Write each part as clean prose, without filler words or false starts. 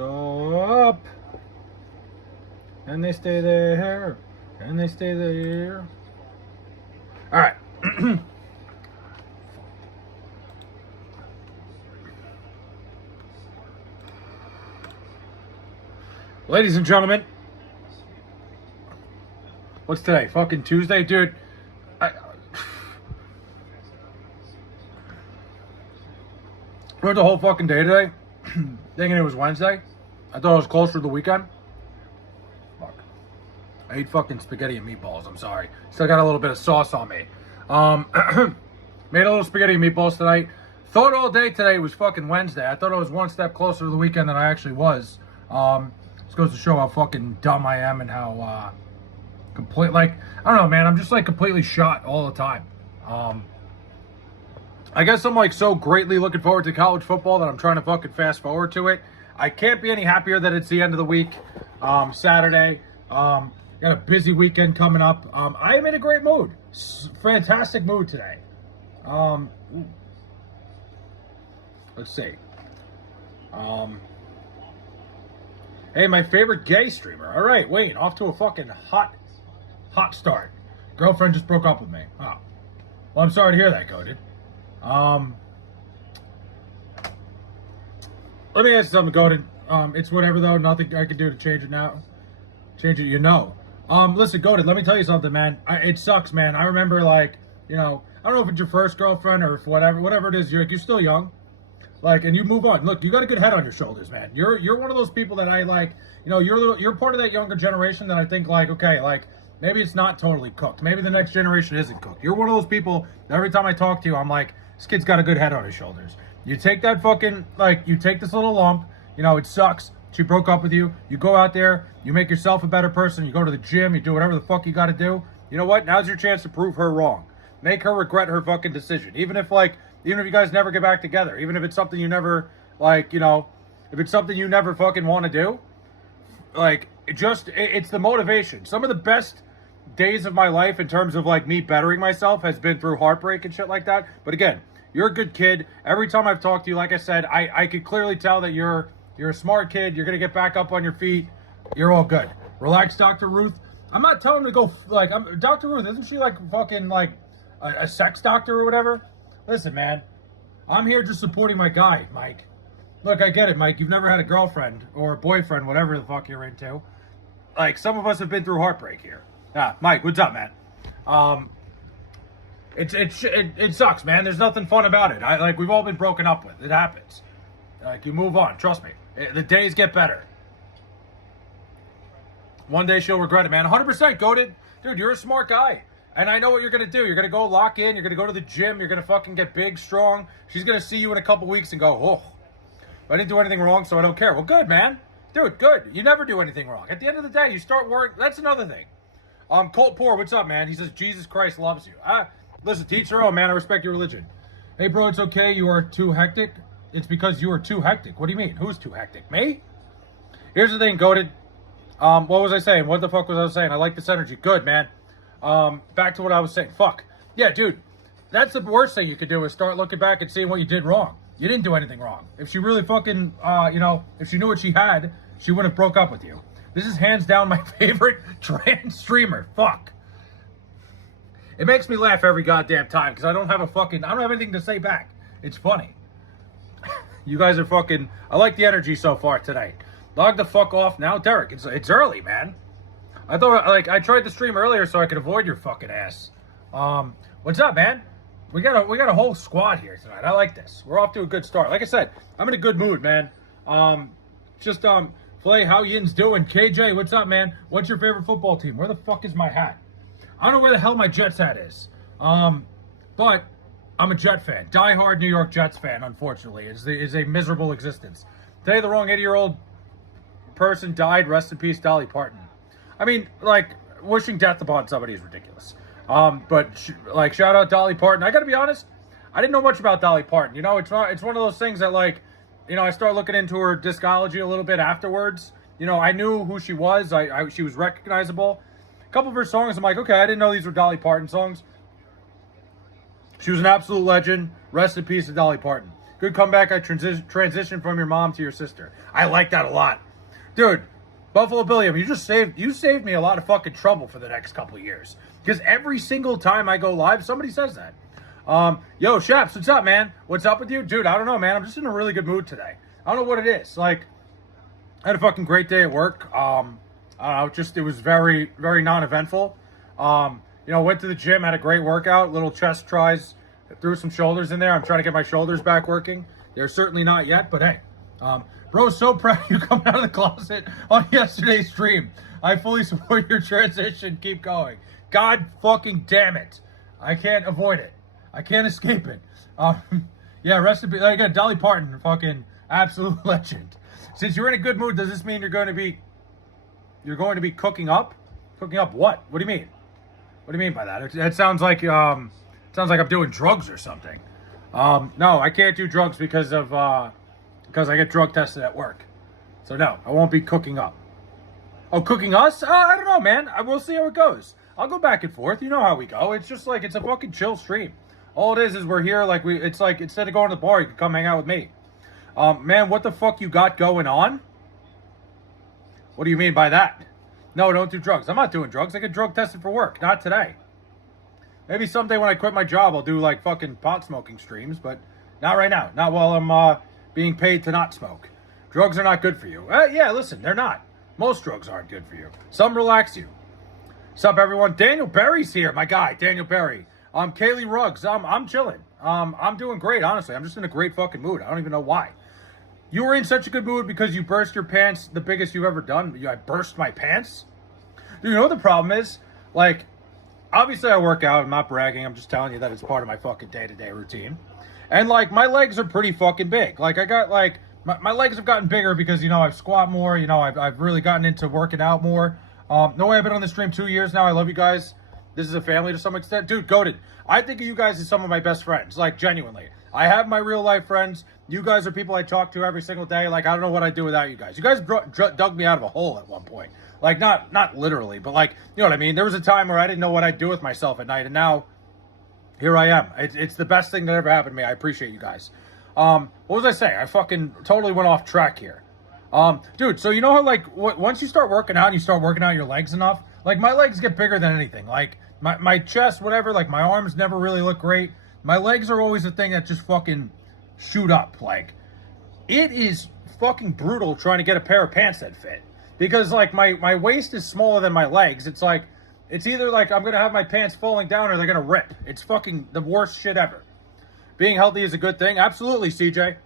go up. And they stay there. And they stay there. All right. Ladies and gentlemen, what's today? Fucking Tuesday? Dude, I went the whole fucking day today thinking it was Wednesday. I thought it was closer to the weekend. Fuck. I ate fucking spaghetti and meatballs. I'm sorry. Still got a little bit of sauce on me. Made a little spaghetti and meatballs tonight. Thought all day today was fucking Wednesday. I thought I was one step closer to the weekend than I actually was. This goes to show how fucking dumb I am and how I don't know, man. I'm just like completely shot all the time. I guess I'm like so greatly looking forward to college football that I'm trying to fucking fast forward to it. I can't be any happier that it's the end of the week. Saturday. Got a busy weekend coming up. I am in a great mood. Fantastic mood today. Let's see. Hey, my favorite gay streamer. All right, wait, off to a fucking hot start. Girlfriend just broke up with me. Oh. Well, I'm sorry to hear that, Cody. Let me ask you something, Godin. It's whatever, though. Nothing I can do to change it now. Change it, you know. Listen, Godin, let me tell you something, man. It sucks, man. I remember, like, you know, I don't know if it's your first girlfriend or if whatever it is. You're still young. Like, and you move on. Look, you got a good head on your shoulders, man. You're one of those people that I like. You know, you're part of that younger generation that I think like, okay, like maybe it's not totally cooked. Maybe the next generation isn't cooked. You're one of those people that every time I talk to you, I'm like, this kid's got a good head on his shoulders. You take that fucking you take this little lump. You know, it sucks. She broke up with you. You go out there. You make yourself a better person. You go to the gym. You do whatever the fuck you got to do. You know what? Now's your chance to prove her wrong. Make her regret her fucking decision. Even if you guys never get back together, even if it's something you never, if it's something you never fucking want to do, it's the motivation. Some of the best days of my life in terms of, me bettering myself has been through heartbreak and shit like that. But again, you're a good kid. Every time I've talked to you, like I said, I could clearly tell that you're a smart kid. You're going to get back up on your feet. You're all good. Relax, Dr. Ruth. I'm not telling her to go, Dr. Ruth, isn't she, a sex doctor or whatever? Listen, man, I'm here just supporting my guy, Mike. Look, I get it, Mike. You've never had a girlfriend or a boyfriend, whatever the fuck you're into. Some of us have been through heartbreak here. Yeah, Mike, what's up, man? It sucks, man. There's nothing fun about it. We've all been broken up with. It happens. You move on. Trust me. The days get better. One day she'll regret it, man. 100% goated. Dude, you're a smart guy. And I know what you're going to do. You're going to go lock in. You're going to go to the gym. You're going to fucking get big, strong. She's going to see you in a couple weeks and go, oh, I didn't do anything wrong, so I don't care. Well, good, man. Dude, good. You never do anything wrong. At the end of the day, you start worrying. That's another thing. Colt Poor, what's up, man? He says, Jesus Christ loves you. Listen, teach your own, man. I respect your religion. Hey, bro, it's okay. You are too hectic. It's because you are too hectic. What do you mean? Who's too hectic? Me? Here's the thing, goated. What was I saying? What the fuck was I saying? I like this energy. Good, man. Back to what I was saying. Fuck. Yeah, dude. That's the worst thing you could do is start looking back and seeing what you did wrong. You didn't do anything wrong. If she really fucking, if she knew what she had, she wouldn't have broke up with you. This is hands down my favorite trans streamer. Fuck. It makes me laugh every goddamn time because I don't have anything to say back. It's funny. You guys are fucking, I like the energy so far tonight. Log the fuck off now. Derek, it's early, man. I thought, I tried to stream earlier so I could avoid your fucking ass. What's up, man? We got a whole squad here tonight. I like this. We're off to a good start. Like I said, I'm in a good mood, man. Flay, how yin's doing? KJ, what's up, man? What's your favorite football team? Where the fuck is my hat? I don't know where the hell my Jets hat is. But I'm a Jet fan. Die-hard New York Jets fan, unfortunately. Is a miserable existence. Today, the wrong 80-year-old person died. Rest in peace, Dolly Parton. I mean, wishing death upon somebody is ridiculous. But shout out Dolly Parton. I gotta be honest, I didn't know much about Dolly Parton. You know, it's one of those things that I started looking into her discography a little bit afterwards. You know, I knew who she was. She was recognizable. A couple of her songs, I'm like, okay, I didn't know these were Dolly Parton songs. She was an absolute legend. Rest in peace to Dolly Parton. Good comeback. I transitioned from your mom to your sister. I like that a lot. Dude, Buffalo Billiam, you saved me a lot of fucking trouble for the next couple of years. Because every single time I go live, somebody says that. Yo, Shaps, what's up, man? What's up with you? Dude, I don't know, man. I'm just in a really good mood today. I don't know what it is. Like, I had a fucking great day at work. I don't know, it was very, very non-eventful. Went to the gym, had a great workout, little chest tries, threw some shoulders in there. I'm trying to get my shoulders back working. They're certainly not yet, but hey. Bro, so proud of you coming out of the closet on yesterday's stream. I fully support your transition. Keep going. God fucking damn it. I can't avoid it. I can't escape it. Yeah, rest in peace. Again, Dolly Parton, fucking absolute legend. Since you're in a good mood, does this mean you're going to be cooking up? Cooking up what? What do you mean? What do you mean by that? It sounds like I'm doing drugs or something. No, I can't do drugs because I get drug tested at work. So no, I won't be cooking up. Oh, cooking us? I don't know, man. We'll see how it goes. I'll go back and forth. You know how we go. It's just like, it's a fucking chill stream. All it is we're here, it's like, instead of going to the bar, you can come hang out with me. Man, what the fuck you got going on? What do you mean by that? No, don't do drugs. I'm not doing drugs. I get drug tested for work. Not today. Maybe someday when I quit my job, I'll do like fucking pot smoking streams, but not right now. Not while I'm being paid to not smoke. Drugs are not good for you. Yeah, listen, they're not. Most drugs aren't good for you. Some relax you. What's up, everyone? Daniel Berry's here, my guy, Daniel Berry. Kaylee Ruggs. I'm chilling. I'm doing great, honestly. I'm just in a great fucking mood. I don't even know why. You were in such a good mood because you burst your pants, the biggest you've ever done. I burst my pants? Dude, you know what the problem is? Like, obviously I work out. I'm not bragging. I'm just telling you that it's part of my fucking day-to-day routine. And, like, my legs are pretty fucking big. Like, I got, like, my legs have gotten bigger because, I've squat more. I've really gotten into working out more. No way, I've been on this stream 2 years now. I love you guys. This is a family to some extent. Dude, goated. I think of you guys as some of my best friends. Like, genuinely. I have my real-life friends. You guys are people I talk to every single day. Like, I don't know what I'd do without you guys. You guys dug me out of a hole at one point. Like, not literally, but, like, you know what I mean? There was a time where I didn't know what I'd do with myself at night, and now here I am. It's the best thing that ever happened to me. I appreciate you guys. What was I saying? I fucking totally went off track here. Dude, so you know how, like, once you start working out and you start working out your legs enough, like, my legs get bigger than anything. Like, my chest, whatever, like, my arms never really look great. My legs are always the thing that just fucking shoot up. Like, it is fucking brutal trying to get a pair of pants that fit. Because, like, my waist is smaller than my legs. It's like, it's either like I'm going to have my pants falling down or they're going to rip. It's fucking the worst shit ever. Being healthy is a good thing. Absolutely, CJ.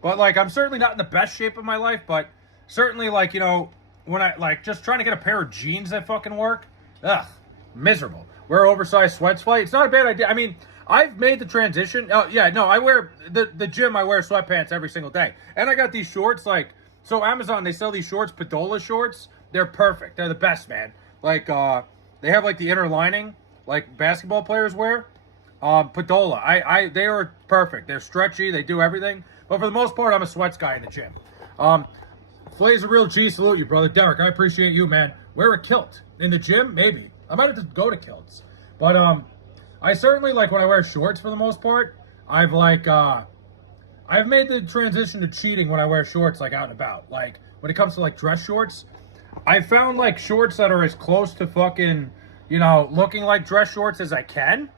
But, like, I'm certainly not in the best shape of my life, but certainly, like, when I, like, just trying to get a pair of jeans that fucking work, ugh, miserable. Wear oversized sweats fight. It's not a bad idea. I mean, I've made the transition. Oh, yeah, no, I wear, the gym, I wear sweatpants every single day. And I got these shorts, like, so Amazon, they sell these shorts, Padola shorts. They're perfect. They're the best, man. Like, they have, like, the inner lining, like basketball players wear. Padola, they are perfect. They're stretchy. They do everything. But for the most part, I'm a sweats guy in the gym. Flay's a real G. Salute you, brother. Derek, I appreciate you, man. Wear a kilt. In the gym? Maybe. I might have to go to kilts. But, I certainly, like, when I wear shorts for the most part, I've made the transition to cheating when I wear shorts, like, out and about. Like, when it comes to, like, dress shorts, I found, like, shorts that are as close to fucking, looking like dress shorts as I can.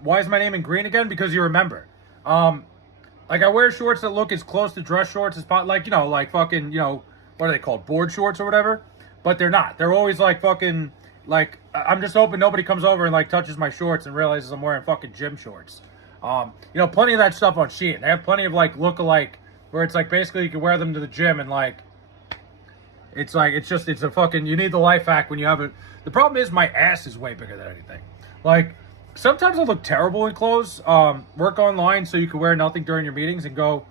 Why is my name in green again? Because you remember. Like, I wear shorts that look as close to dress shorts as possible. Like, like fucking, what are they called? Board shorts or whatever? But they're not. They're always, like, fucking, like, I'm just hoping nobody comes over and, like, touches my shorts and realizes I'm wearing fucking gym shorts. Plenty of that stuff on Shein. They have plenty of, like, look-alike, where it's, like, basically you can wear them to the gym and, like, it's, like, it's a fucking, you need the life hack when you have it. The problem is my ass is way bigger than anything. Like, sometimes I look terrible in clothes. Work online so you can wear nothing during your meetings and go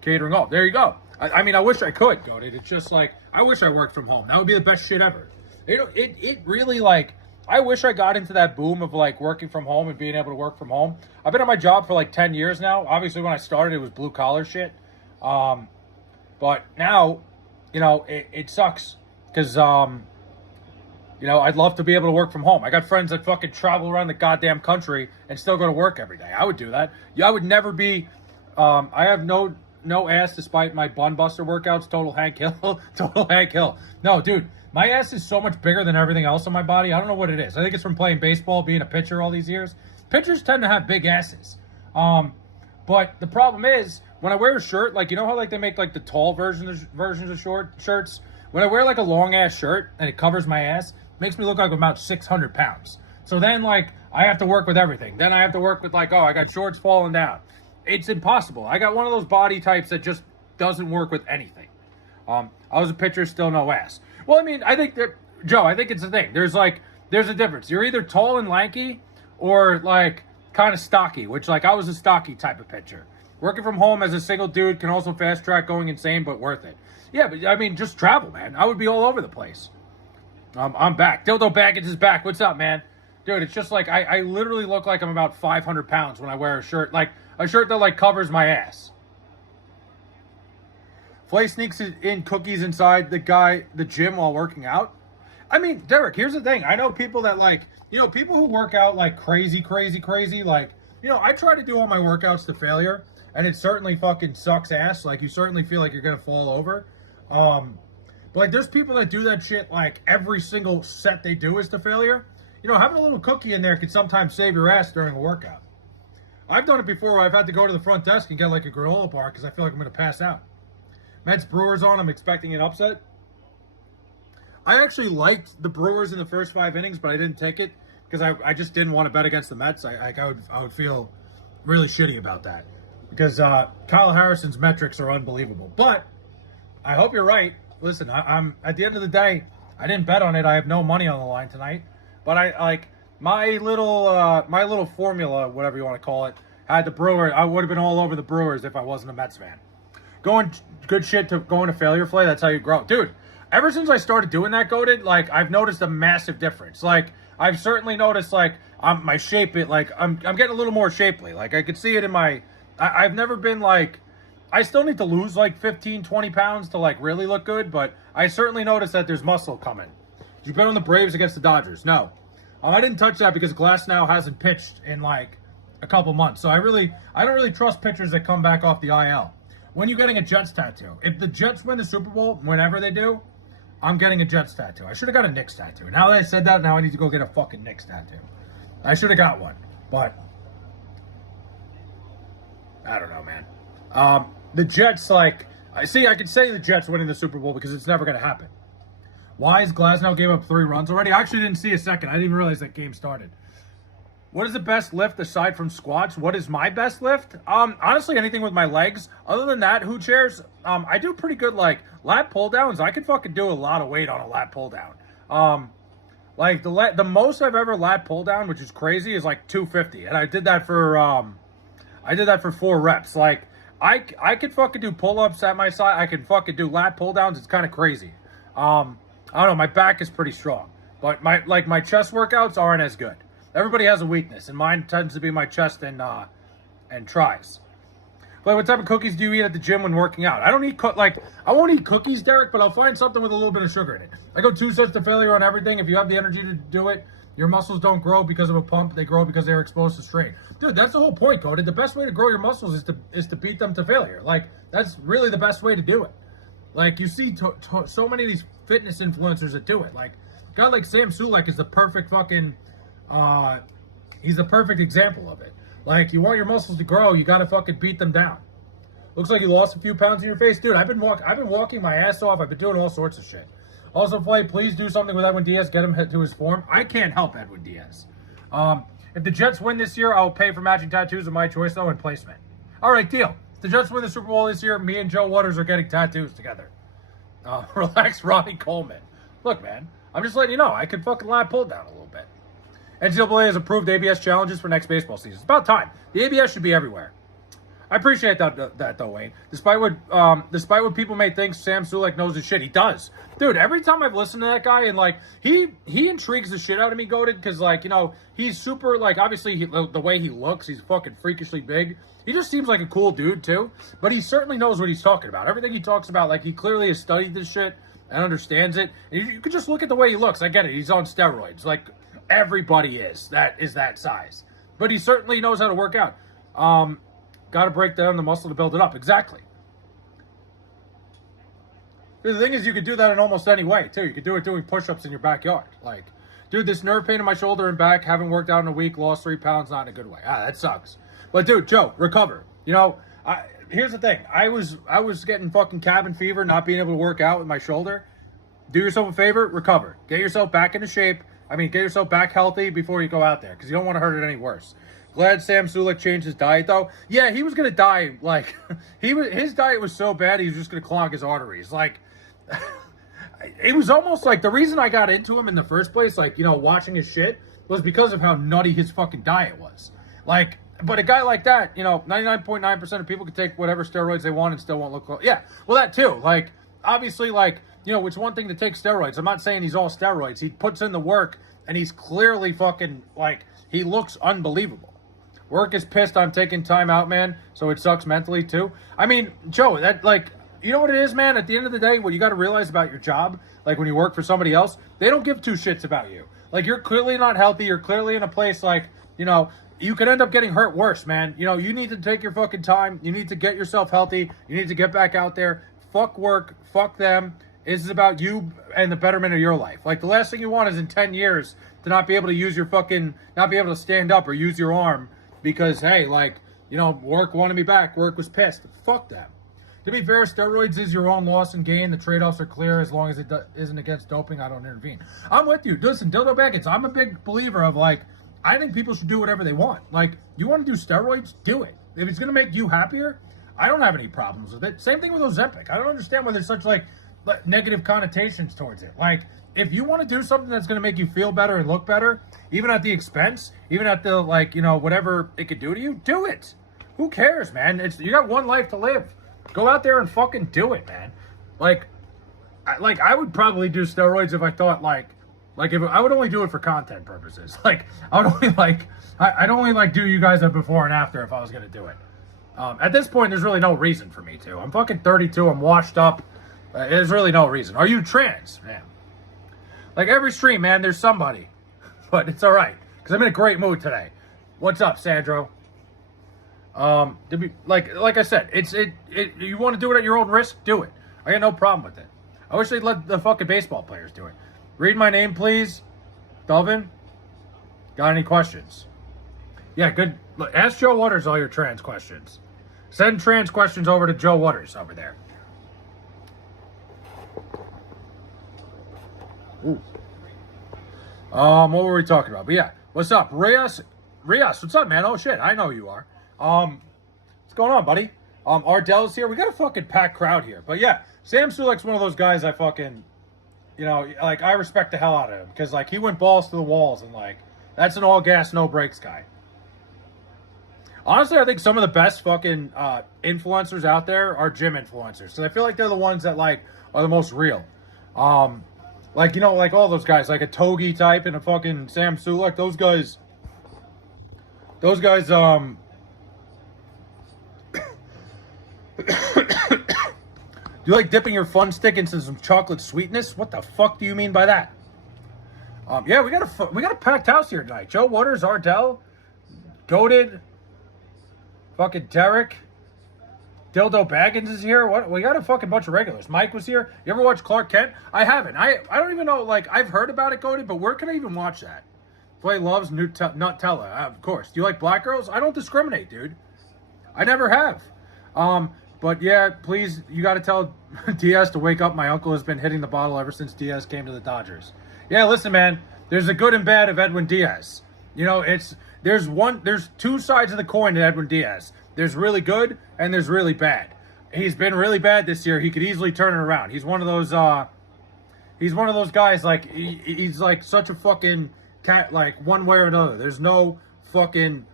catering off. There you go. I mean, I wish I could go. It's just like, I wish I worked from home. That would be the best shit ever. It really, like, I wish I got into that boom of, like, working from home and being able to work from home. I've been on my job for, like, 10 years now. Obviously, when I started, it was blue-collar shit. But now, it sucks. Because, I'd love to be able to work from home. I got friends that fucking travel around the goddamn country and still go to work every day. I would do that. Yeah, I would never be I have no ass despite my bun buster workouts. Total Hank Hill. Total Hank Hill. No, dude, my ass is so much bigger than everything else on my body. I don't know what it is. I think it's from playing baseball, being a pitcher all these years. Pitchers tend to have big asses. But the problem is when I wear a shirt, like, you know how like they make like the tall versions of short shirts. When I wear like a long ass shirt and it covers my ass, it makes me look like I'm about 600 pounds. So then like I have to work with everything. Then I have to work with like, oh, I got shorts falling down. It's impossible. I got one of those body types that just doesn't work with anything. I was a pitcher, still no ass. Well, I mean, I think that, Joe, I think it's a thing. There's a difference. You're either tall and lanky or like kind of stocky, which like I was a stocky type of pitcher. Working from home as a single dude can also fast track going insane, but worth it. Yeah, but I mean, just travel, man. I would be all over the place. I'm back. Dildo Baggage is back. What's up, man? Dude, it's just like I literally look like I'm about 500 pounds when I wear a shirt. Like a shirt that like covers my ass. Flay sneaks in cookies inside the gym while working out. I mean, Derek, here's the thing. I know people that like, you know, people who work out like crazy. Like, you know, I try to do all my workouts to failure, and it certainly fucking sucks ass. Like, you certainly feel like you're gonna fall over. But like, there's people that do that shit like every single set they do is to failure. You know, having a little cookie in there can sometimes save your ass during a workout. I've done it before where I've had to go to the front desk and get like a granola bar because I feel like I'm gonna pass out. Mets Brewers on. I'm expecting an upset. I actually liked the Brewers in the first 5 innings, but I didn't take it because I just didn't want to bet against the Mets. I would feel really shitty about that because Kyle Harrison's metrics are unbelievable. But I hope you're right. Listen, I'm at the end of the day, I didn't bet on it. I have no money on the line tonight. But I like my little formula, whatever you want to call it, had the Brewers. I would have been all over the Brewers if I wasn't a Mets fan. Going good shit to going to failure Flay. That's how you grow, dude. Ever since I started doing that, Goated, like I've noticed a massive difference. Like I've certainly noticed, like my shape, I'm getting a little more shapely. Like I could see it in my. I've never been like. I still need to lose like 15, 20 pounds to like really look good, but I certainly noticed that there's muscle coming. Did you bet on the Braves against the Dodgers? No. I didn't touch that because Glasnow hasn't pitched in like a couple months. So I don't really trust pitchers that come back off the IL. When you're getting a Jets tattoo, if the Jets win the Super Bowl, whenever they do, I'm getting a Jets tattoo. I should have got a Knicks tattoo. Now that I said that, now I need to go get a fucking Knicks tattoo. I should have got one, but I don't know, man. The Jets, like, I could say the Jets winning the Super Bowl because it's never going to happen. Why is Glasnow gave up 3 runs already? I actually didn't see a second. I didn't even realize that game started. What is the best lift aside from squats? What is my best lift? Honestly, anything with my legs. Other than that, hoot chairs, I do pretty good, like, lat pull downs. I could fucking do a lot of weight on a lat pull down. Like, the most I've ever lat pull down, which is crazy, is like 250. And I did that for 4 reps. Like, I could fucking do pull-ups at my side. I could fucking do lat pull-downs. It's kind of crazy. I don't know. My back is pretty strong. But my chest workouts aren't as good. Everybody has a weakness, and mine tends to be my chest and tries. But what type of cookies do you eat at the gym when working out? I don't eat I won't eat cookies, Derek, but I'll find something with a little bit of sugar in it. I go 2 sets to failure on everything. If you have the energy to do it, your muscles don't grow because of a pump. They grow because they're exposed to strain. Dude, that's the whole point, Cody. The best way to grow your muscles is to beat them to failure. Like, that's really the best way to do it. Like, you see so many of these fitness influencers that do it. Like, a guy like Sam Sulek is the perfect fucking, he's the perfect example of it. Like, you want your muscles to grow, you gotta fucking beat them down. Looks like you lost a few pounds in your face. Dude, I've been walking my ass off. I've been doing all sorts of shit. Also, Flay, please do something with Edwin Diaz. Get him to his form. I can't help Edwin Diaz. If the Jets win this year, I'll pay for matching tattoos of my choice, though, and placement. All right, deal. If the Jets win the Super Bowl this year, me and Joe Waters are getting tattoos together. Relax, Ronnie Coleman. Look, man, I'm just letting you know. I could fucking lat pull down a little bit. NCAA has approved ABS challenges for next baseball season. It's about time. The ABS should be everywhere. I appreciate that though, Wayne. Despite what people may think, Sam Sulek knows his shit. He does, dude. Every time I've listened to that guy, and like he intrigues the shit out of me, Goated, because like, you know, he's super, like, obviously the way he looks, he's fucking freakishly big. He just seems like a cool dude too, but he certainly knows what he's talking about. Everything he talks about, like, he clearly has studied this shit and understands it. And you could just look at the way he looks. I get it. He's on steroids. Like, everybody is that size, but he certainly knows how to work out. got to break down the muscle to build it up. Exactly. The thing is, you could do that in almost any way, too. You could do it doing push-ups in your backyard. Like, dude, this nerve pain in my shoulder and back, haven't worked out in a week, lost 3 pounds, not in a good way. That sucks. But, dude, Joe, recover. You know, here's the thing. I was getting fucking cabin fever, not being able to work out with my shoulder. Do yourself a favor, recover. Get yourself back into shape. I mean, get yourself back healthy before you go out there, because you don't want to hurt it any worse. Glad Sam Sulek changed his diet, though. Yeah, he was going to die. Like, his diet was so bad, he was just going to clog his arteries. Like, it was almost like the reason I got into him in the first place, like, you know, watching his shit, was because of how nutty his fucking diet was. Like, but a guy like that, you know, 99.9% of people can take whatever steroids they want and still won't look. Yeah, well, that too. Like, obviously, like, you know, it's one thing to take steroids. I'm not saying he's all steroids. He puts in the work, and he's clearly fucking, like, he looks unbelievable. Work is pissed I'm taking time out, man, so it sucks mentally, too. I mean, Joe, that, like, you know what it is, man? At the end of the day, what you got to realize about your job, like when you work for somebody else, they don't give two shits about you. Like, you're clearly not healthy. You're clearly in a place, like, you know, you could end up getting hurt worse, man. You know, you need to take your fucking time. You need to get yourself healthy. You need to get back out there. Fuck work. Fuck them. This is about you and the betterment of your life. Like, the last thing you want is in 10 years to not be able to use your fucking, not be able to stand up or use your arm because, hey, like, you know, work wanted me back. Work was pissed. Fuck them. To be fair, steroids is your own loss and gain. The trade-offs are clear. As long as it isn't against doping, I don't intervene. I'm with you. Listen, Dildo Baggins, I'm a big believer of, like, I think people should do whatever they want. Like, you want to do steroids? Do it. If it's going to make you happier, I don't have any problems with it. Same thing with Ozempic. I don't understand why there's such, like negative connotations towards it. Like, if you want to do something that's going to make you feel better and look better, even at the expense, even at the, like, you know, whatever it could do to you, do it. Who cares, man? You got one life to live. Go out there and fucking do it, man. Like I would probably do steroids if I thought, like if I would only do it for content purposes. Like, I would only, like, I'd only, like, do you guys a before and after if I was going to do it. At this point, there's really no reason for me to. I'm fucking 32. I'm washed up. There's really no reason. Are you trans? Man. Like, every stream, man, there's somebody. But it's all right, because I'm in a great mood today. What's up, Sandro? Like I said, you want to do it at your own risk, do it. I got no problem with it. I wish they'd let the fucking baseball players do it. Read my name, please. Delvin. Got any questions? Yeah, good. Look, ask Joe Waters all your trans questions. Send trans questions over to Joe Waters over there. Ooh. What were we talking about? But yeah, what's up, Rios? What's up, man? Oh shit, I know who you are. What's going on, buddy? Ardell's here. We got a fucking packed crowd here. But yeah, Sam Sulek's one of those guys I fucking, you know, like, I respect the hell out of him. Because, like, he went balls to the walls and, like, that's an all gas, no brakes guy. Honestly, I think some of the best fucking influencers out there are gym influencers. So I feel like they're the ones that, like, are the most real. Like, you know, like all those guys, like a Togi type and a fucking Sam Sulek, those guys, do you like dipping your fun stick into some chocolate sweetness? What the fuck do you mean by that? Yeah, we got a packed house here tonight. Joe Waters, Ardell, Goated, fucking Derek, Dildo Baggins is here. What? We got a fucking bunch of regulars. Mike was here. You ever watch Clark Kent? I haven't. I don't even know. Like, I've heard about it, Goated, but where can I even watch that? Flay loves Nutella, of course. Do you like black girls? I don't discriminate, dude. I never have. But yeah, please, you got to tell Diaz to wake up. My uncle has been hitting the bottle ever since Diaz came to the Dodgers. Yeah, listen, man, there's a good and bad of Edwin Diaz. You know, there's two sides of the coin to Edwin Diaz. There's really good and there's really bad. He's been really bad this year. He could easily turn it around. He's one of those guys, like, he's like such a fucking cat, like, one way or another. There's no fucking,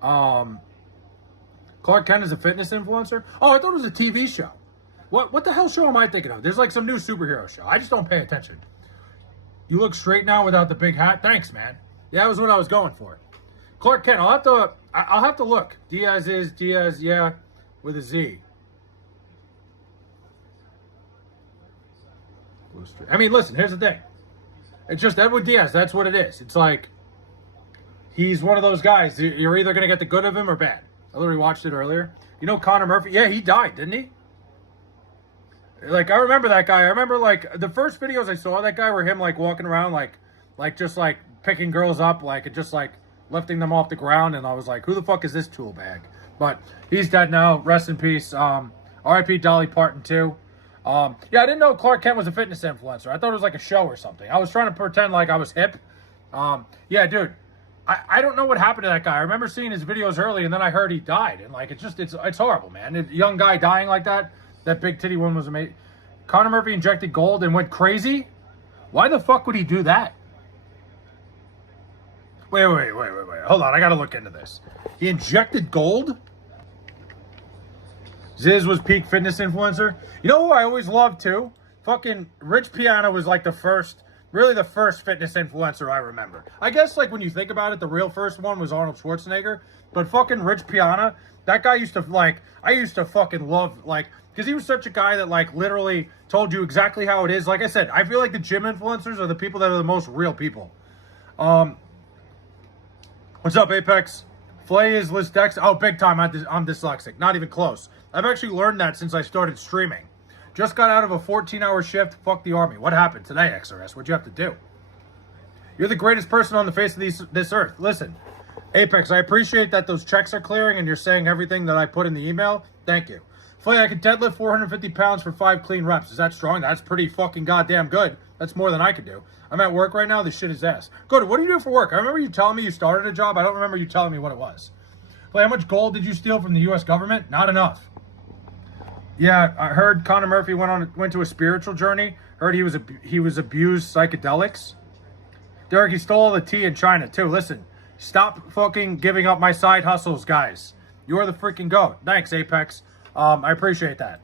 Clark Kent is a fitness influencer? Oh, I thought it was a TV show. What the hell show am I thinking of? There's like some new superhero show. I just don't pay attention. You look straight now without the big hat. Thanks, man. Yeah, that was what I was going for. Clark Kent, I'll have to look. Diaz, yeah, with a Z. I mean, listen, here's the thing. It's just Edwin Diaz. That's what it is. It's like, he's one of those guys. You're either going to get the good of him or bad. I literally watched it earlier. You know Connor Murphy? Yeah, he died, didn't he? Like, I remember that guy. I remember, like, the first videos I saw of that guy were him, like, walking around, like just, like, picking girls up, like, and just, like, lifting them off the ground. And I was like, who the fuck is this tool bag? But he's dead now. Rest in peace. R.I.P. Dolly Parton, too. Yeah, I didn't know Clark Kent was a fitness influencer. I thought it was, like, a show or something. I was trying to pretend like I was hip. Yeah, dude. I don't know what happened to that guy. I remember seeing his videos early, and then I heard he died. And, like, it's horrible, man. A young guy dying like that. That big titty one was amazing. Connor Murphy injected gold and went crazy? Why the fuck would he do that? Wait. Hold on, I gotta look into this. He injected gold? Ziz was peak fitness influencer. You know who I always loved too? Fucking Rich Piana was like the first fitness influencer I remember. I guess like when you think about it, the real first one was Arnold Schwarzenegger. But fucking Rich Piana, that guy used to like, I used to fucking love like, because he was such a guy that like literally told you exactly how it is. Like I said, I feel like the gym influencers are the people that are the most real people. What's up, Apex? Flay is Liz Dex. Oh, big time. I'm dyslexic. Not even close. I've actually learned that since I started streaming. Just got out of a 14-hour shift. Fuck the army. What happened today, XRS? What'd you have to do? You're the greatest person on the face of this earth. Listen, Apex, I appreciate that those checks are clearing and you're saying everything that I put in the email. Thank you. Flay, I can deadlift 450 pounds for 5 clean reps. Is that strong? That's pretty fucking goddamn good. That's more than I could do. I'm at work right now. This shit is ass. Good. What do you do for work? I remember you telling me you started a job. I don't remember you telling me what it was. Flay, how much gold did you steal from the U.S. government? Not enough. Yeah, I heard Connor Murphy went to a spiritual journey. Heard he was abused psychedelics. Derek, he stole all the tea in China too. Listen, stop fucking giving up my side hustles, guys. You're the freaking GOAT. Thanks, Apex. I appreciate that.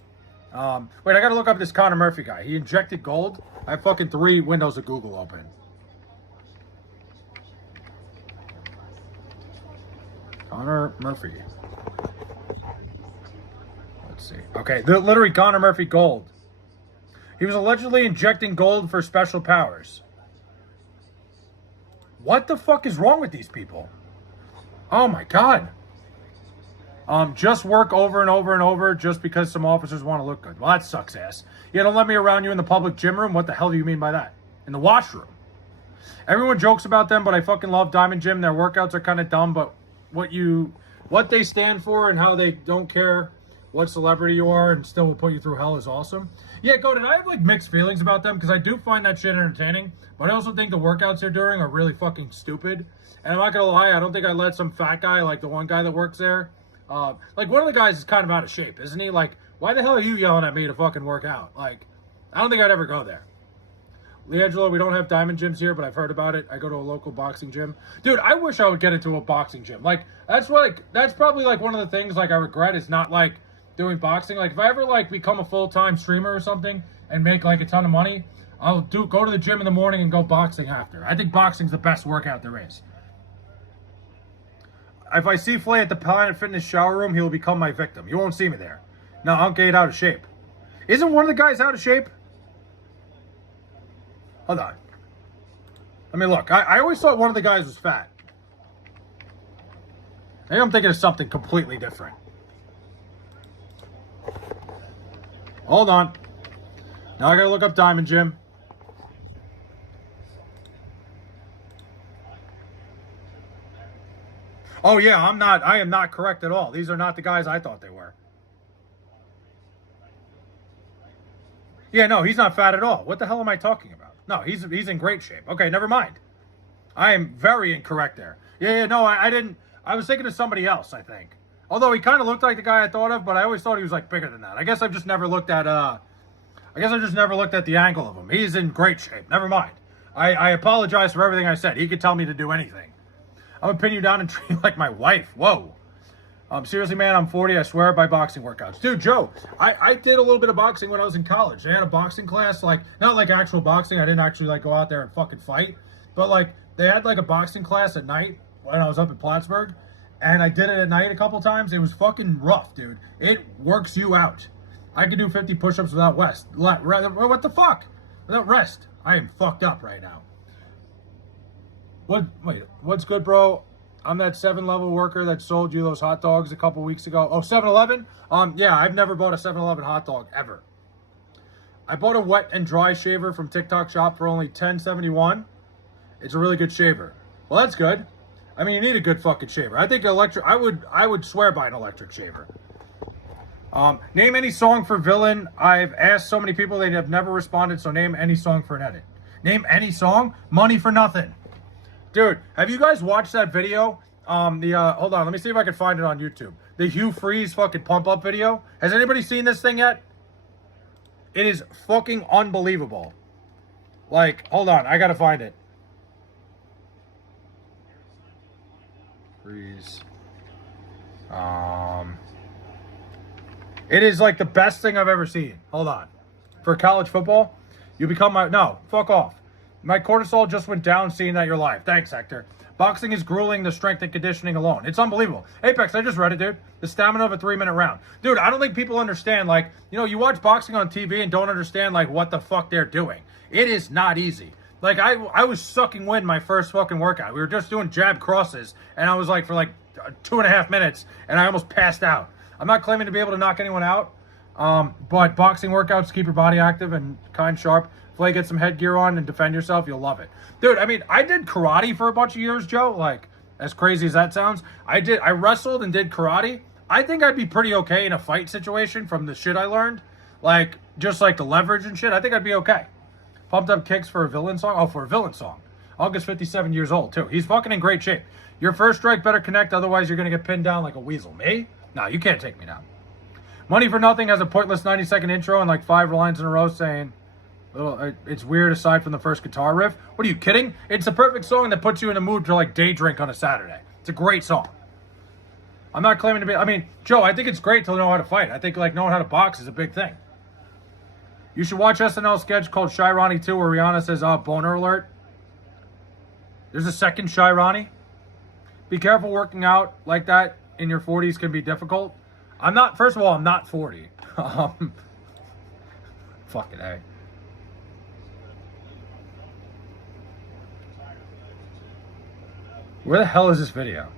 Wait, I gotta look up this Connor Murphy guy. He injected gold. I have fucking 3 windows of Google open. Connor Murphy. Let's see. Okay, literally Connor Murphy gold. He was allegedly injecting gold for special powers. What the fuck is wrong with these people? Oh my god. Just work over and over and over just because some officers want to look good. Well, that sucks ass. Yeah, don't let me around you in the public gym room. What the hell do you mean by that? In the washroom. Everyone jokes about them, but I fucking love Diamond Gym. Their workouts are kind of dumb, but what they stand for and how they don't care what celebrity you are and still will put you through hell is awesome. Yeah, Godin, I have like mixed feelings about them because I do find that shit entertaining, but I also think the workouts they're doing are really fucking stupid. And I'm not gonna lie, I don't think I'd let some fat guy, like the one guy that works there, like one of the guys is kind of out of shape, isn't he? Like, why the hell are you yelling at me to fucking work out? Like, I don't think I'd ever go there. LeAngelo, we don't have diamond gyms here, but I've heard about it. I go to a local boxing gym. Dude, I wish I would get into a boxing gym. Like, that's probably like one of the things like I regret is not like doing boxing. Like if I ever like become a full-time streamer or something and make like a ton of money, I'll go to the gym in the morning and go boxing after. I think boxing's the best workout there is. If I see Flay at the Planet Fitness shower room, he will become my victim. You won't see me there. No, Hunk ain't out of shape. Isn't one of the guys out of shape? Hold on. Let me look. I always thought one of the guys was fat. Maybe I'm thinking of something completely different. Hold on. Now I gotta look up Diamond Gym. Oh yeah, I am not correct at all. These are not the guys I thought they were. Yeah, no, he's not fat at all. What the hell am I talking about? No, he's in great shape. Okay, never mind. I am very incorrect there. Yeah, no, I didn't. I was thinking of somebody else, I think. Although he kind of looked like the guy I thought of, but I always thought he was like bigger than that. I guess I've just never looked at the angle of him. He's in great shape. Never mind. I apologize for everything I said. He could tell me to do anything. I'm gonna pin you down and treat you like my wife. Whoa. Seriously, man, I'm 40. I swear by boxing workouts. Dude, Joe, I did a little bit of boxing when I was in college. They had a boxing class, like, not like actual boxing. I didn't actually, like, go out there and fucking fight. But, like, they had, like, a boxing class at night when I was up in Plattsburgh. And I did it at night a couple times. It was fucking rough, dude. It works you out. I could do 50 push-ups without rest. What the fuck? Without rest. I am fucked up right now. Wait, what's good, bro? I'm that 7-Level worker that sold you those hot dogs a couple weeks ago. Oh, 7-Eleven? Yeah, I've never bought a 7-Eleven hot dog ever. I bought a wet and dry shaver from TikTok Shop for only $10.71. It's a really good shaver. Well, that's good. I mean, you need a good fucking shaver. I think electric. I would swear by an electric shaver. Name any song for Villain. I've asked so many people, they have never responded. So name any song for an edit. Name any song. Money for Nothing. Dude, have you guys watched that video? Hold on, let me see if I can find it on YouTube. The Hugh Freeze fucking pump up video. Has anybody seen this thing yet? It is fucking unbelievable. Like, hold on, I gotta find it. Freeze. It is like the best thing I've ever seen. Hold on. For college football, you become my... No, fuck off. My cortisol just went down seeing that you're live. Thanks, Hector. Boxing is grueling, the strength and conditioning alone. It's unbelievable. Apex, I just read it, dude. The stamina of a 3-minute round. Dude, I don't think people understand, like, you know, you watch boxing on TV and don't understand, like, what the fuck they're doing. It is not easy. Like, I was sucking wind my first fucking workout. We were just doing jab crosses, and I was like, for like 2.5 minutes, and I almost passed out. I'm not claiming to be able to knock anyone out, but boxing workouts keep your body active and kind sharp. Play, get some headgear on and defend yourself, you'll love it. Dude, I mean, I did karate for a bunch of years, Joe. Like, as crazy as that sounds. I wrestled and did karate. I think I'd be pretty okay in a fight situation from the shit I learned. Like, just like the leverage and shit. I think I'd be okay. Pumped Up Kicks for a Villain song? Oh, for a Villain song. August 57 years old, too. He's fucking in great shape. Your first strike better connect, otherwise you're going to get pinned down like a weasel. Me? No, you can't take me down. Money for Nothing has a pointless 90-second intro and like 5 lines in a row saying... it's weird aside from the first guitar riff. What are you kidding? It's a perfect song that puts you in a mood to like day drink on a Saturday. It's a great song. I'm not claiming to be... I mean, Joe, I think it's great to know how to fight. I think like knowing how to box is a big thing. You should watch SNL sketch called Shy Ronnie 2 where Rihanna says, boner alert. There's a second Shy Ronnie. Be careful, working out like that in your 40s can be difficult. First of all, I'm not 40. Fucking A. Where the hell is this video?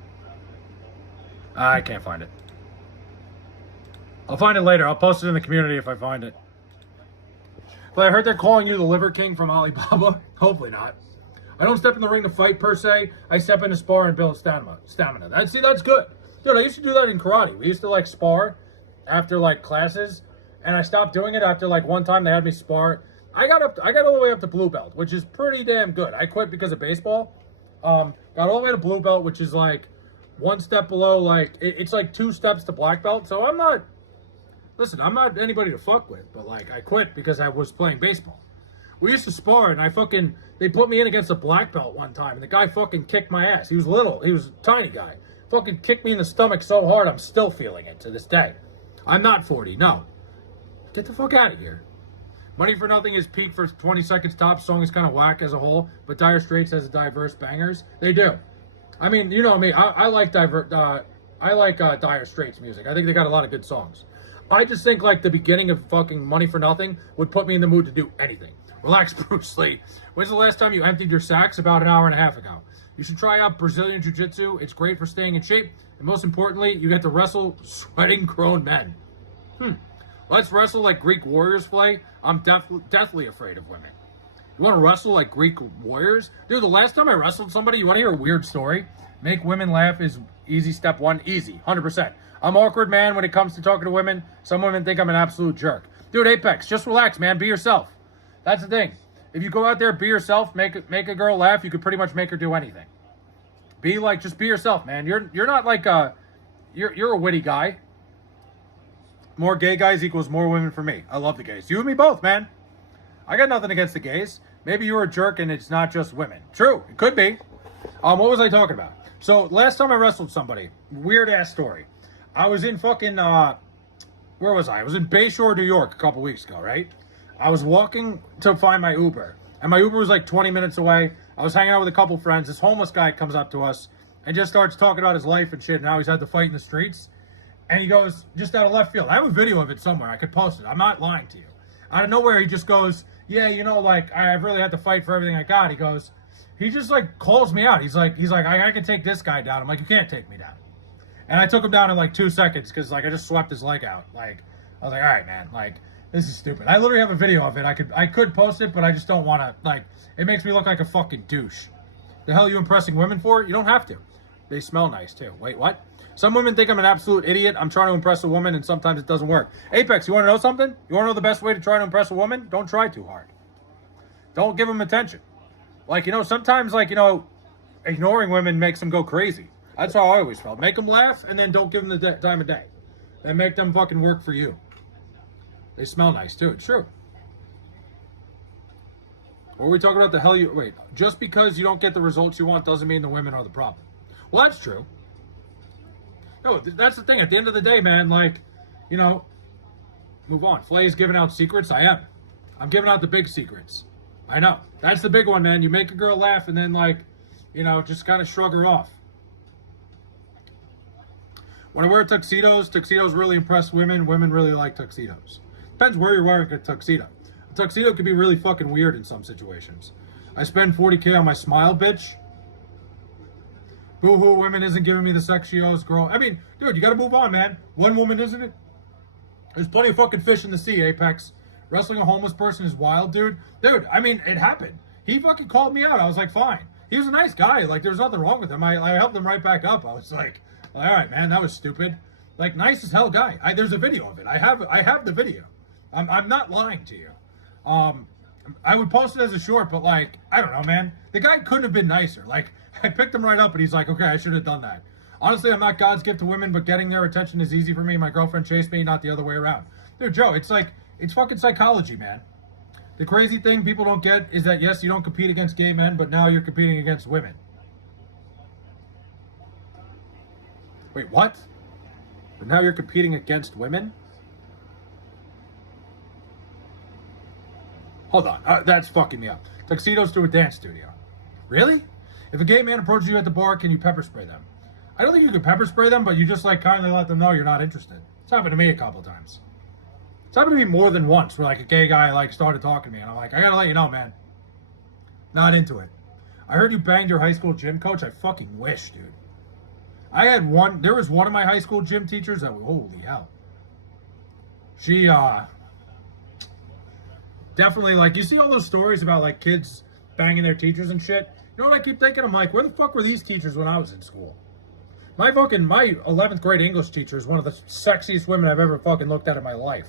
I can't find it. I'll find it later. I'll post it in the community if I find it. But I heard they're calling you the Liver King from Alibaba. Hopefully not. I don't step in the ring to fight per se. I step in to spar and build stamina. That's good. Dude, I used to do that in karate. We used to like spar after like classes. And I stopped doing it after like one time they had me spar. I got all the way up to blue belt, which is pretty damn good. I quit because of baseball. Got all the way to blue belt, which is like one step below, like, it's like 2 steps to black belt. So I'm not anybody to fuck with, but like, I quit because I was playing baseball. We used to spar, and they put me in against a black belt one time, and the guy fucking kicked my ass. He was little. He was a tiny guy. Fucking kicked me in the stomach so hard, I'm still feeling it to this day. I'm not 40, no. Get the fuck out of here. Money for Nothing is peak for 20 seconds top. Song is kind of whack as a whole, but Dire Straits has diverse bangers. They do. I mean, you know me. I like Dire Straits music. I think they got a lot of good songs. I just think like the beginning of fucking Money for Nothing would put me in the mood to do anything. Relax, Bruce Lee. When's the last time you emptied your sacks? About an hour and a half ago. You should try out Brazilian Jiu-Jitsu. It's great for staying in shape. And most importantly, you get to wrestle sweating grown men. Let's wrestle like Greek warriors play. I'm deathly afraid of women. You want to wrestle like Greek warriors? Dude, the last time I wrestled somebody, you want to hear a weird story? Make women laugh is easy step 1. Easy. 100%. I'm awkward, man, when it comes to talking to women. Some women think I'm an absolute jerk. Dude, Apex, just relax, man. Be yourself. That's the thing. If you go out there, be yourself, make a girl laugh, you could pretty much make her do anything. Just be yourself, man. You're not like you're a witty guy. More gay guys equals more women for me. I love the gays. You and me both, man. I got nothing against the gays. Maybe you're a jerk and it's not just women. True, it could be. What was I talking about? So last time I wrestled somebody, weird ass story. I was in fucking where was I? I was in Bayshore, New York a couple weeks ago, right? I was walking to find my Uber, and my Uber was like 20 minutes away. I was hanging out with a couple friends. This homeless guy comes up to us and just starts talking about his life and shit, and how he's had to fight in the streets. And he goes, just out of left field, I have a video of it somewhere, I could post it, I'm not lying to you. Out of nowhere, he just goes, yeah, you know, like, I've really had to fight for everything I got. He goes, he just like calls me out. He's like, I can take this guy down. I'm like, you can't take me down. And I took him down in like 2 seconds because like I just swept his leg out. Like I was like, all right, man, like this is stupid. I literally have a video of it. I could post it, but I just don't want to. Like it makes me look like a fucking douche. The hell are you impressing women for? You don't have to. They smell nice too. Wait, what? Some women think I'm an absolute idiot. I'm trying to impress a woman, and sometimes it doesn't work. Apex, you want to know something? You want to know the best way to try to impress a woman? Don't try too hard. Don't give them attention. Like, you know, sometimes, like, you know, ignoring women makes them go crazy. That's how I always felt. Make them laugh, and then don't give them the time of day. And make them fucking work for you. They smell nice, too. It's true. Or are we talking about the hell you... Wait, just because you don't get the results you want doesn't mean the women are the problem. Well, that's true. No, that's the thing. At the end of the day, man, like, you know, move on. Flay's giving out secrets. I am. I'm giving out the big secrets. I know. That's the big one, man. You make a girl laugh and then, like, you know, just kind of shrug her off. When I wear tuxedos really impress women. Women really like tuxedos. Depends where you're wearing a tuxedo. A tuxedo could be really fucking weird in some situations. I spend $40K on my smile, bitch. Boo-hoo, women isn't giving me the sex she owes, girl. I mean, dude, you gotta move on, man. One woman, isn't it? There's plenty of fucking fish in the sea, Apex. Wrestling a homeless person is wild, dude. Dude, I mean, it happened. He fucking called me out. I was like, fine. He was a nice guy. Like, there's nothing wrong with him. I helped him right back up. I was like, all right, man, that was stupid. Like, nice as hell guy. There's a video of it. I have the video. I'm not lying to you. I would post it as a short, but like, I don't know, man. The guy couldn't have been nicer. Like, I picked him right up, and he's like, okay, I should have done that. Honestly, I'm not God's gift to women, but getting their attention is easy for me. My girlfriend chased me, not the other way around. Dude, Joe, it's like, it's fucking psychology, man. The crazy thing people don't get is that, yes, you don't compete against gay men, but now you're competing against women. Wait, what? But now you're competing against women? Hold on, that's fucking me up. Tuxedos to a dance studio. Really? If a gay man approaches you at the bar, can you pepper spray them? I don't think you can pepper spray them, but you just like kindly let them know you're not interested. It's happened to me a couple times. It's happened to me more than once where like a gay guy like started talking to me and I'm like, I gotta let you know, man. Not into it. I heard you banged your high school gym coach. I fucking wish, dude. There was one of my high school gym teachers that, holy hell. She, definitely, like, you see all those stories about, like, kids banging their teachers and shit? You know what I keep thinking? I'm like, where the fuck were these teachers when I was in school? My 11th grade English teacher is one of the sexiest women I've ever fucking looked at in my life.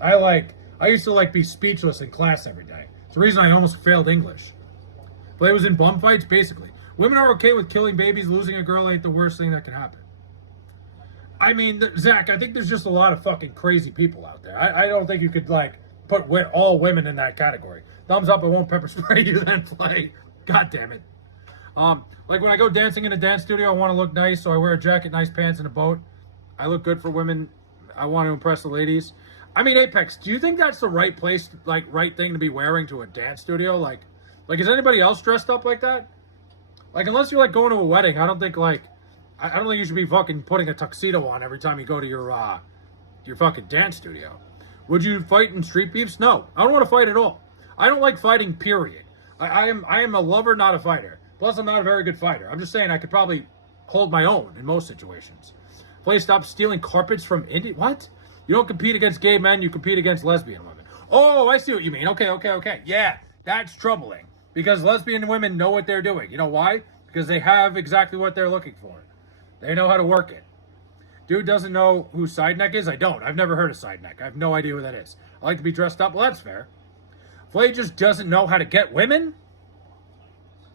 I used to, like, be speechless in class every day. It's the reason I almost failed English. But it was in bum fights, basically. Women are okay with killing babies. Losing a girl ain't the worst thing that can happen. I mean, Zach, I think there's just a lot of fucking crazy people out there. I don't think you could, like, put all women in that category. Thumbs up, I won't pepper spray you then play. God damn it. Like when I go dancing in a dance studio, I want to look nice, so I wear a jacket, nice pants, and a boat. I look good for women. I want to impress the ladies. I mean, Apex, do you think that's the right place, like, right thing to be wearing to a dance studio? Like, is anybody else dressed up like that? Like, unless you're, like, going to a wedding, I don't think, like, I don't think you should be fucking putting a tuxedo on every time you go to your fucking dance studio. Would you fight in street beefs? No, I don't want to fight at all. I don't like fighting, period. I am a lover, not a fighter. Plus, I'm not a very good fighter. I'm just saying I could probably hold my own in most situations. Please stop stealing carpets from India. What? You don't compete against gay men, you compete against lesbian women. Oh, I see what you mean. Okay. Yeah, that's troubling. Because lesbian women know what they're doing. You know why? Because they have exactly what they're looking for. They know how to work it. Dude doesn't know who side neck is? I don't. I've never heard of side neck. I have no idea who that is. I like to be dressed up. Well, that's fair. Flay just doesn't know how to get women?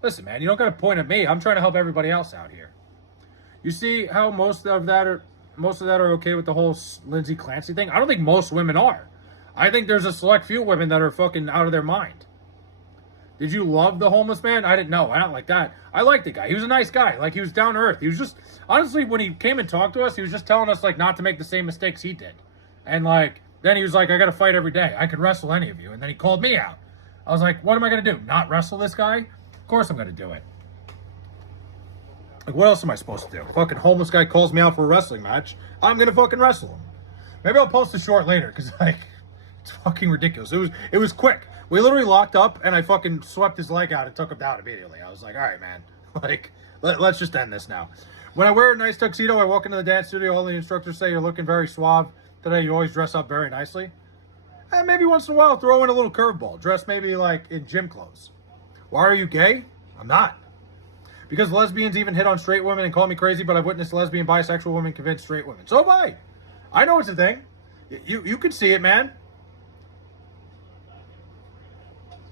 Listen, man, you don't got to point at me. I'm trying to help everybody else out here. You see how most of that are okay with the whole Lindsay Clancy thing? I don't think most women are. I think there's a select few women that are fucking out of their mind. Did you love the homeless man? I didn't know. I don't like that. I liked the guy. He was a nice guy. Like, he was down to earth. He was just, honestly, when he came and talked to us, he was just telling us, like, not to make the same mistakes he did. And, like, then he was like, I got to fight every day. I can wrestle any of you. And then he called me out. I was like, what am I going to do? Not wrestle this guy? Of course I'm going to do it. Like, what else am I supposed to do? Fucking homeless guy calls me out for a wrestling match. I'm going to fucking wrestle him. Maybe I'll post a short later, because, like, it's fucking ridiculous. It was quick. We literally locked up, and I fucking swept his leg out and took him down immediately. I was like, all right, man. Like, let's just end this now. When I wear a nice tuxedo, I walk into the dance studio, all the instructors say you're looking very suave today. You always dress up very nicely. And maybe once in a while, throw in a little curveball. Dress maybe like in gym clothes. Why are you gay? I'm not. Because lesbians even hit on straight women and call me crazy, but I've witnessed lesbian, bisexual women convince straight women. So have I. I know it's a thing. You can see it, man.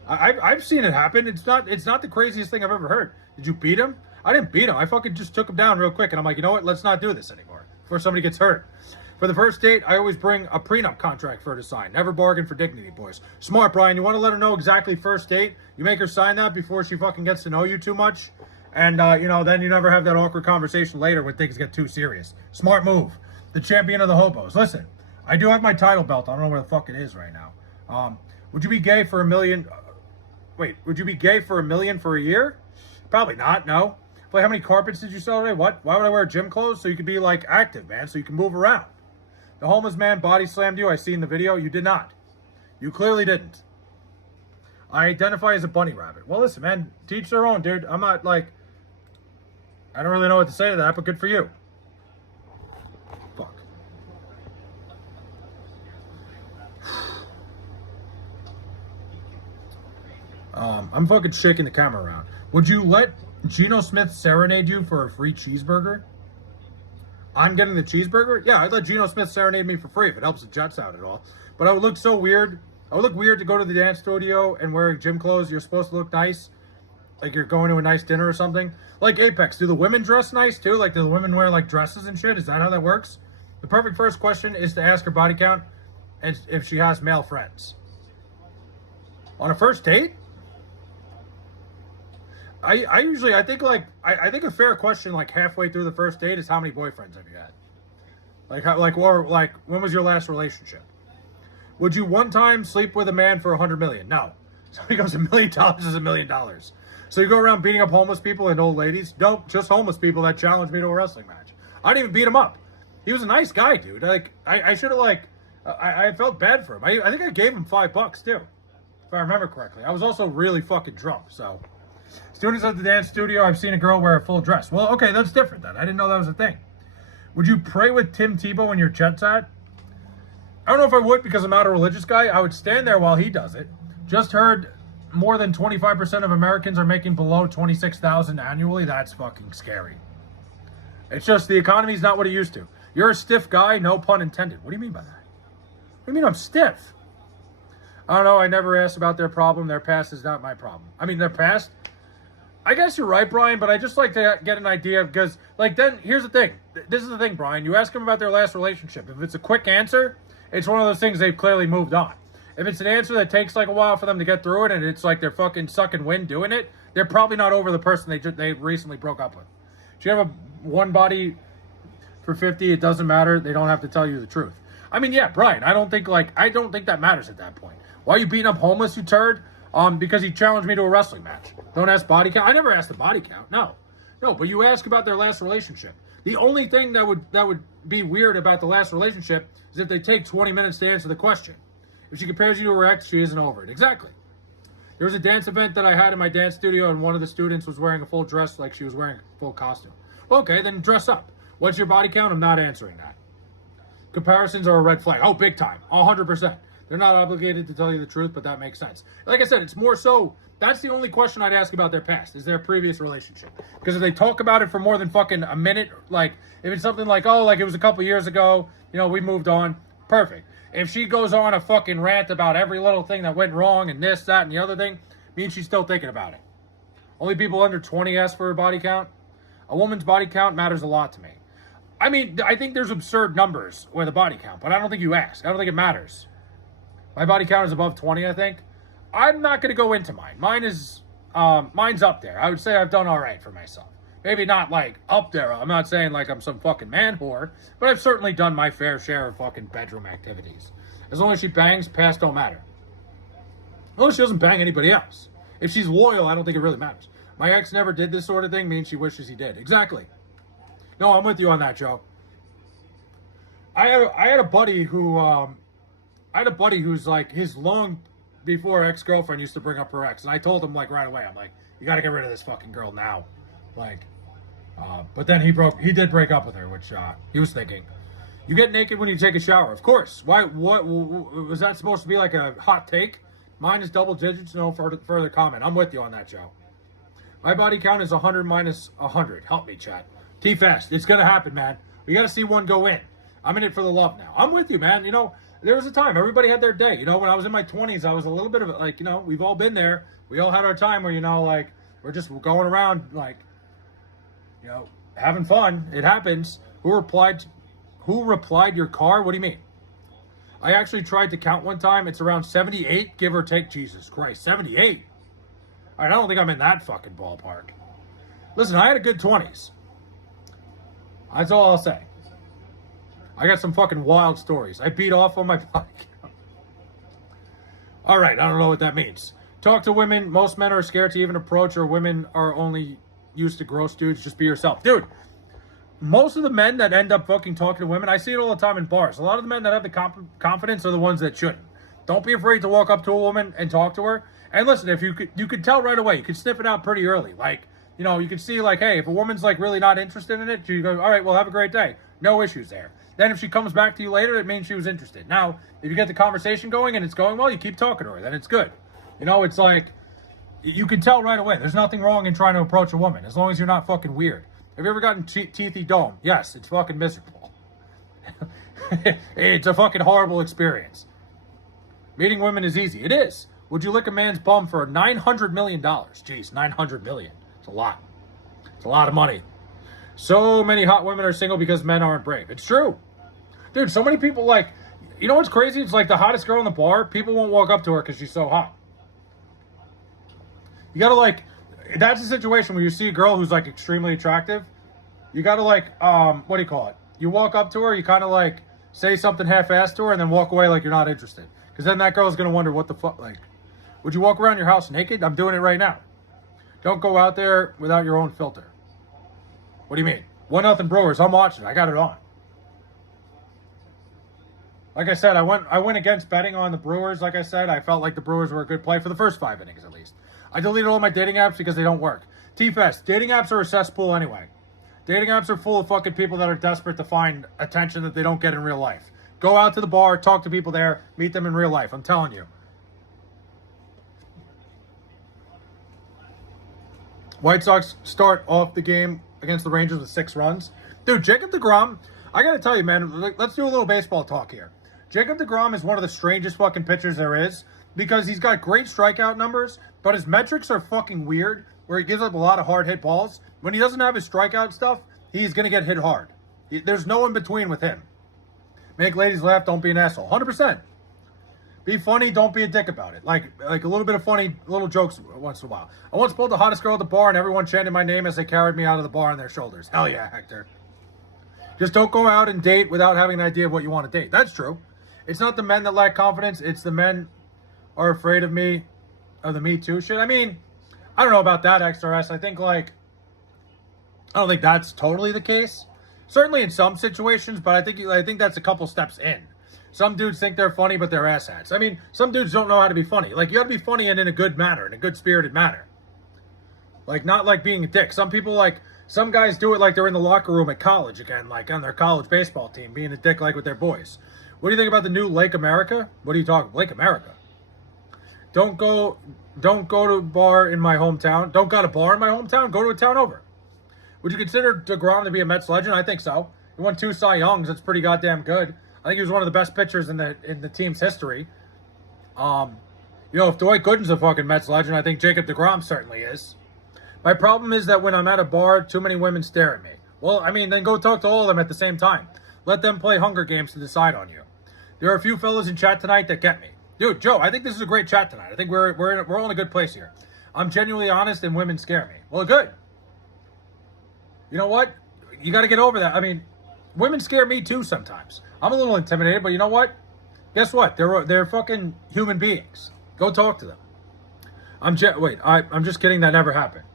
I've seen it happen. It's not the craziest thing I've ever heard. Did you beat him? I didn't beat him. I fucking just took him down real quick, and I'm like, you know what? Let's not do this anymore before somebody gets hurt. For the first date, I always bring a prenup contract for her to sign. Never bargain for dignity, boys. Smart, Brian. You want to let her know exactly first date? You make her sign that before she fucking gets to know you too much. And, then you never have that awkward conversation later when things get too serious. Smart move. The champion of the hobos. Listen, I do have my title belt. I don't know where the fuck it is right now. Would you be gay for $1 million? Would you be gay for $1 million for a year? Probably not, no. Like, how many carpets did you sell today? What? Why would I wear gym clothes? So you could be, like, active, man. So you can move around. The homeless man body slammed you. I see in the video. You did not. You clearly didn't. I identify as a bunny rabbit. Well, listen, man. Teach their own, dude. I'm not, like... I don't really know what to say to that, but good for you. Fuck. I'm fucking shaking the camera around. Would you let Geno Smith serenade you for a free cheeseburger? I'm getting the cheeseburger? Yeah, I'd let Geno Smith serenade me for free if it helps the Jets out at all. But I would look so weird. I would look weird to go to the dance studio and wearing gym clothes. You're supposed to look nice. Like you're going to a nice dinner or something. Like Apex, do the women dress nice too? Like do the women wear like dresses and shit? Is that how that works? The perfect first question is to ask her body count and if she has male friends. On a first date? I think a fair question like halfway through the first date is how many boyfriends have you had? Like when was your last relationship? Would you one time sleep with a man for $100 million? No. So he goes $1 million is $1 million. So you go around beating up homeless people and old ladies? Nope, just homeless people that challenged me to a wrestling match. I didn't even beat him up. He was a nice guy, dude. Like I should have I felt bad for him. I think I gave him $5 too, if I remember correctly. I was also really fucking drunk. So students at the dance studio, I've seen a girl wear a full dress. Well, okay, that's different then. I didn't know that was a thing. Would you pray with Tim Tebow in your jet set? I don't know if I would because I'm not a religious guy. I would stand there while he does it. Just heard more than 25% of Americans are making below $26,000 annually. That's fucking scary. It's just the economy's not what it used to. You're a stiff guy, no pun intended. What do you mean by that? What do you mean I'm stiff? I don't know. I never asked about their problem. Their past is not my problem. I mean, their past. I guess you're right, Brian, but I just like to get an idea because, like, then here's the thing. This is the thing, Brian. You ask them about their last relationship. If it's a quick answer, it's one of those things they've clearly moved on. If it's an answer that takes like a while for them to get through it and it's like they're fucking sucking wind doing it, they're probably not over the person they recently broke up with. If you have one body for 50, it doesn't matter. They don't have to tell you the truth. I mean, yeah, Brian, I don't think that matters at that point. Why are you beating up homeless, you turd? Because he challenged me to a wrestling match. Don't ask body count. I never asked the body count. No, but you ask about their last relationship. The only thing that would be weird about the last relationship is if they take 20 minutes to answer the question. If she compares you to her ex, she isn't over it. Exactly. There was a dance event that I had in my dance studio, and one of the students was wearing a full dress like she was wearing a full costume. Okay, then dress up. What's your body count? I'm not answering that. Comparisons are a red flag. Oh, big time. 100%. They're not obligated to tell you the truth, but that makes sense. Like I said, it's more so, that's the only question I'd ask about their past, is their previous relationship. Because if they talk about it for more than fucking a minute, like, if it's something like, oh, like it was a couple years ago, we moved on, perfect. If she goes on a fucking rant about every little thing that went wrong and this, that, and the other thing, means she's still thinking about it. Only people under 20 ask for a body count. A woman's body count matters a lot to me. I mean, I think there's absurd numbers with a body count, but I don't think you ask. I don't think it matters. My body count is above 20, I think. I'm not going to go into mine. Mine's up there. I would say I've done all right for myself. Maybe not like up there. I'm not saying like I'm some fucking man whore, but I've certainly done my fair share of fucking bedroom activities. As long as she bangs, past don't matter. As long as she doesn't bang anybody else. If she's loyal, I don't think it really matters. My ex never did this sort of thing, means she wishes he did. Exactly. No, I'm with you on that, Joe. I had a buddy who's like, his long before ex-girlfriend used to bring up her ex, and I told him like right away, I'm like, you got to get rid of this fucking girl now, like. But then he did break up with her, which he was thinking. You get naked when you take a shower, of course. Why? What was that supposed to be like a hot take? Mine is double digits. No further comment. I'm with you on that, Joe. My body count is 100 minus 100. Help me, chat. T-Fest. It's gonna happen, man. We got to see one go in. I'm in it for the love now. I'm with you, man. You know, there was a time everybody had their day. You know, when I was in my 20s, I was a little bit of like, you know, we've all been there. We all had our time where, you know, like we're just going around like, you know, having fun. It happens. Who replied your car? What do you mean? I actually tried to count one time. It's around 78, give or take. Jesus Christ, 78. All right, I don't think I'm in that fucking ballpark. Listen, I had a good 20s. That's all I'll say. I got some fucking wild stories. I beat off on my bike. All right, I don't know what that means. Talk to women. Most men are scared to even approach, or women are only used to gross dudes. Just be yourself. Dude, most of the men that end up fucking talking to women, I see it all the time in bars. A lot of the men that have the confidence are the ones that shouldn't. Don't be afraid to walk up to a woman and talk to her. And listen, if you could tell right away. You could sniff it out pretty early. Like, you know, you can see like, hey, if a woman's like really not interested in it, you go, all right, well, have a great day. No issues there. Then if she comes back to you later, it means she was interested. Now, if you get the conversation going and it's going well, you keep talking to her. Then it's good. You know, it's like, you can tell right away. There's nothing wrong in trying to approach a woman, as long as you're not fucking weird. Have you ever gotten teethy dome? Yes, it's fucking miserable. It's a fucking horrible experience. Meeting women is easy. It is. Would you lick a man's bum for $900 million? Jeez, $900 million. It's a lot. It's a lot of money. So many hot women are single because men aren't brave. It's true. Dude, so many people like, you know what's crazy? It's like the hottest girl in the bar. People won't walk up to her because she's so hot. You gotta like, that's a situation where you see a girl who's like extremely attractive. You gotta like, what do you call it? You walk up to her, you kind of like say something half-assed to her and then walk away like you're not interested. Because then that girl's gonna wonder what the fuck, like, would you walk around your house naked? I'm doing it right now. Don't go out there without your own filter. What do you mean? 1-0 Brewers, I'm watching. I got it on. Like I said, I went against betting on the Brewers. Like I said, I felt like the Brewers were a good play for the first 5 innings at least. I deleted all my dating apps because they don't work. T-Fest, dating apps are a cesspool anyway. Dating apps are full of fucking people that are desperate to find attention that they don't get in real life. Go out to the bar, talk to people there, meet them in real life. I'm telling you. White Sox start off the game against the Rangers with 6 runs. Dude, Jacob deGrom, I got to tell you, man, let's do a little baseball talk here. Jacob deGrom is one of the strangest fucking pitchers there is because he's got great strikeout numbers, but his metrics are fucking weird where he gives up a lot of hard hit balls. When he doesn't have his strikeout stuff, he's going to get hit hard. There's no in between with him. Make ladies laugh, don't be an asshole. 100%. Be funny, don't be a dick about it. Like a little bit of funny little jokes once in a while. I once pulled the hottest girl at the bar and everyone chanted my name as they carried me out of the bar on their shoulders. Hell yeah, Hector. Just don't go out and date without having an idea of what you want to date. That's true. It's not the men that lack confidence. It's the men are afraid of the Me Too shit. I mean, I don't know about that, XRS. I don't think that's totally the case. Certainly in some situations, but I think that's a couple steps in. Some dudes think they're funny, but they're asshats. I mean, some dudes don't know how to be funny. Like, you have to be funny and in a good manner, in a good-spirited manner. Like, not like being a dick. Some guys do it like they're in the locker room at college again, like on their college baseball team, being a dick like with their boys. What do you think about the new Lake America? What are you talking? Lake America? Don't go to a bar in my hometown. Don't got a bar in my hometown? Go to a town over. Would you consider deGrom to be a Mets legend? I think so. He won 2 Cy Youngs. That's pretty goddamn good. I think he was one of the best pitchers in the team's history. If Dwight Gooden's a fucking Mets legend, I think Jacob deGrom certainly is. My problem is that when I'm at a bar, too many women stare at me. Well, I mean, then go talk to all of them at the same time. Let them play Hunger Games to decide on you. There are a few fellas in chat tonight that get me. Dude, Joe, I think this is a great chat tonight. I think we're all in a good place here. I'm genuinely honest and women scare me. Well, good. You know what? You got to get over that. I mean, women scare me too sometimes. I'm a little intimidated, but you know what? Guess what? They're fucking human beings. Go talk to them. I'm just kidding. That never happened.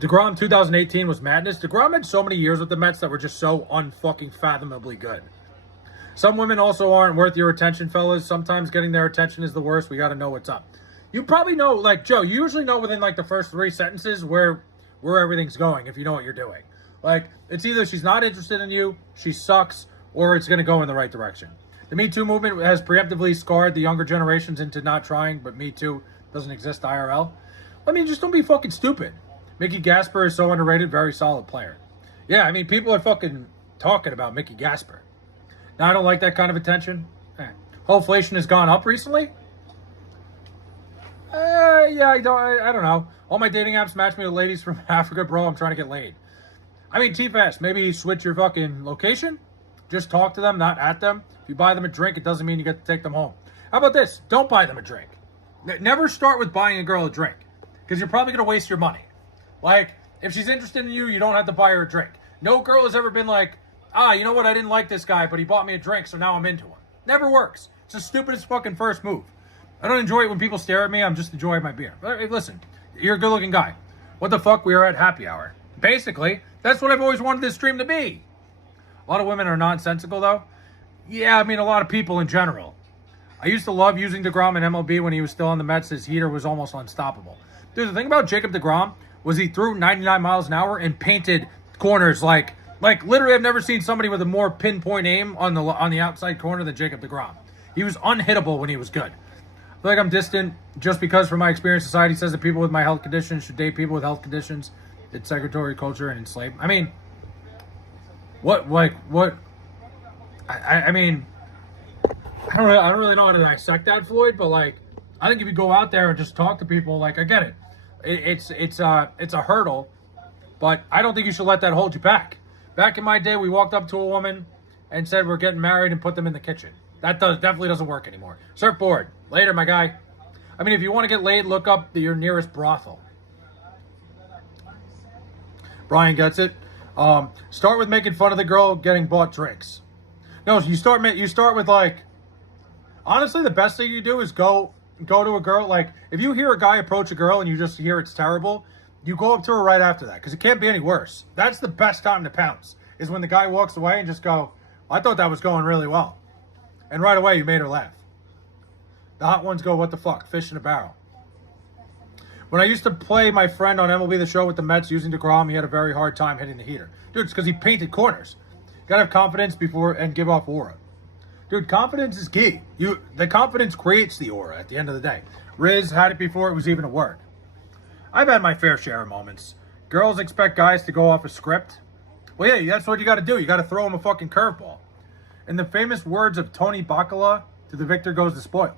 deGrom 2018 was madness. deGrom had so many years with the Mets that were just so unfucking fathomably good. Some women also aren't worth your attention, fellas. Sometimes getting their attention is the worst. We got to know what's up. You probably know, like, Joe, you usually know within, like, the first 3 sentences where everything's going if you know what you're doing. Like, it's either she's not interested in you, she sucks, or it's going to go in the right direction. The Me Too movement has preemptively scarred the younger generations into not trying, but Me Too doesn't exist IRL. I mean, just don't be fucking stupid. Mickey Gasper is so underrated, very solid player. Yeah, I mean, people are fucking talking about Mickey Gasper. Now, I don't like that kind of attention. Inflation has gone up recently. Yeah, I don't know. All my dating apps match me with ladies from Africa, bro. I'm trying to get laid. I mean, T-Fast, maybe switch your fucking location. Just talk to them, not at them. If you buy them a drink, it doesn't mean you get to take them home. How about this? Don't buy them a drink. Never start with buying a girl a drink, because you're probably going to waste your money. Like, if she's interested in you, you don't have to buy her a drink. No girl has ever been like, you know what? I didn't like this guy, but he bought me a drink, so now I'm into him. Never works. It's the stupidest fucking first move. I don't enjoy it when people stare at me. I'm just enjoying my beer. Hey, listen, you're a good-looking guy. What the fuck? We are at happy hour. Basically, that's what I've always wanted this stream to be. A lot of women are nonsensical, though. Yeah, I mean, a lot of people in general. I used to love using DeGrom in MLB when he was still on the Mets. His heater was almost unstoppable. Dude, the thing about Jacob DeGrom was he threw 99 miles an hour and painted corners like literally I've never seen somebody with a more pinpoint aim on the outside corner than Jacob DeGrom. He was unhittable when he was good. I feel like I'm distant just because from my experience, society says that people with my health conditions should date people with health conditions. It's segregatory culture and enslaved. I mean, what? I mean, I don't really know how to dissect that, Floyd. But like, I think if you go out there and just talk to people, like, I get it. It's a hurdle, but I don't think you should let that hold you back. Back in my day, we walked up to a woman and said we're getting married and put them in the kitchen. That definitely doesn't work anymore. Surfboard. Later, my guy. I mean, if you want to get laid, look up your nearest brothel. Brian gets it. Start with making fun of the girl getting bought drinks. No, you start with, like, honestly, the best thing you do is go to a girl. Like, if you hear a guy approach a girl and you just hear it's terrible, you go up to her right after that, because it can't be any worse. That's the best time to pounce, is when the guy walks away and just go, I thought that was going really well. And right away, you made her laugh. The hot ones go, what the fuck? Fish in a barrel. When I used to play my friend on MLB The Show with the Mets using DeGrom, he had a very hard time hitting the heater. Dude, it's because he painted corners. You gotta have confidence before and give off aura. Dude, confidence is key. The confidence creates the aura at the end of the day. Riz had it before it was even a word. I've had my fair share of moments. Girls expect guys to go off a script. Well, yeah, that's what you gotta do. You gotta throw them a fucking curveball. In the famous words of Tony Bacala, to the victor goes the spoils.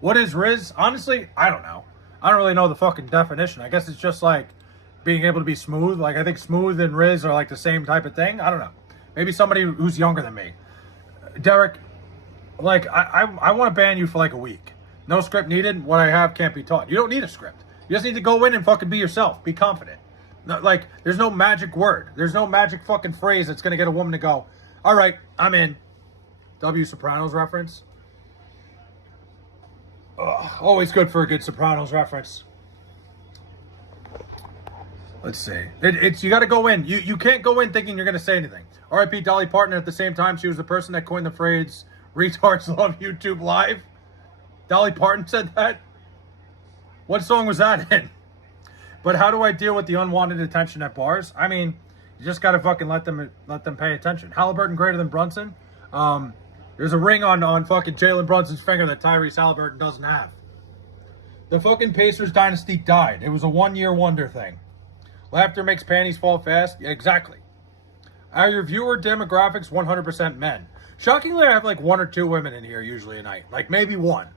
What is Riz? Honestly, I don't know. I don't really know the fucking definition. I guess it's just like being able to be smooth. Like, I think smooth and Riz are like the same type of thing. I don't know. Maybe somebody who's younger than me. Derek, like, I want to ban you for like a week. No script needed. What I have can't be taught. You don't need a script. You just need to go in and fucking be yourself. Be confident. Like, there's no magic word. There's no magic fucking phrase that's going to get a woman to go, all right, I'm in. W. Sopranos reference. Ugh, always good for a good Sopranos reference. Let's see. You got to go in. You can't go in thinking you're going to say anything. R.I.P. Dolly Parton. At the same time, she was the person that coined the phrase, retards love YouTube Live. Dolly Parton said that? What song was that in? But how do I deal with the unwanted attention at bars? I mean, you just got to fucking let them pay attention. Halliburton greater than Brunson? There's a ring on fucking Jalen Brunson's finger that Tyrese Halliburton doesn't have. The fucking Pacers dynasty died. It was a one-year wonder thing. Laughter makes panties fall fast. Yeah, exactly. Are your viewer demographics 100% men? Shockingly, I have like 1 or 2 women in here usually a night. Like maybe 1.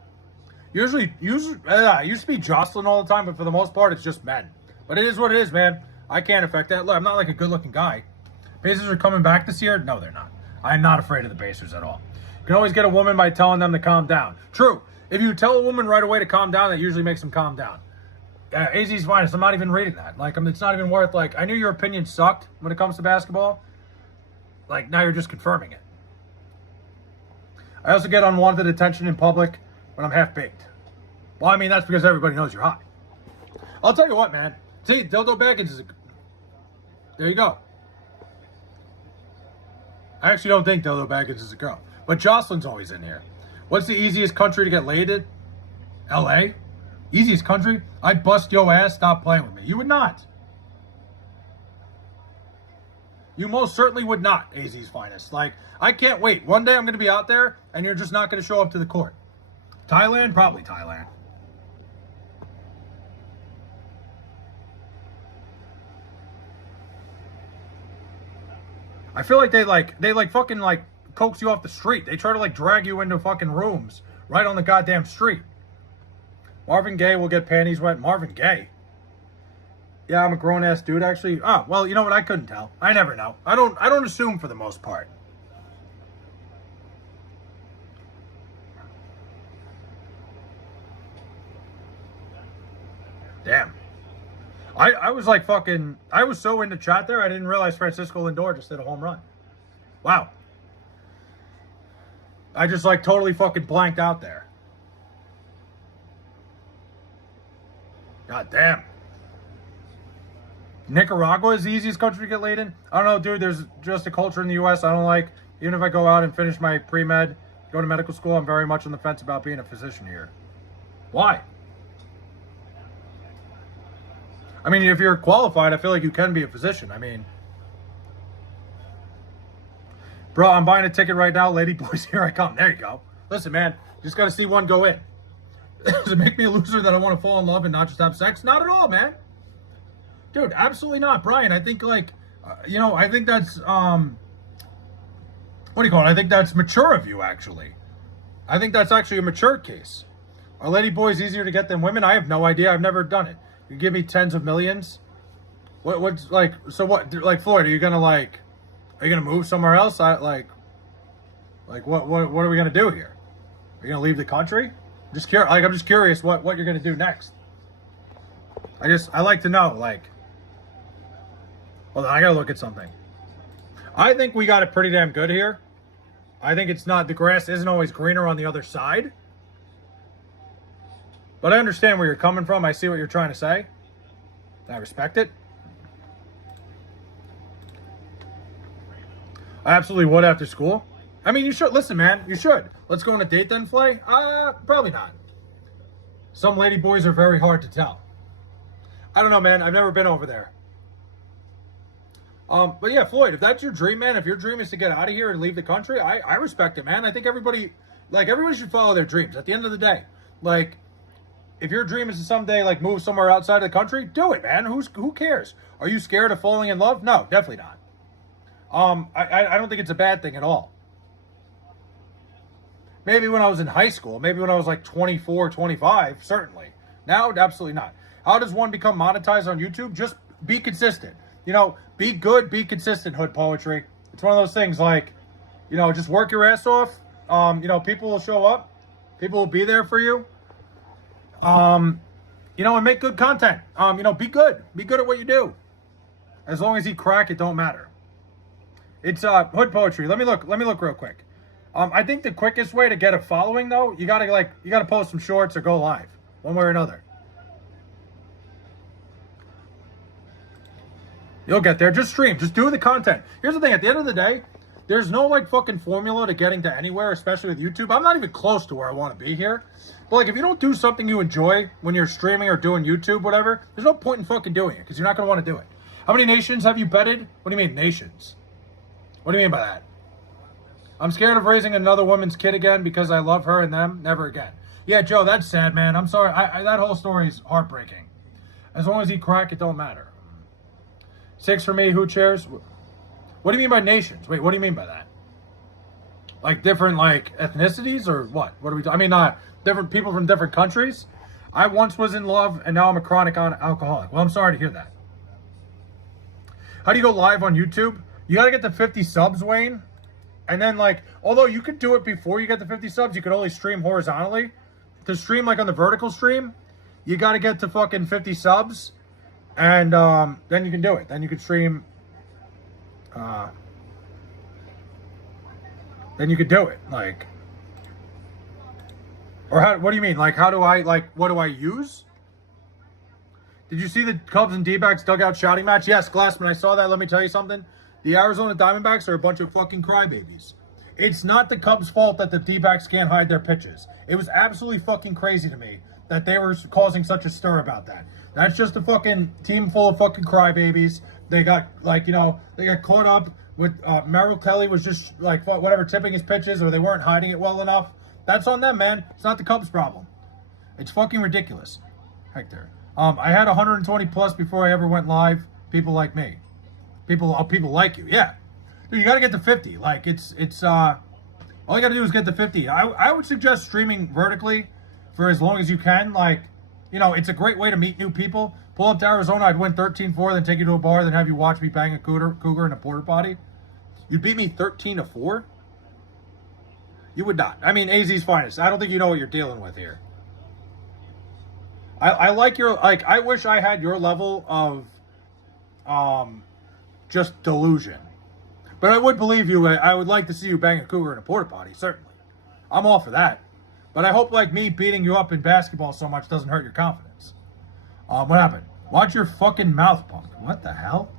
Usually, it used to be Jocelyn all the time, but for the most part, it's just men. But it is what it is, man. I can't affect that. Look, I'm not like a good-looking guy. Pacers are coming back this year? No, they're not. I'm not afraid of the Pacers at all. You can always get a woman by telling them to calm down. True. If you tell a woman right away to calm down, that usually makes them calm down. AZ's finest. I'm not even reading that. Like, it's not even worth, like, I knew your opinion sucked when it comes to basketball. Like, now you're just confirming it. I also get unwanted attention in public when I'm half-baked. Well, I mean, that's because everybody knows you're hot. I'll tell you what, man. See, Dildo Baggins is a... There you go. I actually don't think Dildo Baggins is a girl. But Jocelyn's always in here. What's the easiest country to get laid in? L.A.? Easiest country? I'd bust your ass, stop playing with me. You would not. You most certainly would not, AZ's finest. Like, I can't wait. One day I'm going to be out there, and you're just not going to show up to the court. Thailand? Probably Thailand. I feel like they fucking like coax you off the street. They try to like drag you into fucking rooms right on the goddamn street. Marvin Gaye will get panties wet. Marvin Gaye. Yeah, I'm a grown ass dude actually. Oh, well, you know what? I couldn't tell. I never know. I don't assume for the most part. Damn. I was like fucking, I was so into chat there, I didn't realize Francisco Lindor just hit a home run. Wow. I just like totally fucking blanked out there. God damn. Nicaragua is the easiest country to get laid in? I don't know, dude. There's just a culture in the U.S. I don't like. Even if I go out and finish my pre-med, go to medical school, I'm very much on the fence about being a physician here. Why? I mean, if you're qualified, I feel like you can be a physician. I mean, bro, I'm buying a ticket right now. Lady boys, here I come. There you go. Listen, man, just got to see one go in. Does it make me a loser that I want to fall in love and not just have sex? Not at all, man. Dude, absolutely not. Brian, I think, like, I think that's, what do you call it? I think that's mature of you, actually. I think that's actually a mature case. Are lady boys easier to get than women? I have no idea. I've never done it. You give me tens of millions. What's like? So what? Like Floyd, are you gonna move somewhere else? What are we gonna do here? Are you gonna leave the country? I'm just curious what you're gonna do next. I like to know. Like, hold on, I gotta look at something. I think we got it pretty damn good here. I think the grass isn't always greener on the other side. But I understand where you're coming from. I see what you're trying to say. I respect it. I absolutely would after school. I mean, you should. Listen, man, you should. Let's go on a date then, Flay? Probably not. Some lady boys are very hard to tell. I don't know, man. I've never been over there. But yeah, Floyd, if that's your dream, man, if your dream is to get out of here and leave the country, I respect it, man. I think everybody should follow their dreams at the end of the day. Like, if your dream is to someday, like, move somewhere outside of the country, do it, man. Who cares? Are you scared of falling in love? No, definitely not. I don't think it's a bad thing at all. Maybe when I was in high school, maybe when I was like 24, 25, certainly. Now, absolutely not. How does one become monetized on YouTube? Just be consistent. Be good, be consistent, Hood Poetry. It's one of those things like, just work your ass off. People will show up. People will be there for you. And make good content. Be good. Be good at what you do. As long as you crack, it don't matter. It's Hood Poetry. Let me look real quick. I think the quickest way to get a following, though, you gotta post some shorts or go live, one way or another. You'll get there. Just stream. Just do the content. Here's the thing. At the end of the day, there's no fucking formula to getting to anywhere, especially with YouTube. I'm not even close to where I want to be here. But if you don't do something you enjoy when you're streaming or doing YouTube, whatever, there's no point in fucking doing it because you're not going to want to do it. How many nations have you bedded? What do you mean, nations? What do you mean by that? I'm scared of raising another woman's kid again because I love her and them. Never again. Yeah, Joe, that's sad, man. I'm sorry. That whole story is heartbreaking. As long as he crack, it don't matter. 6 for me. Who chairs? What do you mean by nations? Wait, what do you mean by that? Like different ethnicities or what? What are we talking? I mean, different people from different countries. I once was in love and now I'm a chronic alcoholic. Well, I'm sorry to hear that. How do you go live on YouTube? You got to get to 50 subs, Wayne. And then although you could do it before you get to 50 subs, you could only stream horizontally. To stream on the vertical stream, you got to get to fucking 50 subs. And then you can do it. Then you can stream. Then you could do it. Or what do you mean? How do I, what do I use? Did you see the Cubs and D-backs dugout shouting match? Yes, Glassman, I saw that. Let me tell you something. The Arizona Diamondbacks are a bunch of fucking crybabies. It's not the Cubs' fault that the D-backs can't hide their pitches. It was absolutely fucking crazy to me that they were causing such a stir about that. That's just a fucking team full of fucking crybabies. They got, like, you know, they got caught up with Merrill Kelly was just, like, whatever, tipping his pitches, or they weren't hiding it well enough. That's on them, man. It's not the Cubs' problem. It's fucking ridiculous. Heck there. I had 120 plus before I ever went live. People like me. People like you. Yeah. Dude, you got to get to 50. Like, all you got to do is get to 50. I would suggest streaming vertically for as long as you can. Like, you know, it's a great way to meet new people. Pull up to Arizona, I'd win 13-4, then take you to a bar, then have you watch me bang a cougar in a porta potty. You'd beat me 13-4? You would not. I mean, AZ's finest. I don't think you know what you're dealing with here. I like your, like, I wish I had your level of just delusion. But I would believe you. I would like to see you bang a cougar in a porta potty, certainly. I'm all for that. But I hope, like, me beating you up in basketball so much doesn't hurt your confidence. What happened? Watch your fucking mouth, punk. What the hell?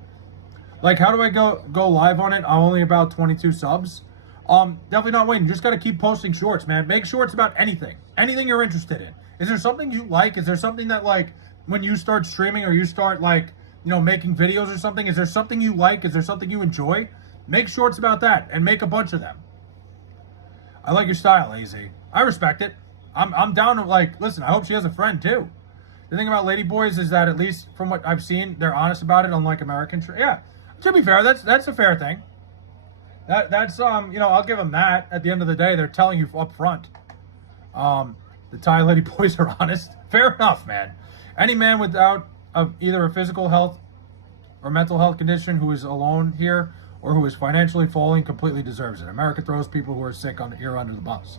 Like, how do I go live on it? I'm only about 22 subs. Definitely not waiting. You just got to keep posting shorts, man. Make shorts about anything. Anything you're interested in. Is there something you like? Is there something that, like, when you start streaming or you start, like, you know, making videos or something, is there something you like? Is there something you enjoy? Make shorts about that and make a bunch of them. I like your style, AZ. I respect it. I'm down to, like, listen, I hope she has a friend, too. The thing about Ladyboys is that, at least from what I've seen, they're honest about it, unlike American. Yeah, to be fair, that's a fair thing. That's you know, I'll give them that. At the end of the day, they're telling you up front. The Thai Ladyboys are honest. Fair enough, man. Any man without either a physical health or mental health condition who is alone here or who is financially falling completely deserves it. America throws people who are sick here under the bus.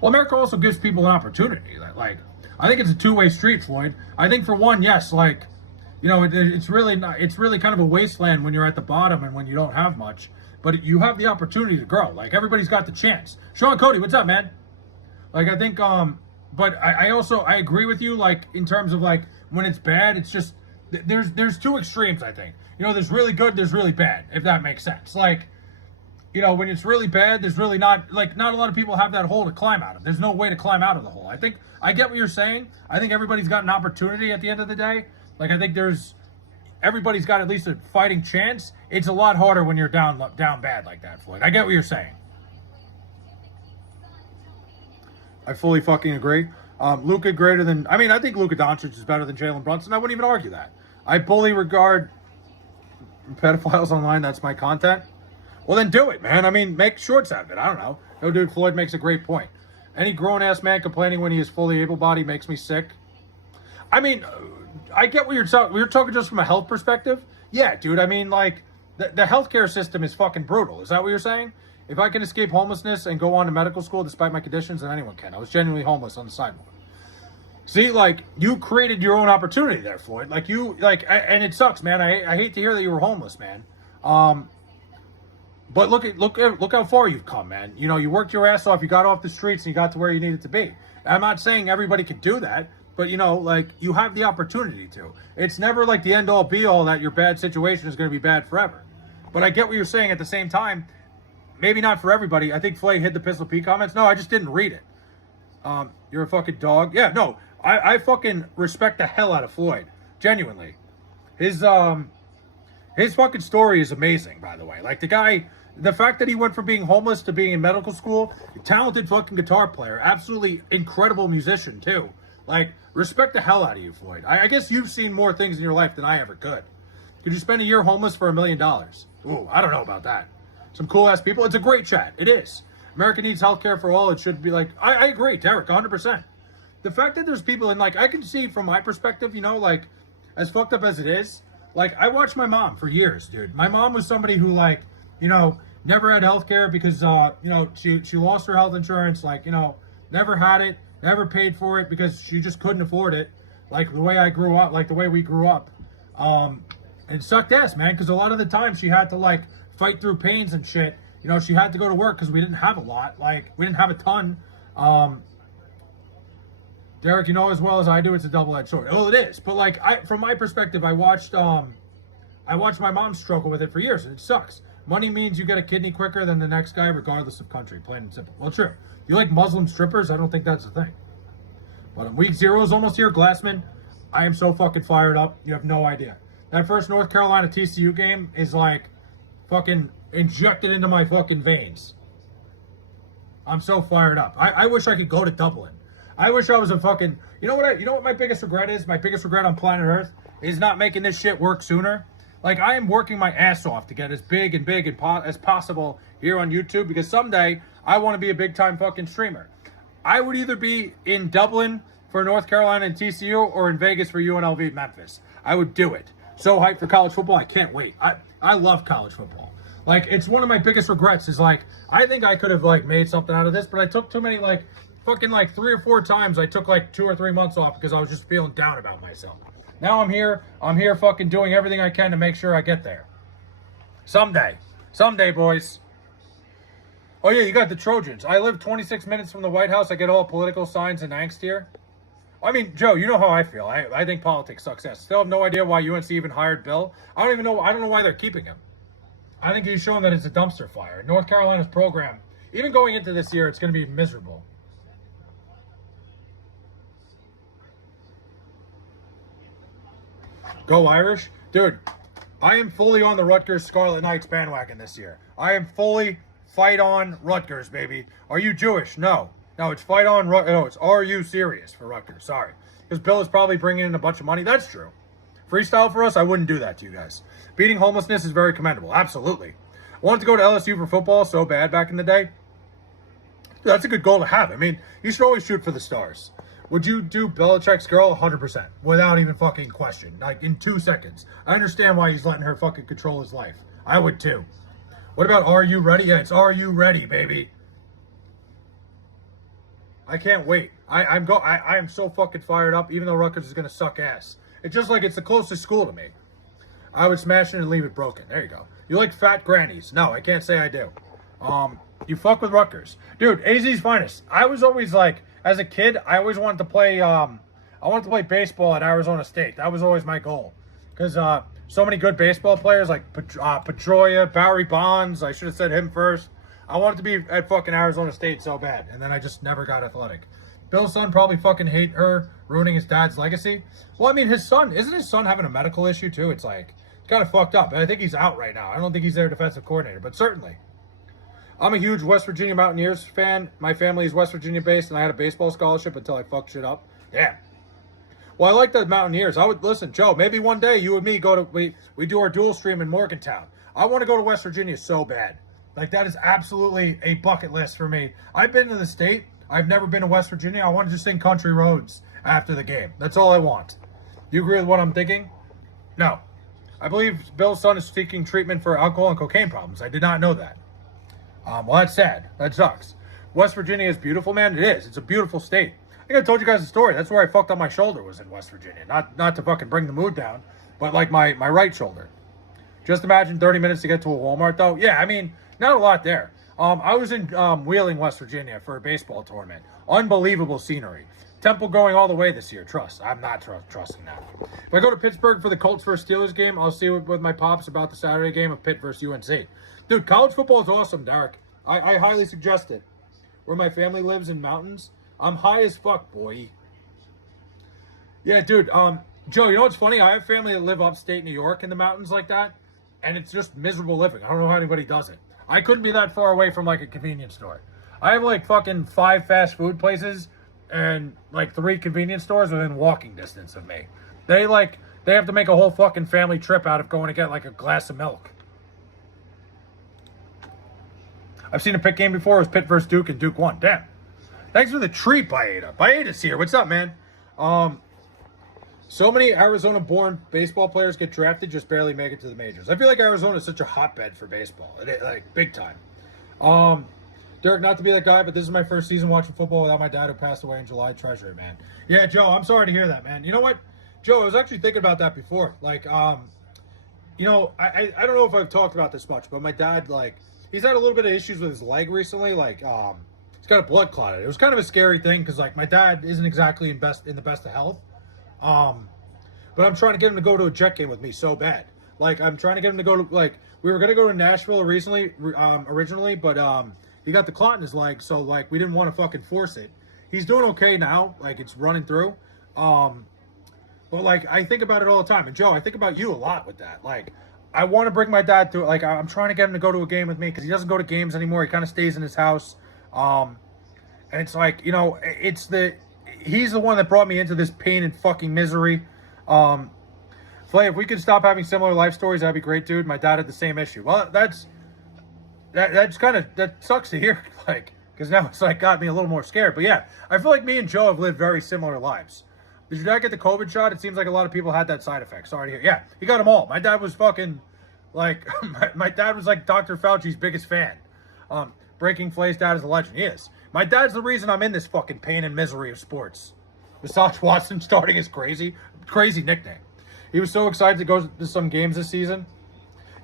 Well, America also gives people an opportunity. Like, I think it's a two-way street, Floyd. I think for one, yes, like, you know, it's really not. It's really kind of a wasteland when you're at the bottom and when you don't have much. But you have the opportunity to grow. Like, everybody's got the chance. Sean Cody, what's up, man? Like, I think, but I agree with you. Like, in terms of, like, when it's bad, it's just there's two extremes. I think, you know, there's really good, there's really bad. If that makes sense. Like, you know, when it's really bad, there's really not a lot of people have that hole to climb out of. There's no way to climb out of the hole. I think I get what you're saying. I think everybody's got an opportunity at the end of the day. Like, I think everybody's got at least a fighting chance. It's a lot harder when you're down bad like that, Floyd. I get what you're saying. I fully fucking agree. Luka greater than, I mean, I think Luka Doncic is better than Jalen Brunson. I wouldn't even argue that. I fully regard pedophiles online. That's my content. Well, then do it, man. I mean, make shorts out of it. I don't know. No, dude, Floyd makes a great point. Any grown-ass man complaining when he is fully able-bodied makes me sick. I mean, I get what you're talking. We're talking just from a health perspective. Yeah, dude. I mean, like, the healthcare system is fucking brutal. Is that what you're saying? If I can escape homelessness and go on to medical school despite my conditions, then anyone can. I was genuinely homeless on the sidewalk. See, like, you created your own opportunity there, Floyd. Like, and it sucks, man. I hate to hear that you were homeless, man. But look how far you've come, man. You know, you worked your ass off. You got off the streets and you got to where you needed to be. I'm not saying everybody can do that, but, you know, like, you have the opportunity to. It's never like the end-all be-all that your bad situation is going to be bad forever. But I get what you're saying at the same time. Maybe not for everybody. I think Flay hit the Pistol P comments. No, I just didn't read it. You're a fucking dog. Yeah, no. I fucking respect the hell out of Floyd. Genuinely. His fucking story is amazing, by the way. Like, the fact that he went from being homeless to being in medical school, talented fucking guitar player, absolutely incredible musician, too. Like, respect the hell out of you, Floyd. I guess you've seen more things in your life than I ever could. Could you spend a year homeless for $1 million? Ooh, I don't know about that. Some cool-ass people. It's a great chat. It is. America needs healthcare for all. It should be like, I agree, Derek, 100%. The fact that there's people in, like, I can see from my perspective, you know, like, as fucked up as it is, like, I watched my mom for years, dude. My mom was somebody who, like, you know, never had healthcare because, you know, she lost her health insurance, like, you know, never had it, never paid for it because she just couldn't afford it, like the way I grew up, like the way we grew up. And it sucked ass, man, because a lot of the time she had to, like, fight through pains and shit. You know, she had to go to work because we didn't have a lot. Like, we didn't have a ton. Derek, you know as well as I do, it's a double-edged sword. Oh, it is. But, like, from my perspective, I watched my mom struggle with it for years, and it sucks. Money means you get a kidney quicker than the next guy, regardless of country. Plain and simple. Well, true. You like Muslim strippers? I don't think that's a thing. But week 0 is almost here, Glassman. I am so fucking fired up. You have no idea. That first North Carolina TCU game is like fucking injected into my fucking veins. I'm so fired up. I wish I could go to Dublin. I wish I was a fucking... You know what my biggest regret is? My biggest regret on planet Earth is not making this shit work sooner. Like, I am working my ass off to get as big as possible here on YouTube, because someday I want to be a big-time fucking streamer. I would either be in Dublin for North Carolina and TCU or in Vegas for UNLV Memphis. I would do it. So hyped for college football, I can't wait. I love college football. Like, it's one of my biggest regrets is, like, I think I could have, like, made something out of this, but I took too many, like, fucking, like, 3 or 4 times I took, like, 2 or 3 months off because I was just feeling down about myself. Now I'm here fucking doing everything I can to make sure I get there. Someday, boys. Oh, yeah, you got the Trojans. I live 26 minutes from the White House. I get all political signs and angst here. I mean, Joe, you know how I feel. I think politics sucks ass. Still have no idea why UNC even hired Bill. I don't know why they're keeping him. I think he's showing that it's a dumpster fire. North Carolina's program, even going into this year, it's going to be miserable. Go Irish. Dude, I am fully on the Rutgers Scarlet Knights bandwagon this year. I am fully fight on Rutgers, baby. Are you Jewish? No. No, it's fight on Rutgers. No, it's are you serious for Rutgers? Sorry. Because Bill is probably bringing in a bunch of money. That's true. Freestyle for us, I wouldn't do that to you guys. Beating homelessness is very commendable. Absolutely. I wanted to go to LSU for football so bad back in the day. Dude, that's a good goal to have. I mean, you should always shoot for the stars. Would you do Belichick's girl? 100%. Without even fucking question. Like, in 2 seconds. I understand why he's letting her fucking control his life. I would too. What about Are You Ready? Yeah, it's Are You Ready, baby. I can't wait. I am so fucking fired up, even though Rutgers is going to suck ass. It's just like it's the closest school to me. I would smash it and leave it broken. There you go. You like fat grannies? No, I can't say I do. You fuck with Rutgers. Dude, AZ's finest. I was always like, as a kid, I always wanted to play, baseball at Arizona State. That was always my goal. Because so many good baseball players like Pedroia, Barry Bonds. I should have said him first. I wanted to be at fucking Arizona State so bad. And then I just never got athletic. Bill's son probably fucking hate her ruining his dad's legacy. Well, I mean, isn't his son having a medical issue too? It's like, it's kind of fucked up. I think he's out right now. I don't think he's their defensive coordinator, but certainly. I'm a huge West Virginia Mountaineers fan. My family is West Virginia based, and I had a baseball scholarship until I fucked shit up. Damn. Well, I like the Mountaineers. I would listen, Joe. Maybe one day you and me we do our dual stream in Morgantown. I want to go to West Virginia so bad. Like, that is absolutely a bucket list for me. I've been to the state. I've never been to West Virginia. I want to just sing Country Roads after the game. That's all I want. Do you agree with what I'm thinking? No. I believe Bill's son is seeking treatment for alcohol and cocaine problems. I did not know that. Well, that's sad. That sucks. West Virginia is beautiful, man. It is. It's a beautiful state. I think I told you guys the story. That's where I fucked up my shoulder, was in West Virginia. Not to fucking bring the mood down, but like my right shoulder. Just imagine 30 minutes to get to a Walmart, though. Yeah, I mean, not a lot there. I was in Wheeling, West Virginia for a baseball tournament. Unbelievable scenery. Temple going all the way this year. Trust. I'm not trusting that. If I go to Pittsburgh for the Colts versus Steelers game, I'll see with my pops about the Saturday game of Pitt versus UNC. Dude, college football is awesome, Derek. I highly suggest it. Where my family lives in mountains, I'm high as fuck, boy. Yeah, dude. Joe, you know what's funny? I have family that live upstate New York in the mountains like that, and it's just miserable living. I don't know how anybody does it. I couldn't be that far away from, like, a convenience store. I have, like, fucking 5 fast food places and, like, 3 convenience stores within walking distance of me. They have to make a whole fucking family trip out of going to get, like, a glass of milk. I've seen a Pitt game before. It was Pitt versus Duke, and Duke won. Damn. Thanks for the treat, Baeta. Baeta's here. What's up, man? So many Arizona-born baseball players get drafted, just barely make it to the majors. I feel like Arizona is such a hotbed for baseball. Like, big time. Derek, not to be that guy, but this is my first season watching football without my dad who passed away in July. Treasury, man. Yeah, Joe, I'm sorry to hear that, man. You know what? Joe, I was actually thinking about that before. Like, you know, I don't know if I've talked about this much, but my dad, like, he's had a little bit of issues with his leg recently. Like, he's got a blood clot. It was kind of a scary thing because, like, my dad isn't exactly in the best of health. But I'm trying to get him to go to a Jet game with me so bad. Like, I'm trying to get him to go to, like, We were gonna go to Nashville originally, but he got the clot in his leg, so like we didn't want to fucking force it. He's doing okay now, like it's running through. But like I think about it all the time, and Joe, I think about you a lot with that. Like I want to bring my dad to like I'm trying to get him to go to a game with me because he doesn't go to games anymore. He kind of stays in his house, and it's like he's the one that brought me into this pain and fucking misery. Flay, if we could stop having similar life stories, that'd be great, dude. My dad had the same issue. Well, that's kind of that sucks to hear, like, because now it's like got me a little more scared. But yeah, I feel like me and Joe have lived very similar lives. Did your dad get the COVID shot? It seems like a lot of people had that side effect. Sorry to hear. Yeah, he got them all. My dad was fucking like my dad was like Dr. Fauci's biggest fan. Breaking Flay's dad is a legend. He is. My dad's the reason I'm in this fucking pain and misery of sports. Deshaun Watson starting is crazy nickname. He was so excited to go to some games this season.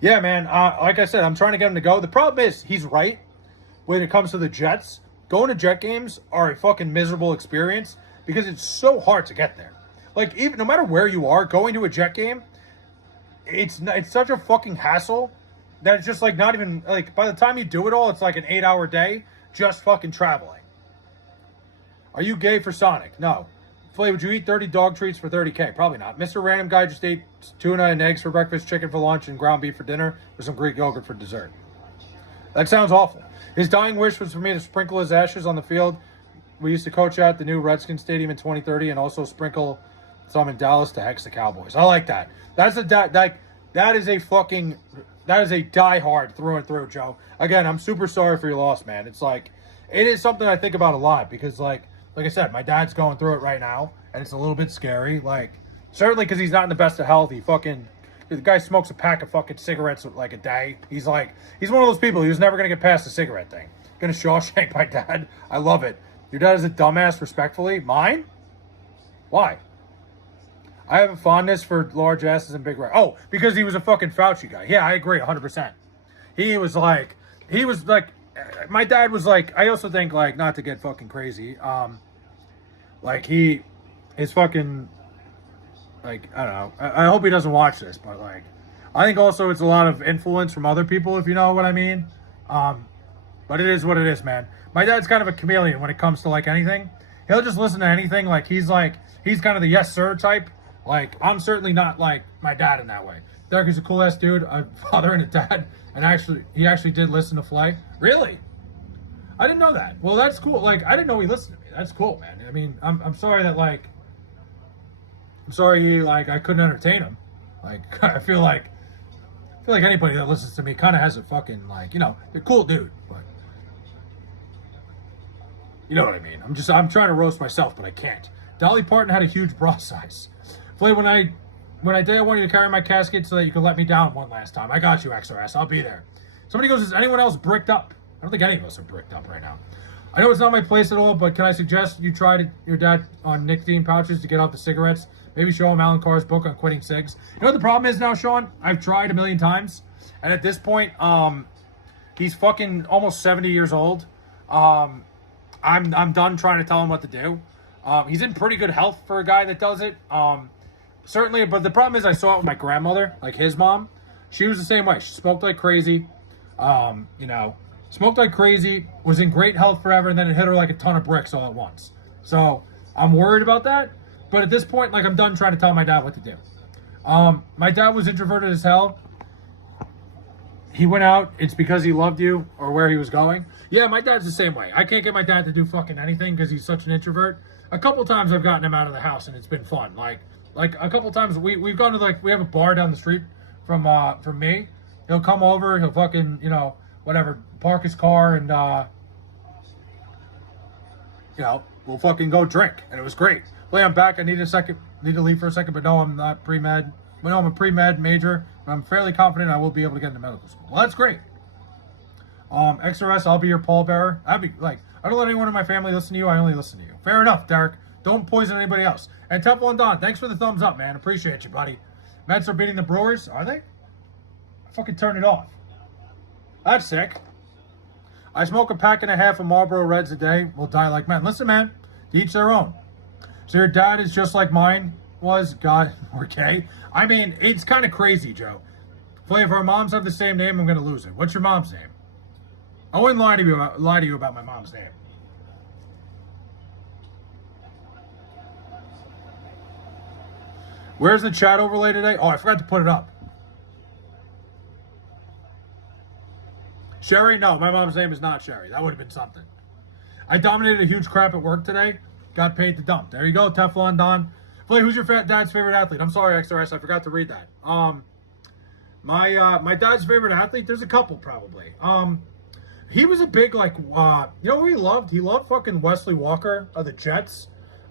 Yeah, man. Like I said, I'm trying to get him to go. The problem is, he's right when it comes to the Jets. Going to Jet games are a fucking miserable experience because it's so hard to get there. Like, even no matter where you are, going to a Jet game, it's such a fucking hassle that it's just like not even like by the time you do it all, it's like an 8-hour day just fucking traveling. Are you gay for Sonic? No. Flay, would you eat 30 dog treats for 30K? Probably not. Mr. Random Guy just ate tuna and eggs for breakfast, chicken for lunch, and ground beef for dinner with some Greek yogurt for dessert. That sounds awful. His dying wish was for me to sprinkle his ashes on the field we used to coach at, the new Redskins Stadium in 2030, and also sprinkle some in Dallas to hex the Cowboys. I like that. That is a diehard through and through, Joe. Again, I'm super sorry for your loss, man. It's like, it is something I think about a lot because like I said, my dad's going through it right now, and it's a little bit scary. Like, certainly because he's not in the best of health. The guy smokes a pack of fucking cigarettes like a day. He's one of those people. He was never going to get past the cigarette thing. Gonna Shawshank my dad. I love it. Your dad is a dumbass, respectfully. Mine? Why? I have a fondness for large asses and big rats. Oh, because he was a fucking Fauci guy. Yeah, I agree 100%. He was like, my dad was like, I also think like, not to get fucking crazy, like his fucking, like, I don't know. I hope he doesn't watch this, but like, I think also it's a lot of influence from other people, if you know what I mean. But it is what it is, man. My dad's kind of a chameleon when it comes to like anything. He'll just listen to anything. He's kind of the yes sir type. Like, I'm certainly not like my dad in that way. Derek is a cool ass dude, a father and a dad, and he actually did listen to Flay. Really? I didn't know that. Well, that's cool. Like, I didn't know he listened to me. That's cool, man. I mean, I'm sorry that like, I couldn't entertain him. Like, I feel like anybody that listens to me kind of has a fucking like, they're a cool dude, but you know what I mean. I'm trying to roast myself, but I can't. Dolly Parton had a huge bra size. Flay, when I did, I wanted to carry my casket so that you could let me down one last time. I got you, XRS. I'll be there. Somebody goes, is anyone else bricked up? I don't think any of us are bricked up right now. I know it's not my place at all, but can I suggest you try your dad on nicotine pouches to get off the cigarettes? Maybe show him Alan Carr's book on quitting cigs. You know what the problem is now, Sean? I've tried a million times, and at this point, he's fucking almost 70 years old. I'm done trying to tell him what to do. He's in pretty good health for a guy that does it. Certainly, but the problem is I saw it with my grandmother, like his mom. She was the same way. She smoked like crazy. Smoked like crazy, was in great health forever, and then it hit her like a ton of bricks all at once. So I'm worried about that. But at this point, like, I'm done trying to tell my dad what to do. My dad was introverted as hell. He went out. It's because he loved you or where he was going. Yeah, my dad's the same way. I can't get my dad to do fucking anything because he's such an introvert. A couple times I've gotten him out of the house and it's been fun. Like a couple times we've gone to we have a bar down the street from me. He'll come over. He'll fucking whatever, park his car and we'll fucking go drink. And it was great. Well, I'm back. I need to leave for a second, but no, I'm not pre-med. Well, no, I'm a pre-med major, but I'm fairly confident I will be able to get into medical school. Well, that's great. XRS, I'll be your pallbearer. I'd be like, I don't let anyone in my family listen to you. I only listen to you. Fair enough, Derek. Don't poison anybody else. And Teflon Don, thanks for the thumbs up, man. Appreciate you, buddy. Mets are beating the Brewers. Are they? I fucking turned it off. That's sick. I smoke a pack and a half of Marlboro Reds a day. We'll die like men. Listen, man, to each their own. So your dad is just like mine was. God, we're gay. I mean, it's kind of crazy, Joe. Flay, if our moms have the same name, I'm going to lose it. What's your mom's name? I wouldn't lie to you about my mom's name. Where's the chat overlay today? Oh, I forgot to put it up. Sherry? No, my mom's name is not Sherry. That would have been something. I dominated a huge crap at work today. Got paid to dump. There you go, Teflon Don. Flay, who's your dad's favorite athlete? I'm sorry, XRS, I forgot to read that. My dad's favorite athlete, there's a couple probably. He was a big, like, you know who he loved? He loved fucking Wesley Walker of the Jets.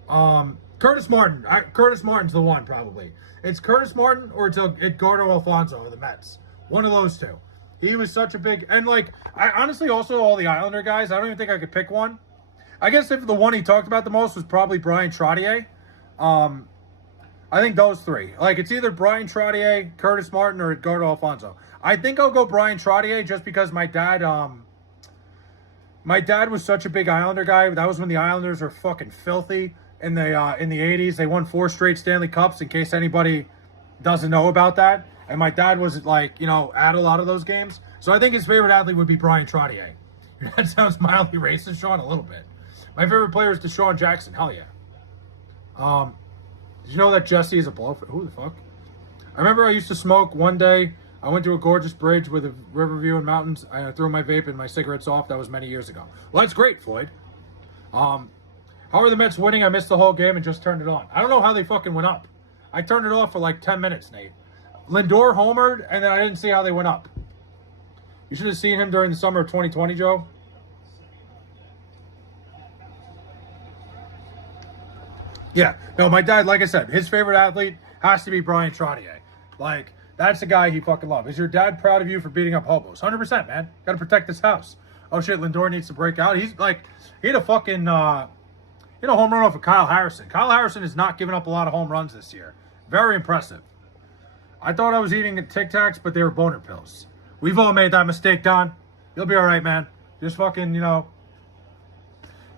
Curtis Martin. Curtis Martin's the one, probably. It's Curtis Martin or it's Edgardo Alfonso of the Mets. One of those two. He was such a big... And, like, I honestly also all the Islander guys, I don't even think I could pick one. I guess if the one he talked about the most was probably Brian Trottier. I think those three. Like, it's either Brian Trottier, Curtis Martin, or Edgardo Alfonso. I think I'll go Brian Trottier just because my dad was such a big Islander guy. That was when the Islanders were fucking filthy. In the 80s, they won 4 straight Stanley Cups, in case anybody doesn't know about that. And my dad was, like, you know, at a lot of those games. So I think his favorite athlete would be Brian Trottier. That sounds mildly racist, Sean, a little bit. My favorite player is Deshaun Jackson. Hell yeah. Did you know that Jesse is a blowfish? Who the fuck? I remember I used to smoke one day. I went to a gorgeous bridge with a river view and mountains. I threw my vape and my cigarettes off. That was many years ago. Well, that's great, Floyd. How are the Mets winning? I missed the whole game and just turned it on. I don't know how they fucking went up. I turned it off for like 10 minutes, Nate. Lindor homered, and then I didn't see how they went up. You should have seen him during the summer of 2020, Joe. Yeah. No, my dad, like I said, his favorite athlete has to be Brian Trottier. Like, that's the guy he fucking loves. Is your dad proud of you for beating up hobos? 100%, man. Got to protect this house. Oh, shit, Lindor needs to break out. He's like, he had a fucking... hit a home run off of Kyle Harrison. Kyle Harrison has not given up a lot of home runs this year. Very impressive. I thought I was eating Tic Tacs, but they were boner pills. We've all made that mistake, Don. You'll be all right, man. Just fucking, you know.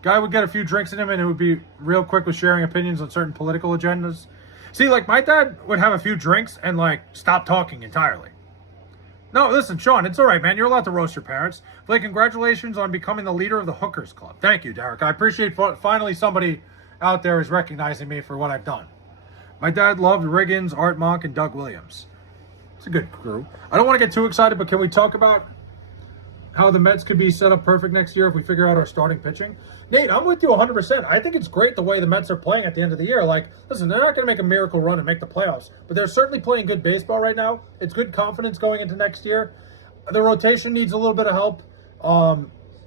Guy would get a few drinks in him, and it would be real quick with sharing opinions on certain political agendas. See, like, my dad would have a few drinks and, like, stop talking entirely. No, listen, Sean, it's all right, man. You're allowed to roast your parents. Like, congratulations on becoming the leader of the Hookers Club. Thank you, Derek. I appreciate finally somebody out there is recognizing me for what I've done. My dad loved Riggins, Art Monk, and Doug Williams. It's a good crew. I don't want to get too excited, but can we talk about how the Mets could be set up perfect next year if we figure out our starting pitching? Nate, I'm with you 100%. I think it's great the way the Mets are playing at the end of the year. Like, listen, they're not going to make a miracle run and make the playoffs, but they're certainly playing good baseball right now. It's good confidence going into next year. The rotation needs a little bit of help.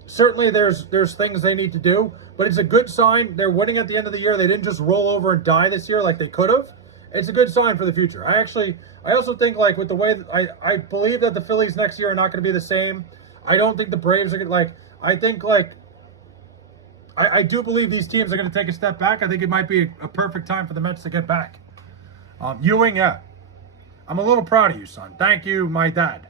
Certainly there's things they need to do, but it's a good sign. They're winning at the end of the year. They didn't just roll over and die this year like they could have. It's a good sign for the future. I also think, like, with the way I believe that the Phillies next year are not going to be the same. I don't think the Braves are going to, like, I think, like, I do believe these teams are going to take a step back. I think it might be a perfect time for the Mets to get back. Ewing, yeah. I'm a little proud of you, son. Thank you, my dad.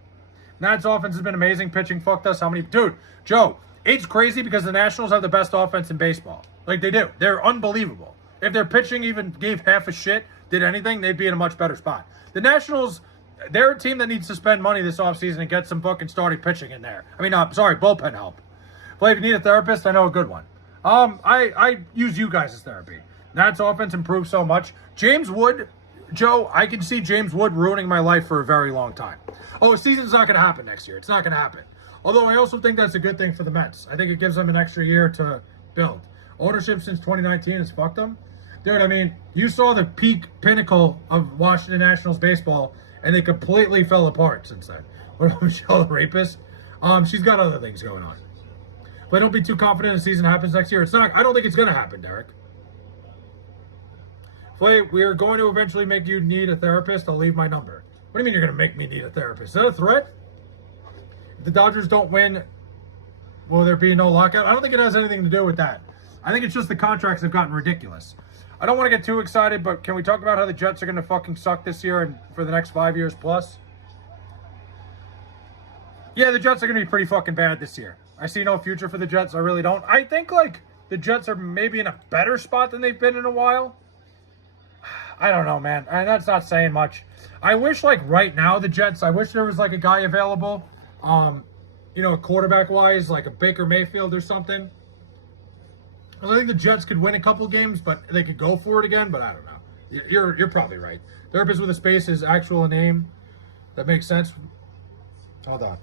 Nats offense has been amazing. Pitching fucked us. Dude, Joe, it's crazy because the Nationals have the best offense in baseball. Like, they do. They're unbelievable. If their pitching even gave half a shit, did anything, they'd be in a much better spot. The Nationals, they're a team that needs to spend money this offseason and get some fucking starting pitching in there. I mean, bullpen help. But if you need a therapist, I know a good one. I use you guys as therapy. Nats offense improved so much. James Wood, Joe, I can see James Wood ruining my life for a very long time. Oh, the season's not going to happen next year. It's not going to happen. Although I also think that's a good thing for the Mets. I think it gives them an extra year to build. Ownership since 2019 has fucked them. Dude, I mean, you saw the peak pinnacle of Washington Nationals baseball, and they completely fell apart since then. What about Michelle the rapist? She's got other things going on. But don't be too confident the season happens next year. It's not. I don't think it's going to happen, Derek. Flay, we are going to eventually make you need a therapist. I'll leave my number. What do you mean you're going to make me need a therapist? Is that a threat? If the Dodgers don't win, will there be no lockout? I don't think it has anything to do with that. I think it's just the contracts have gotten ridiculous. I don't want to get too excited, but can we talk about how the Jets are going to fucking suck this year and for the next 5 years plus? Yeah, the Jets are going to be pretty fucking bad this year. I see no future for the Jets. I really don't. I think, like, the Jets are maybe in a better spot than they've been in a while. I don't know, man. And that's not saying much. I wish, like, right now, the Jets, I wish there was, like, a guy available, quarterback-wise, like a Baker Mayfield or something. I think the Jets could win a couple games, but they could go for it again, but I don't know. You're probably right. Therapist with a space is actual name. That makes sense. Hold on.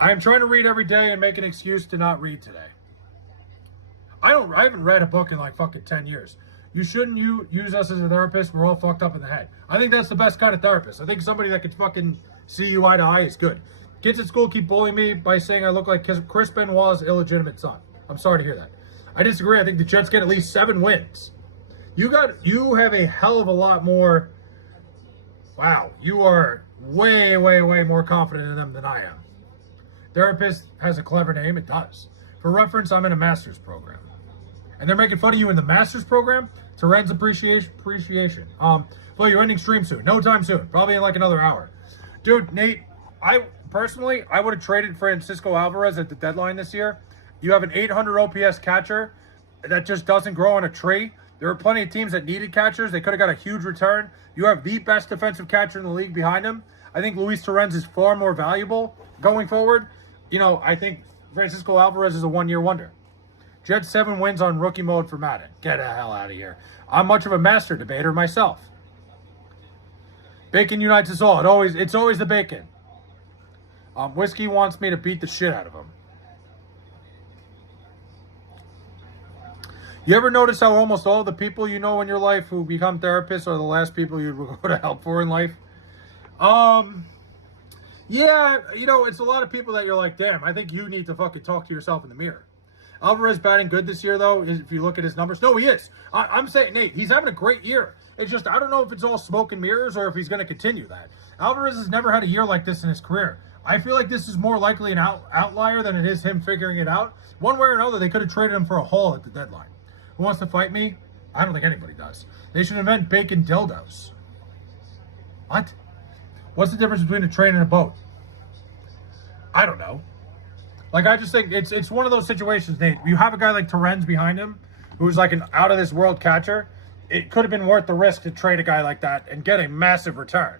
I am trying to read every day and make an excuse to not read today. I haven't read a book in like fucking 10 years. You shouldn't use us as a therapist. We're all fucked up in the head. I think that's the best kind of therapist. I think somebody that could fucking see you eye to eye is good. Kids at school keep bullying me by saying I look like Chris Benoit's illegitimate son. I'm sorry to hear that. I disagree. I think the Jets get at least 7 wins. You have a hell of a lot more. Wow, you are way, way, way more confident in them than I am. Therapist has a clever name. It does. For reference, I'm in a master's program. And they're making fun of you in the master's program? Terren's appreciation. Well, you're ending stream soon. No time soon. Probably in like another hour. Dude, Nate, I would have traded Francisco Alvarez at the deadline this year. You have an 800 OPS catcher that just doesn't grow on a tree. There were plenty of teams that needed catchers. They could have got a huge return. You have the best defensive catcher in the league behind him. I think Luis Torrens is far more valuable going forward. I think Francisco Alvarez is a one-year wonder. Jets 7 wins on rookie mode for Madden. Get the hell out of here. I'm much of a master debater myself. Bacon unites us all. It's always the bacon. Whiskey wants me to beat the shit out of him. You ever notice how almost all the people you know in your life who become therapists are the last people you would go to help for in life? Yeah, it's a lot of people that you're like, damn, I think you need to fucking talk to yourself in the mirror. Alvarez batting good this year, though, if you look at his numbers. No, he is. I'm saying, Nate, he's having a great year. It's just, I don't know if it's all smoke and mirrors or if he's going to continue that. Alvarez has never had a year like this in his career. I feel like this is more likely an outlier than it is him figuring it out. One way or another, they could have traded him for a haul at the deadline. Who wants to fight me? I don't think anybody does. They should invent bacon dildos. What? What's the difference between a train and a boat? I don't know. Like, I just think it's one of those situations, Nate. You have a guy like Torrens behind him, who's like an out-of-this-world catcher. It could have been worth the risk to trade a guy like that and get a massive return.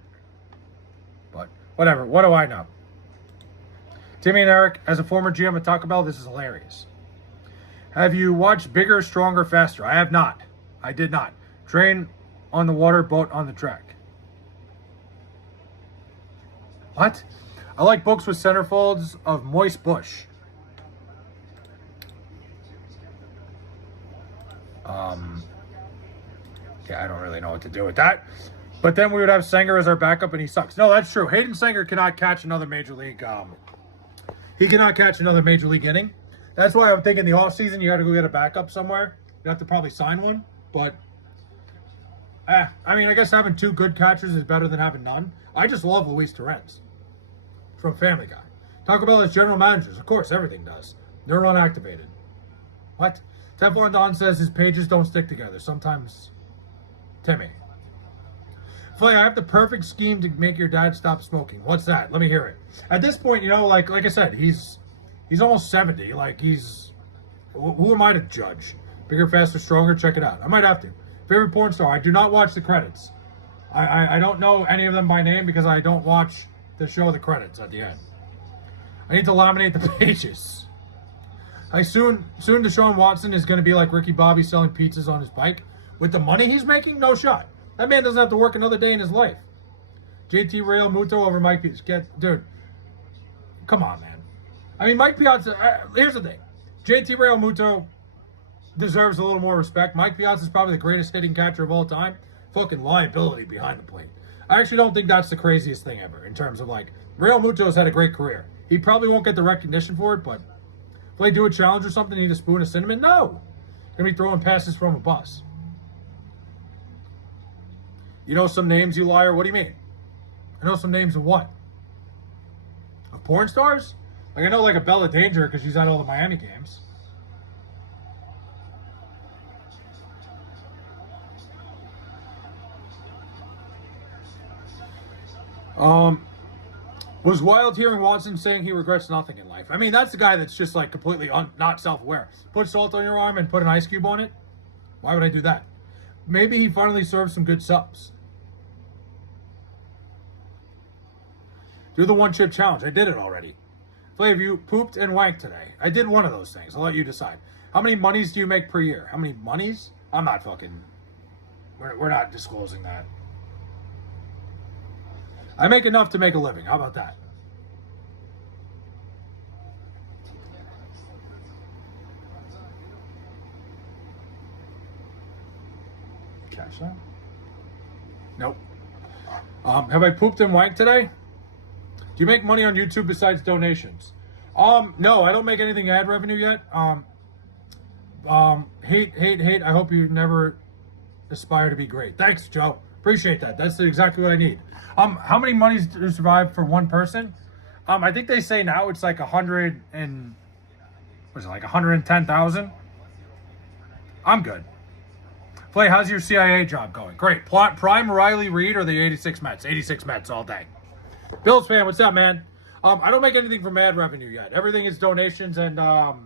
But whatever. What do I know? Timmy and Eric, as a former GM at Taco Bell, this is hilarious. Have you watched Bigger, Stronger, Faster? I have not. I did not. Train on the water, boat on the track. What? I like books with centerfolds of moist bush. Yeah, I don't really know what to do with that. But then we would have Sanger as our backup, and he sucks. No, that's true. Hayden Sanger cannot catch another major league. He cannot catch another major league inning. That's why I'm thinking the offseason you got to go get a backup somewhere. You have to probably sign one. But, I guess having 2 good catchers is better than having none. I just love Luis Torrens from Family Guy. Taco Bell has general managers. Of course, everything does. They're unactivated. What? Teflon Don says his pages don't stick together. Sometimes, Timmy. Flay, I have the perfect scheme to make your dad stop smoking. What's that? Let me hear it. At this point, like I said, he's almost 70. Like, who am I to judge? Bigger, Faster, Stronger? Check it out. I might have to. Favorite porn star? I do not watch the credits. I don't know any of them by name because I don't watch the show the credits at the end. I need to laminate the pages. Soon Deshaun Watson is going to be like Ricky Bobby selling pizzas on his bike. With the money he's making, no shot. That man doesn't have to work another day in his life. JT Real Muto over Mike Piazza. Dude, come on, man. Mike Piazza, here's the thing. JT Real Muto deserves a little more respect. Mike Piazza is probably the greatest hitting catcher of all time. Fucking liability behind the plate. I actually don't think that's the craziest thing ever in terms of, Real Muto's had a great career. He probably won't get the recognition for it, but if they do a challenge or something, need a spoon of cinnamon? No. Gonna be throwing passes from a bus. You know some names, you liar? What do you mean? I know some names of what? Of porn stars? I know a Bella Danger because she's at all the Miami games. Was wild hearing Watson saying he regrets nothing in life. That's the guy that's just completely not self-aware. Put salt on your arm and put an ice cube on it. Why would I do that? Maybe he finally served some good subs. Do the one chip challenge. I did it already. Flay, have you pooped and wanked today? I did one of those things. I'll let you decide. How many monies do you make per year? How many monies? I'm not fucking... We're not disclosing that. I make enough to make a living. How about that? Cash that? Nope. Have I pooped and wanked today? Do you make money on YouTube besides donations? No, I don't make anything ad revenue yet. Hate. I hope you never aspire to be great. Thanks, Joe. Appreciate that. That's exactly what I need. How many monies to survive for one person? I think they say now it's like 100 and what is it, like 110,000? I'm good. Flay, how's your CIA job going? Great. Prime Riley Reid or the 86 Mets? 86 Mets all day. Bills fan, what's up, man? I don't make anything from ad revenue yet. Everything is donations and cause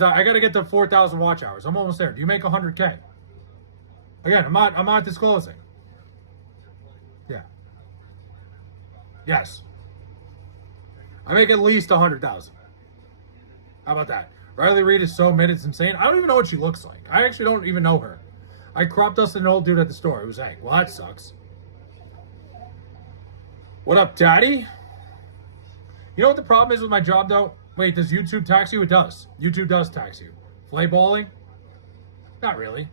I got to get to 4,000 watch hours. I'm almost there. Do you make 100K? Again, I'm not disclosing. Yeah. Yes. I make at least 100,000. How about that? Riley Reid is so mid, it's insane. I don't even know what she looks like. I actually don't even know her. I crop dusted an old dude at the store. It was like, well, that sucks. What up, Daddy? You know what the problem is with my job, though? Wait, does YouTube tax you? It does. YouTube does tax you. Flay balling? Not really.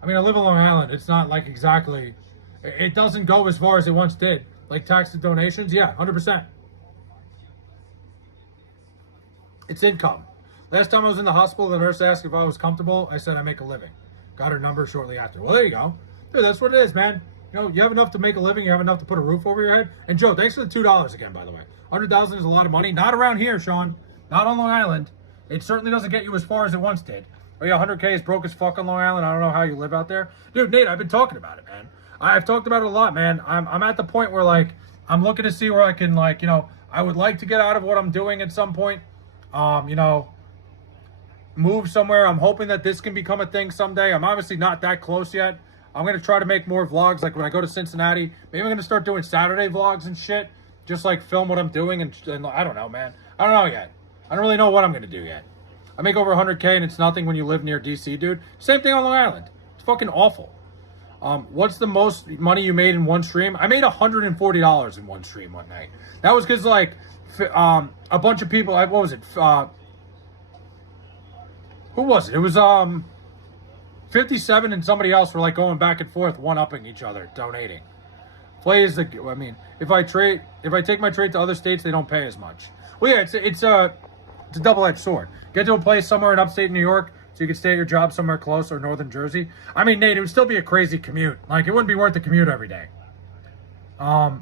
I mean, I live on Long Island. It's not like exactly... It doesn't go as far as it once did. Like tax to donations? Yeah, 100%. It's income. Last time I was in the hospital, the nurse asked if I was comfortable. I said I make a living. Got her number shortly after. Well, there you go. Dude, that's what it is, man. You know, you have enough to make a living. You have enough to put a roof over your head. And Joe, thanks for the $2 again, by the way. 100,000 is a lot of money. Not around here, Sean. Not on Long Island. It certainly doesn't get you as far as it once did. Oh yeah, 100K is broke as fuck on Long Island. I don't know how you live out there. Dude, Nate, I've been talking about it, man. I've talked about it a lot, man. I'm at the point where, like, I'm looking to see where I can, like, you know, I would like to get out of what I'm doing at some point. You know, move somewhere. I'm hoping that this can become a thing someday. I'm obviously not that close yet. I'm going to try to make more vlogs, like when I go to Cincinnati. Maybe I'm going to start doing Saturday vlogs and shit. Just, like, film what I'm doing. And I don't know, man. I don't know yet. I don't really know what I'm going to do yet. I make over 100K and it's nothing when you live near DC, dude. Same thing on Long Island. It's fucking awful. What's the most money you made in one stream? I made $140 in one stream one night. That was because, like, a bunch of people, what was it? Who was it? It was 57 and somebody else were, like, going back and forth, one-upping each other, donating. Play is the, I mean, if I take my trade to other states, they don't pay as much. Well, yeah, it's a double-edged sword. Get to a place somewhere in upstate New York so you can stay at your job somewhere close, or northern Jersey. I mean, Nate, it would still be a crazy commute. Like, it wouldn't be worth the commute every day. Or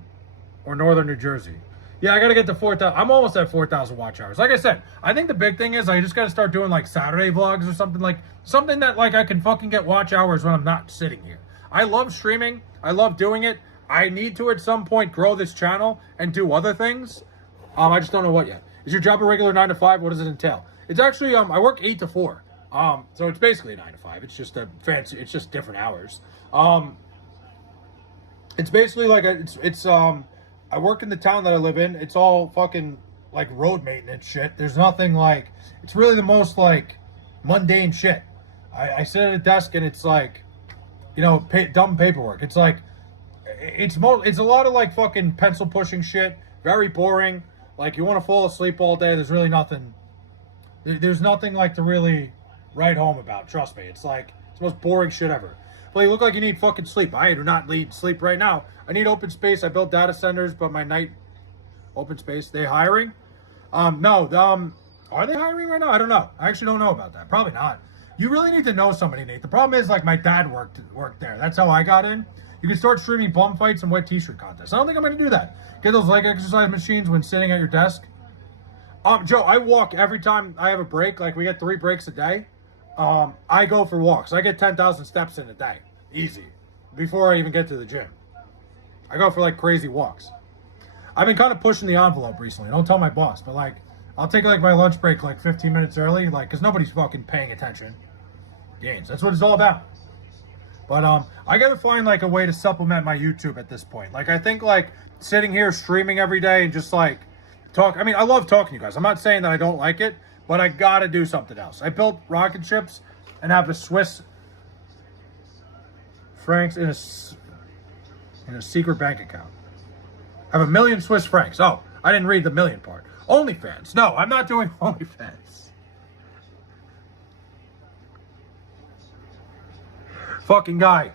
northern New Jersey. Yeah, I got to get to 4,000. I'm almost at 4,000 watch hours. Like I said, I think the big thing is I just got to start doing, like, Saturday vlogs or something. Like, something that, like, I can fucking get watch hours when I'm not sitting here. I love streaming. I love doing it. I need to, at some point, grow this channel and do other things. I just don't know what yet. Is your job a regular 9 to 5? What does it entail? It's actually, I work 8 to 4. So it's basically 9 to 5. It's just a fancy, it's just different hours. It's basically like, I work in the town that I live in. It's all fucking, like, road maintenance shit. There's nothing, like, it's really the most, like, mundane shit. I sit at a desk and it's like, you know, dumb paperwork. It's like, it's a lot of, like, fucking pencil pushing shit. Very boring. Like, you want to fall asleep all day. There's really nothing. There's nothing, like, to really write home about. Trust me. It's like, it's the most boring shit ever. Well, you look like you need fucking sleep. I do not need sleep right now. I need open space. I built data centers, but my night open space. They hiring? No. Are they hiring right now? I don't know. I actually don't know about that. Probably not. You really need to know somebody, Nate. The problem is, like, my dad worked there. That's how I got in. You can start streaming bum fights and wet t-shirt contests. I don't think I'm going to do that. Get those leg exercise machines when sitting at your desk. Joe, I walk every time I have a break. Like, we get 3 breaks a day. I go for walks. I get 10,000 steps in a day. Easy. Before I even get to the gym. I go for, like, crazy walks. I've been kind of pushing the envelope recently. Don't tell my boss, but, like, I'll take like my lunch break like 15 minutes early, like, because nobody's fucking paying attention. Games. That's what it's all about. But I gotta find like a way to supplement my YouTube at this point. Like, I think like sitting here streaming every day and just like talk. I mean, I love talking to you guys. I'm not saying that I don't like it, but I gotta do something else. I built rocket ships and have a Swiss francs in a secret bank account. I have 1 million Swiss francs. Oh, I didn't read the million part. OnlyFans. No, I'm not doing OnlyFans. Fucking guy.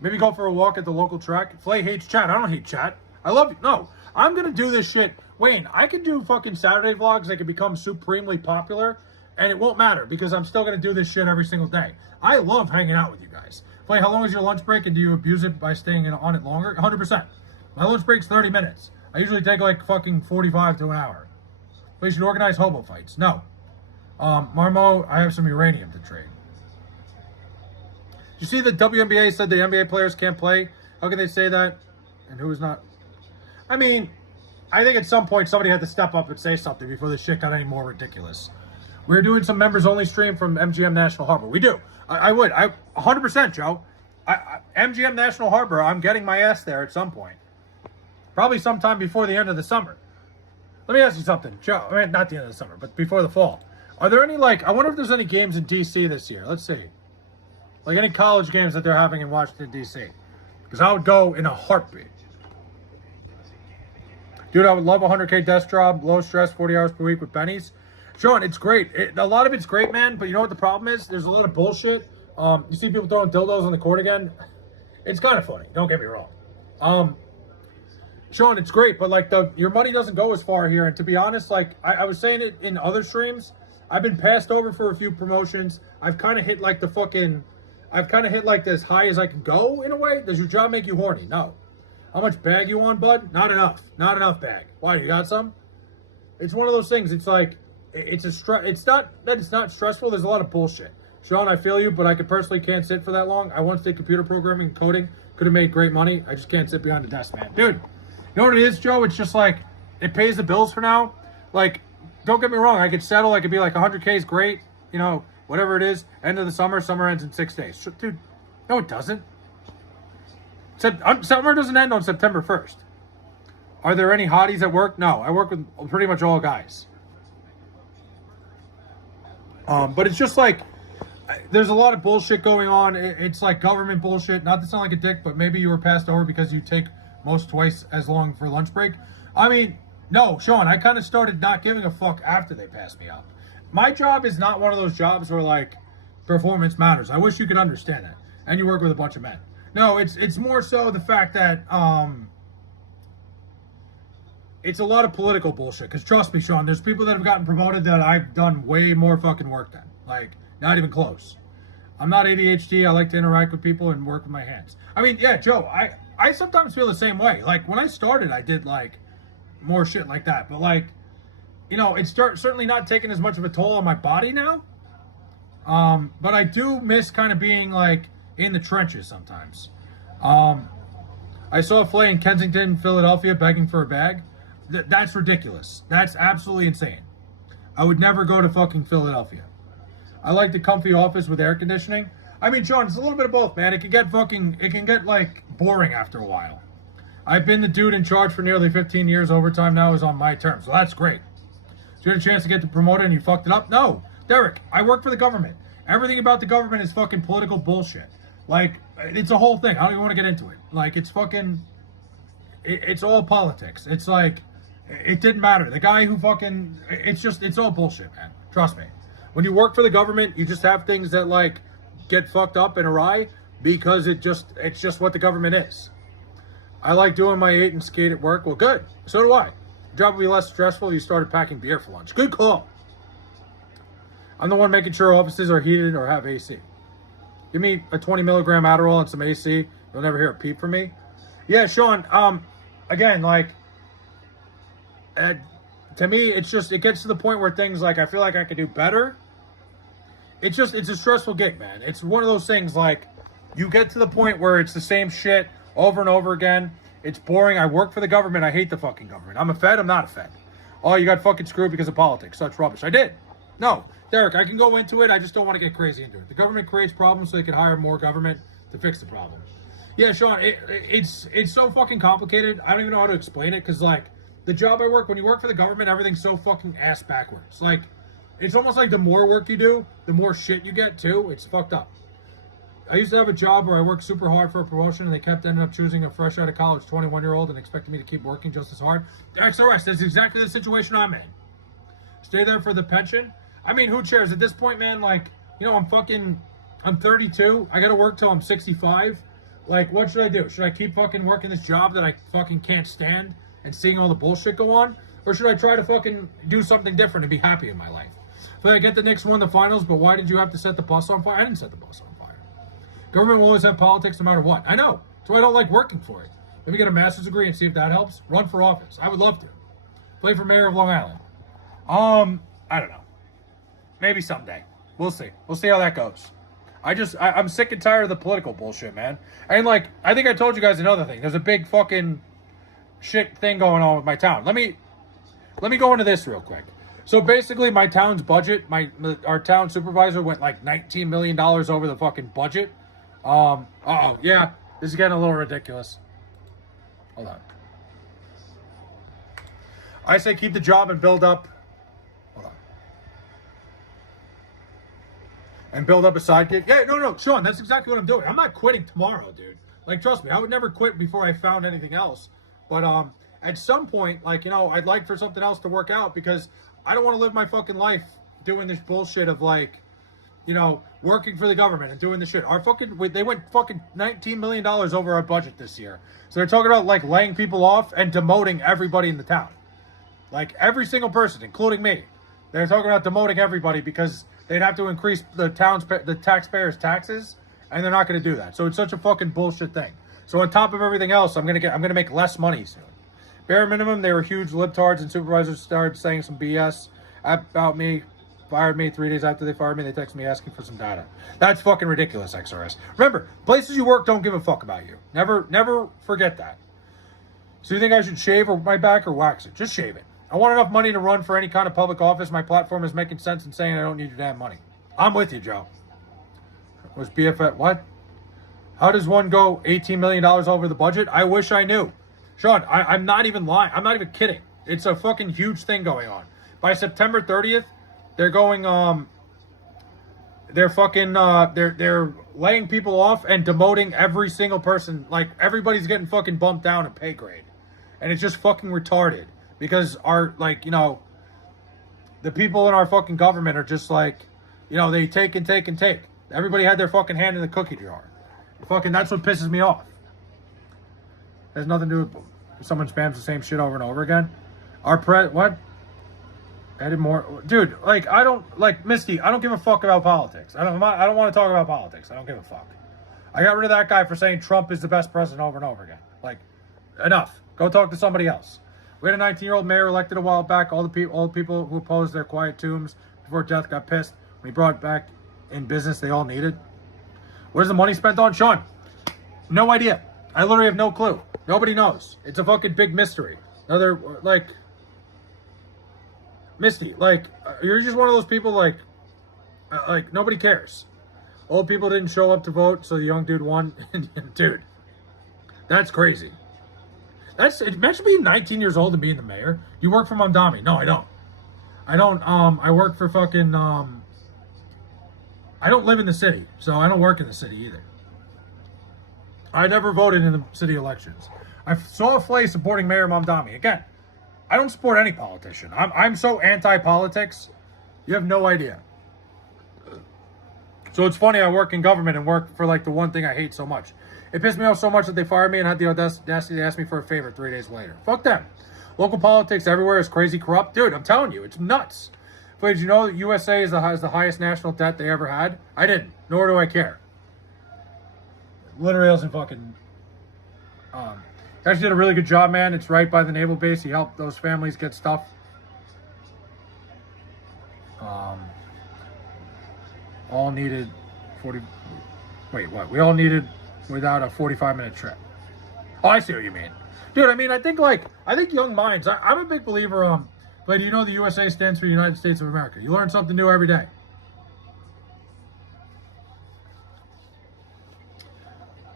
Maybe go for a walk at the local track. Flay hates chat. I don't hate chat. I love you. No, I'm going to do this shit. Wayne, I could do fucking Saturday vlogs. They could become supremely popular. And it won't matter because I'm still going to do this shit every single day. I love hanging out with you guys. Flay, how long is your lunch break? And do you abuse it by staying on it longer? 100%. My lunch break's 30 minutes. I usually take like fucking 45 to an hour. We should organize hobo fights. No. Marmo, I have some uranium to trade. You see the WNBA said the NBA players can't play? How can they say that? And who is not? I mean, I think at some point somebody had to step up and say something before this shit got any more ridiculous. We're doing some members-only stream from MGM National Harbor. We do. I would. 100%, Joe. MGM National Harbor, I'm getting my ass there at some point. Probably sometime before the end of the summer. Let me ask you something, Joe. I mean, not the end of the summer, but before the fall. Are there any, like, I wonder if there's any games in D.C. this year. Let's see. Like any college games that they're having in Washington, D.C. Because I would go in a heartbeat. Dude, I would love a 100K desk job, low stress, 40 hours per week with Benny's. Sean, it's great. A lot of it's great, man. But you know what the problem is? There's a lot of bullshit. You see people throwing dildos on the court again. It's kind of funny. Don't get me wrong. Sean, it's great, but like your money doesn't go as far here. And to be honest, like I was saying it in other streams, I've been passed over for a few promotions. I've kind of hit like as high as I can go in a way. Does your job make you horny? No. How much bag you want, bud? Not enough. Not enough bag. Why? You got some? It's one of those things. It's like it's not that it's not stressful. There's a lot of bullshit. Sean, I feel you, but I personally can't sit for that long. I once did computer programming and coding. Could have made great money. I just can't sit behind a desk, man. Dude, you know what it is, Joe? It's just like it pays the bills for now. Like, don't get me wrong. I could settle. I could be like 100K is great. You know, whatever it is. End of the summer. Summer ends in 6 days. Dude, no, it doesn't. Summer doesn't end on September 1st. Are there any hotties at work? No, I work with pretty much all guys. But it's just like, there's a lot of bullshit going on. It's like government bullshit. Not to sound like a dick, but maybe you were passed over because you take most twice as long for lunch break. I mean, no, Sean, I kind of started not giving a fuck after they passed me up. My job is not one of those jobs where like performance matters. I wish you could understand that. And you work with a bunch of men. No, it's more so the fact that it's a lot of political bullshit. Because trust me, Sean, there's people that have gotten promoted that I've done way more fucking work than. Like, not even close. I'm not ADHD. I like to interact with people and work with my hands. I mean, yeah, Joe, I sometimes feel the same way. Like, when I started, I did, like, more shit like that. But, like, you know, it's certainly not taking as much of a toll on my body now. But I do miss kind of being, like, in the trenches sometimes. I saw Flay in Kensington, Philadelphia, begging for a bag. That's ridiculous. That's absolutely insane. I would never go to fucking Philadelphia. I like the comfy office with air conditioning. I mean, Sean, it's a little bit of both, man. It can get like boring after a while. I've been the dude in charge for nearly 15 years. Overtime now is on my terms. So that's great. So you had a chance to get promoted and you fucked it up? No. Derek, I work for the government. Everything about the government is fucking political bullshit. Like, it's a whole thing. I don't even want to get into it. Like, it's fucking... It's all politics. It's like... It didn't matter. The guy who fucking... It's all bullshit, man. Trust me. When you work for the government, you just have things that, like, get fucked up and awry because it's just what the government is. I like doing my 8 and skate at work. Well, good. So do I. The job will be less stressful if you started packing beer for lunch. Good call. I'm the one making sure offices are heated or have AC. Give me a 20 milligram Adderall and some AC. You'll never hear a peep from me. Yeah, Sean, again, like, to me, it gets to the point where things like, I feel like I could do better. It's a stressful gig, man. It's one of those things like, you get to the point where it's the same shit over and over again. It's boring. I work for the government. I hate the fucking government. I'm a Fed. I'm not a Fed. oh, you got fucking screwed because of politics. Such rubbish. I did. No, Derek, I can go into it. I just don't want to get crazy into it. The government creates problems so they can hire more government to fix the problem. Yeah, Sean, it's so fucking complicated. I don't even know how to explain it because, like, the job I work, when you work for the government, everything's so fucking ass backwards. Like, it's almost like the more work you do, the more shit you get, too. It's fucked up. I used to have a job where I worked super hard for a promotion, and they kept ending up choosing a fresh out of college 21-year-old and expecting me to keep working just as hard. That's exactly the situation I'm in. Stay there for the pension. I mean, who cares? At this point, man, like, you know, I'm 32. I gotta work till I'm 65. Like, what should I do? Should I keep fucking working this job that I fucking can't stand and seeing all the bullshit go on? Or should I try to fucking do something different and be happy in my life? So I get the Knicks won the finals, but why did you have to set the bus on fire? I didn't set the bus on fire. Government will always have politics no matter what. I know. That's why I don't like working for it. Let me get a master's degree and see if that helps. Run for office. I would love to. Play for mayor of Long Island. I don't know. Maybe someday. We'll see. We'll see how that goes. I'm sick and tired of the political bullshit, man. And, like, I think I told you guys another thing. There's a big fucking shit thing going on with my town. Let me go into this real quick. So basically, my town's budget, our town supervisor went like $19 million over the fucking budget. Yeah, this is getting a little ridiculous. Hold on. I say keep the job and build up. Hold on. And build up a side gig. Yeah, no, Sean, that's exactly what I'm doing. I'm not quitting tomorrow, dude. Like, trust me, I would never quit before I found anything else. But at some point, like, you know, I'd like for something else to work out because I don't want to live my fucking life doing this bullshit of, like, you know, working for the government and doing this shit. They went fucking $19 million over our budget this year. So they're talking about, like, laying people off and demoting everybody in the town. Like, every single person, including me. They're talking about demoting everybody because they'd have to increase the taxpayers' taxes, and they're not going to do that. So it's such a fucking bullshit thing. So on top of everything else, I'm gonna make less money soon. Bare minimum, they were huge libtards, and supervisors started saying some BS about me, fired me 3 days after they fired me. They texted me asking for some data. That's fucking ridiculous, XRS. Remember, places you work don't give a fuck about you. Never forget that. So you think I should shave my back or wax it? Just shave it. I want enough money to run for any kind of public office. My platform is making sense and saying I don't need your damn money. I'm with you, Joe. Was BFF what? How does one go $18 million over the budget? I wish I knew. Sean, I'm not even lying. I'm not even kidding. It's a fucking huge thing going on. By September 30th, they're going, they're laying people off and demoting every single person. Like, everybody's getting fucking bumped down in pay grade. And it's just fucking retarded. Because like, you know, the people in our fucking government are just like, you know, they take and take and take. Everybody had their fucking hand in the cookie jar. Fucking, that's what pisses me off. There's nothing to do with someone spams the same shit over and over again. What? Added more, dude. Like, Misty. I don't give a fuck about politics. I don't want to talk about politics. I don't give a fuck. I got rid of that guy for saying Trump is the best president over and over again. Like, enough. Go talk to somebody else. We had a 19-year-old mayor elected a while back. All the people who opposed their quiet tombs before death got pissed when he brought it back in business they all needed. Where's the money spent on? Sean, no idea. I literally have no clue. Nobody knows. It's a fucking big mystery. Misty, like, you're just one of those people, like nobody cares. Old people didn't show up to vote, so the young dude won. Dude, that's crazy. Imagine being 19 years old and being the mayor. You work for Mamdani. No, I don't. I work for fucking, I don't live in the city, so I don't work in the city either. I never voted in the city elections. I saw a flay supporting Mayor Mamdani. Again, I don't support any politician. I'm so anti-politics, you have no idea. So it's funny, I work in government and work for, like, the one thing I hate so much. It pissed me off so much that they fired me and had the audacity to ask me for a favor 3 days later. Fuck them. Local politics everywhere is crazy corrupt. Dude, I'm telling you, it's nuts. But did you know that USA has the highest national debt they ever had? I didn't. Nor do I care. Literally doesn't fucking... Actually did a really good job, man. It's right by the naval base. He helped those families get stuff. All needed 40... Wait, what? We all needed without a 45-minute trip. Oh, I see what you mean. Dude, I mean, I think young minds... I'm a big believer, But do you know the USA stands for United States of America? You learn something new every day.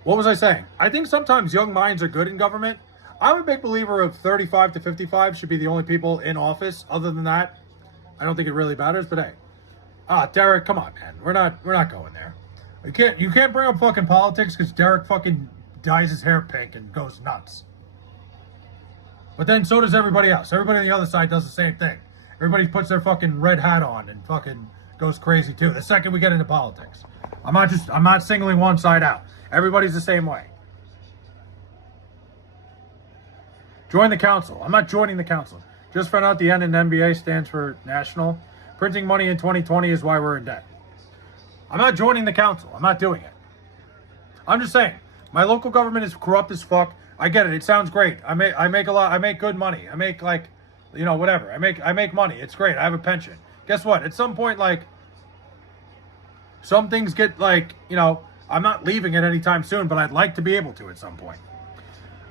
What was I saying? I think sometimes young minds are good in government. I'm a big believer of 35 to 55 should be the only people in office. Other than that, I don't think it really matters. But hey, Derek, come on, man. We're not going there. You can't bring up fucking politics because Derek fucking dyes his hair pink and goes nuts. But then so does everybody else. Everybody on the other side does the same thing. Everybody puts their fucking red hat on and fucking goes crazy too. The second we get into politics, I'm not singling one side out. Everybody's the same way. Join the council. I'm not joining the council. Just found out the N in NBA stands for national. Printing money in 2020 is why we're in debt. I'm not joining the council. I'm not doing it. I'm just saying, my local government is corrupt as fuck. I get it. It sounds great. I make a lot. I make good money. I make whatever. I make money. It's great. I have a pension. Guess what? At some point, some things get I'm not leaving it anytime soon, but I'd like to be able to at some point.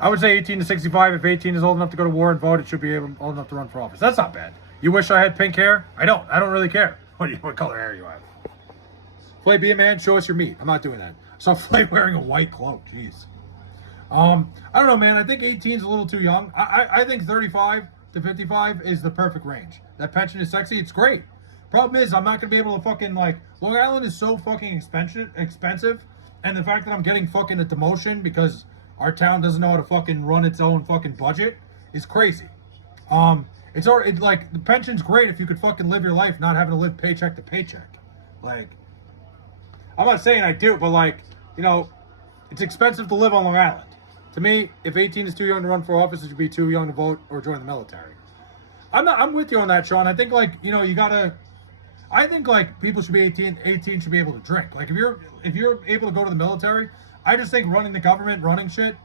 I would say 18 to 65. If 18 is old enough to go to war and vote, it should be old enough to run for office. That's not bad. You wish I had pink hair? I don't. I don't really care. What color hair you have? Flay, be a man. Show us your meat. I'm not doing that. I saw Flay wearing a white cloak. Jeez. I don't know, man. I think 18 is a little too young. I think 35 to 55 is the perfect range. That pension is sexy. It's great. Problem is, I'm not going to be able to fucking, Long Island is so fucking expensive. And the fact that I'm getting fucking a demotion because our town doesn't know how to fucking run its own fucking budget is crazy. It's already, the pension's great if you could fucking live your life not having to live paycheck to paycheck. I'm not saying I do, but it's expensive to live on Long Island. To me, if 18 is too young to run for office, it should be too young to vote or join the military. I'm with you on that, Sean. I think I think people should be 18 should be able to drink. If you're able to go to the military, I just think running the government, running shit,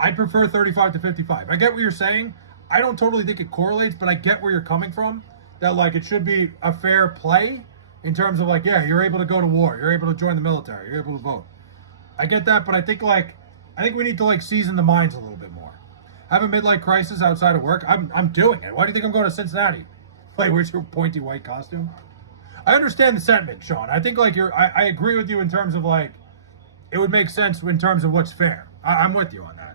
I'd prefer 35 to 55. I get what you're saying. I don't totally think it correlates, but I get where you're coming from. That it should be a fair play in terms of you're able to go to war, you're able to join the military, you're able to vote. I get that, but I think we need to season the minds a little bit more. Have a midlife crisis outside of work. I'm doing it. Why do you think I'm going to Cincinnati? Where's your pointy white costume? I understand the sentiment, Sean. I think I agree with you in terms of it would make sense in terms of what's fair. I'm with you on that.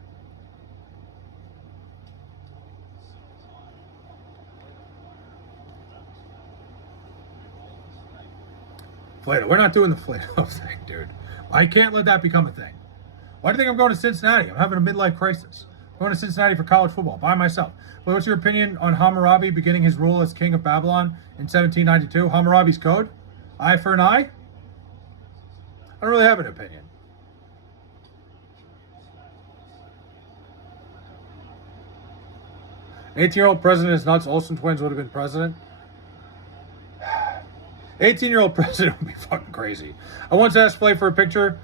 Flato, we're not doing the Flato thing, dude. I can't let that become a thing. Why do you think I'm going to Cincinnati? I'm having a midlife crisis. I'm going to Cincinnati for college football by myself. But what's your opinion on Hammurabi beginning his rule as king of Babylon in 1792? Hammurabi's code? Eye for an eye? I don't really have an opinion. An 18-year-old president is nuts. Olsen twins would have been president. 18-year-old president would be fucking crazy. I once asked Flay for a picture.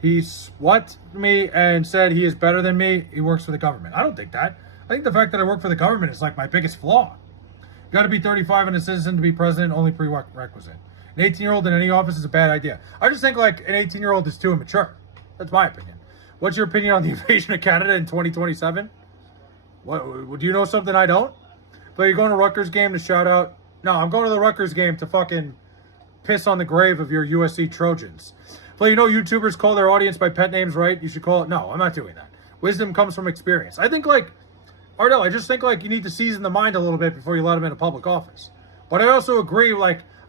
He swat me and said he is better than me. He works for the government. I don't think that. I think the fact that I work for the government is my biggest flaw. You got to be 35 and a citizen to be president, only prerequisite. An 18-year-old in any office is a bad idea. I just think an 18-year-old is too immature. That's my opinion. What's your opinion on the invasion of Canada in 2027? What, do you know something I don't? But you're going to Rutgers game to shout out? No, I'm going to the Rutgers game to fucking piss on the grave of your USC Trojans. But YouTubers call their audience by pet names, right? You should call it. No, I'm not doing that. Wisdom comes from experience. I think Ardell, I just think you need to season the mind a little bit before you let him into public office. But I also agree,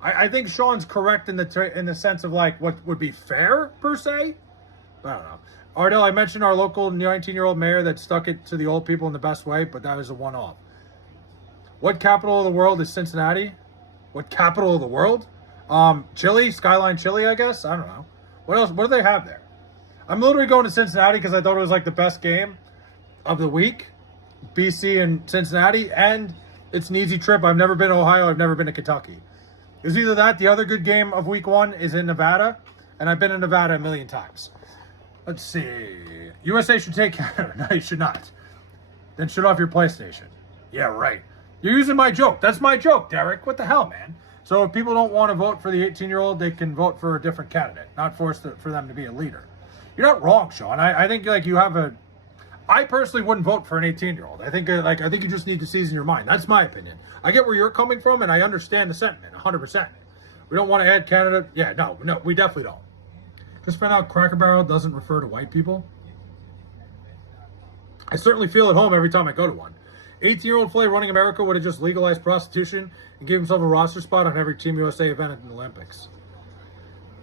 I think Sean's correct in the sense of what would be fair per se. I don't know. Ardell, I mentioned our local 19-year-old mayor that stuck it to the old people in the best way, but that was a one-off. What capital of the world is Cincinnati? What capital of the world? Chile, Skyline Chile, I guess. I don't know. What else? What do they have there? I'm literally going to Cincinnati because I thought it was the best game of the week. BC and Cincinnati, and it's an easy trip. I've never been to Ohio. I've never been to Kentucky. It's either that. The other good game of week 1 is in Nevada, and I've been in Nevada a million times. Let's see. USA should take Canada. No, you should not. Then shut off your PlayStation. Yeah, right. You're using my joke. That's my joke, Derek. What the hell, man? So if people don't want to vote for the 18-year-old, they can vote for a different candidate, not forced for them to be a leader. You're not wrong, Sean. I think you have I personally wouldn't vote for an 18-year-old. I think I think you just need to season your mind. That's my opinion. I get where you're coming from, and I understand the sentiment 100%. We don't want to add Canada. Yeah, no, we definitely don't. Just found out Cracker Barrel doesn't refer to white people. I certainly feel at home every time I go to one. 18-year-old Flay running America would have just legalized prostitution and gave himself a roster spot on every Team USA event in the Olympics.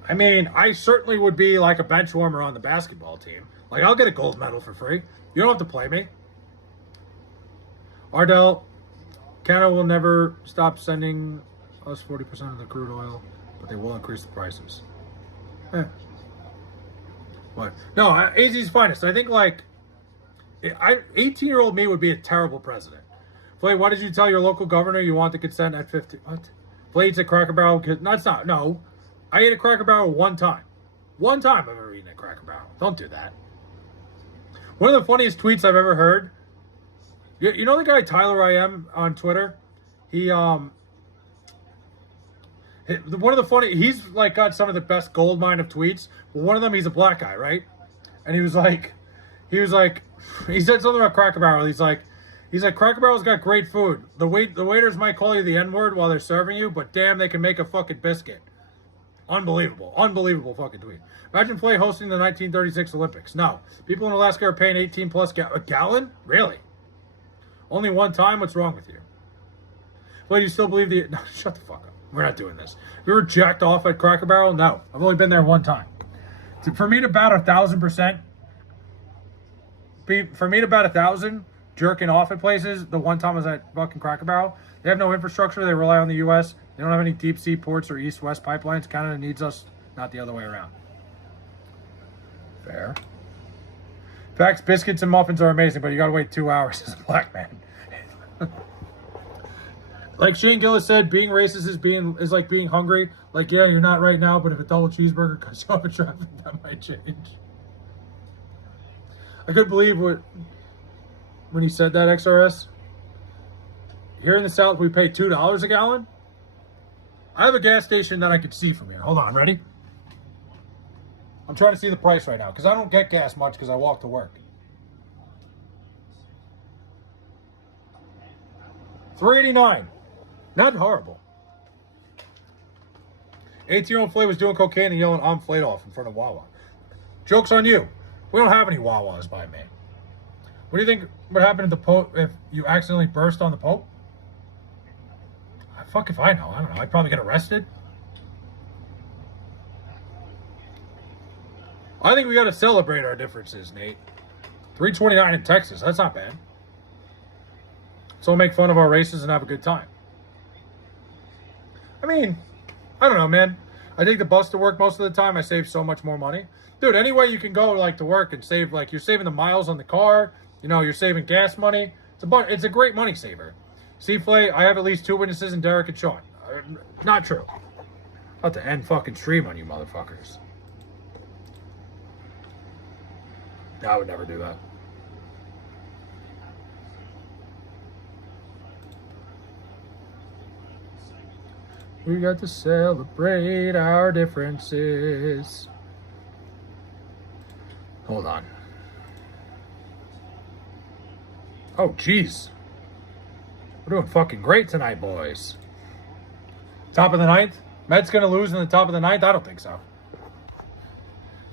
I mean, I certainly would be like a bench warmer on the basketball team. Like, I'll get a gold medal for free. You don't have to play me. Ardell, Canada will never stop sending us 40% of the crude oil, but they will increase the prices. What? No, AZ's finest. I think, like, 18-year-old me would be a terrible president. Flay, why did you tell your local governor you want the consent at 50? What? Flay eats a Cracker Barrel. That's not. No. I ate a Cracker Barrel one time. One time I've ever eaten a Cracker Barrel. Don't do that. One of the funniest tweets I've ever heard. You know the guy Tyler I Am on Twitter? One of the funny, he's like got some of the best gold mine of tweets. Well, one of them, he's a black guy, right? And he said something about Cracker Barrel. He's like, Cracker Barrel's got great food. The waiters might call you the N-word while they're serving you, but damn, they can make a fucking biscuit. Unbelievable fucking tweet. Imagine Flay hosting the 1936 Olympics. No. People in Alaska are paying 18 plus a gallon? Really? Only one time? What's wrong with you? Flay, you still believe the... No, shut the fuck up. We're not doing this. Have you ever jacked off at Cracker Barrel? No. I've only been there one time. For me to bat 1,000%, jerking off at places, the one time I was at fucking Cracker Barrel, they have no infrastructure. They rely on the U.S. They don't have any deep sea ports or east-west pipelines. Canada needs us, not the other way around. Fair. Facts, biscuits and muffins are amazing, but you gotta wait 2 hours as a black man. Like Shane Gillis said, being racist is like being hungry. Like, yeah, you're not right now, but if a double cheeseburger cuts off in traffic, that might change. I couldn't believe when he said that, XRS. Here in the South, we pay $2 a gallon. I have a gas station that I could see from here. Hold on, ready? I'm trying to see the price right now because I don't get gas much because I walk to work. $3.89. Not horrible. 18-year-old Flay was doing cocaine and yelling, "I'm flayed off" in front of Wawa. Joke's on you. We don't have any Wawas by me. What do you think would happen if the Pope if you accidentally burst on the Pope? Fuck if I know. I don't know. I'd probably get arrested. I think we got to celebrate our differences, Nate. 329 in Texas. That's not bad. So make fun of our races and have a good time. I mean, I don't know, man. I take the bus to work most of the time. I save so much more money. Dude, any way you can go like to work and save, like you're saving the miles on the car. You know, you're saving gas money. It's a great money saver. See, Flay, I have at least 2 witnesses in Derek and Sean. Not true. About to end fucking stream on you motherfuckers. No, I would never do that. We got to celebrate our differences. Hold on. Oh, jeez. We're doing fucking great tonight, boys. Top of the ninth? Mets going to lose in the top of the ninth? I don't think so.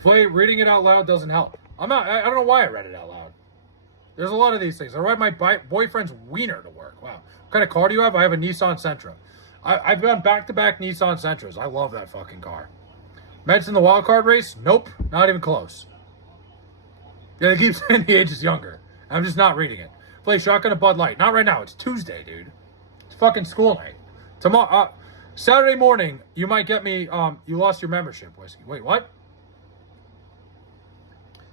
Flay, reading it out loud doesn't help. I don't know why I read it out loud. There's a lot of these things. I ride my boyfriend's wiener to work. Wow. What kind of car do you have? I have a Nissan Sentra. I've done back-to-back Nissan Sentras. I love that fucking car. Mets in the wild card race? Nope. Not even close. Yeah, they keep saying the age is younger. I'm just not reading it. Play shotgun and Bud Light. Not right now. It's Tuesday, dude. It's fucking school night. Tomorrow, Saturday morning, you might get me, you lost your membership, Whiskey. Wait, what?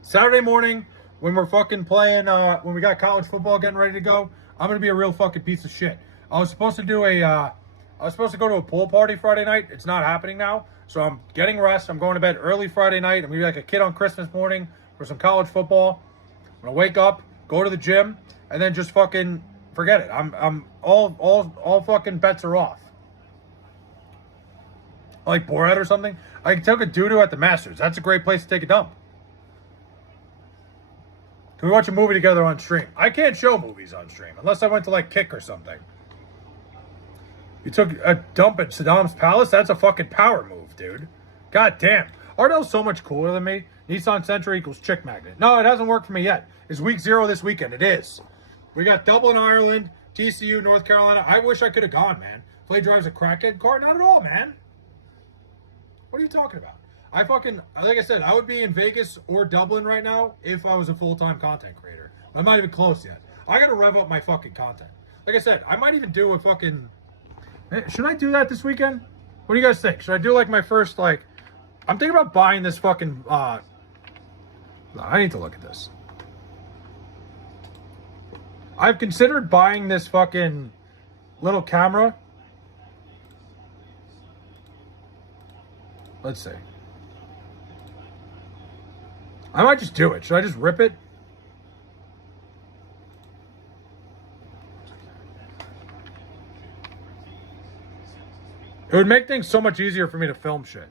Saturday morning, when we're fucking playing, when we got college football getting ready to go, I'm going to be a real fucking piece of shit. I was supposed to go to a pool party Friday night. It's not happening now. So I'm getting rest. I'm going to bed early Friday night. I'm going to be like a kid on Christmas morning for some college football. I'm going to wake up, go to the gym, and then just fucking forget it. I'm all fucking bets are off. Like Borat or something. I took a doo-doo at the Masters. That's a great place to take a dump. Can we watch a movie together on stream? I can't show movies on stream unless I went to like Kick or something. You took a dump at Saddam's palace? That's a fucking power move, dude. God damn. Ardell's so much cooler than me. Nissan Sentra equals chick magnet. No, it hasn't worked for me yet. It's week 0 this weekend. It is. We got Dublin, Ireland, TCU, North Carolina. I wish I could have gone, man. Play drives a crackhead car? Not at all, man. What are you talking about? I fucking, like I said, I would be in Vegas or Dublin right now if I was a full-time content creator. I'm not even close yet. I gotta rev up my fucking content. Like I said, I might even do a fucking... Should I do that this weekend? What do you guys think? Should I do like my first, like... I'm thinking about buying this fucking... I need to look at this. I've considered buying this fucking little camera. Let's see. I might just do it. Should I just rip it? It would make things so much easier for me to film shit.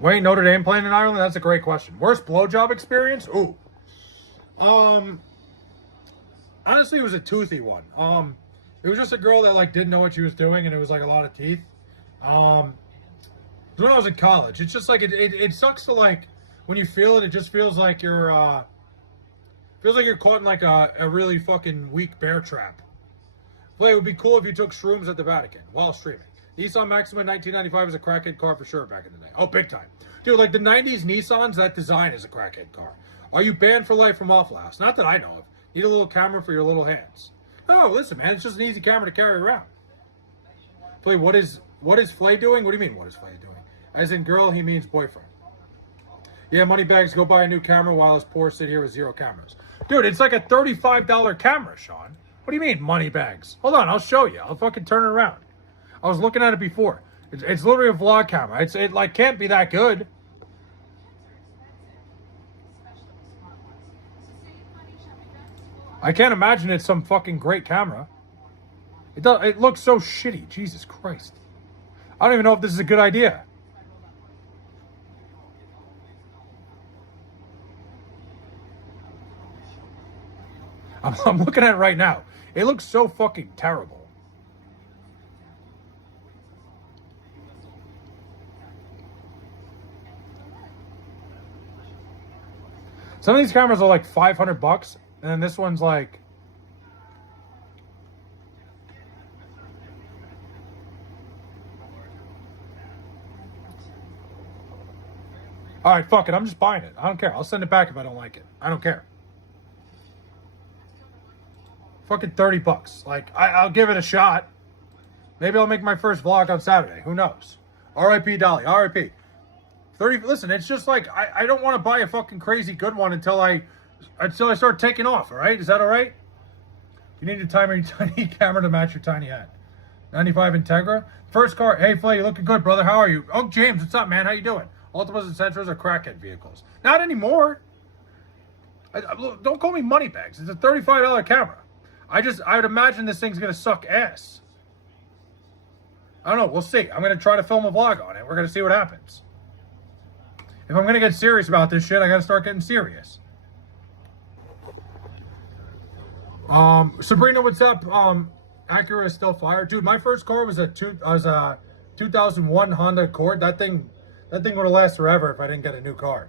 Wayne, Notre Dame playing in Ireland? That's a great question. Worst blowjob experience? Ooh. Honestly, it was a toothy one. It was just a girl that like didn't know what she was doing, and it was like a lot of teeth. When I was in college, it's just like it sucks to like when you feel it. It just feels like you're caught in like a really fucking weak bear trap. Play, it would be cool if you took shrooms at the Vatican while streaming. Nissan Maxima 1995 is a crackhead car for sure back in the day. Oh, big time. Dude, like the 90s Nissans, that design is a crackhead car. Are you banned for life from Waffle House? Not that I know of. Need a little camera for your little hands. Oh, listen, man, it's just an easy camera to carry around. Play, what is Flay doing? What do you mean, what is Flay doing? As in girl, he means boyfriend. Yeah, Moneybags, go buy a new camera while his poor sit here with 0 cameras. Dude, it's like a $35 camera, Sean. What do you mean, Moneybags? Hold on, I'll show you. I'll fucking turn it around. I was looking at it before. It's literally a vlog camera. It like can't be that good. I can't imagine it's some fucking great camera. It looks so shitty. Jesus Christ. I don't even know if this is a good idea. I'm looking at it right now. It looks so fucking terrible. Some of these cameras are like $500, and then this one's like... All right, fuck it. I'm just buying it. I don't care. I'll send it back if I don't like it. I don't care. Fucking $30. Like, I'll give it a shot. Maybe I'll make my first vlog on Saturday. Who knows? R.I.P. Dolly. R.I.P. 30. Listen, it's just like I don't want to buy a fucking crazy good one until I start taking off. All right, is that all right? You need a tiny camera to match your tiny head. 95 Integra. First car. Hey, Flay, you looking good, brother. How are you? Oh, James, what's up, man? How you doing? Ultimas and Sentras are crackhead vehicles. Not anymore. Don't call me moneybags. It's a $35 camera. I would imagine this thing's gonna suck ass. I don't know. We'll see. I'm gonna try to film a vlog on it. We're gonna see what happens. If I'm gonna get serious about this shit, I gotta start getting serious. Sabrina, what's up? Acura is still fire, dude. My first car was a 2001 Honda Accord. That thing would have lasted forever if I didn't get a new car.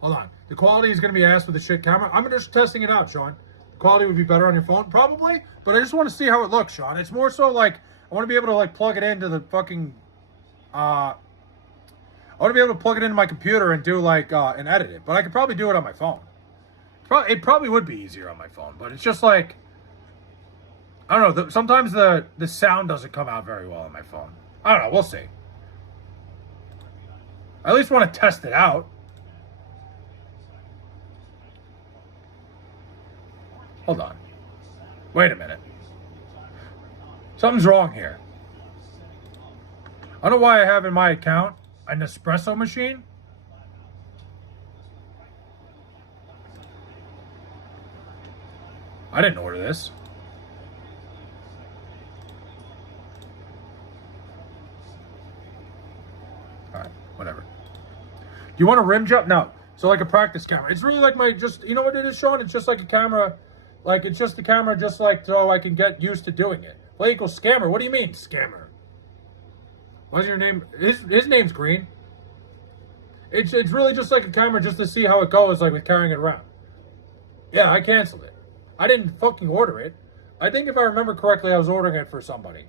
Hold on. The quality is gonna be ass with the shit camera. I'm just testing it out, Sean. The quality would be better on your phone, probably. But I just want to see how it looks, Sean. It's more so like I want to be able to like plug it into the fucking. I want to be able to plug it into my computer and do like and edit it, but I could probably do it on my phone. It probably would be easier on my phone, but it's just like I don't know. Sometimes the sound doesn't come out very well on my phone. I don't know. We'll see. I at least want to test it out. Hold on. Wait a minute. Something's wrong here. I don't know why I have in my account an espresso machine. I didn't order this. you want a rim job? No. So like a practice camera. It's really like my just, you know what it is, Sean? It's just like a camera. Like, it's just a camera just like so I can get used to doing it. Play equals scammer. What do you mean, scammer? What's your name? His name's Green. It's really just like a camera just to see how it goes, like with carrying it around. Yeah, I canceled it. I didn't fucking order it. I think if I remember correctly, I was ordering it for somebody.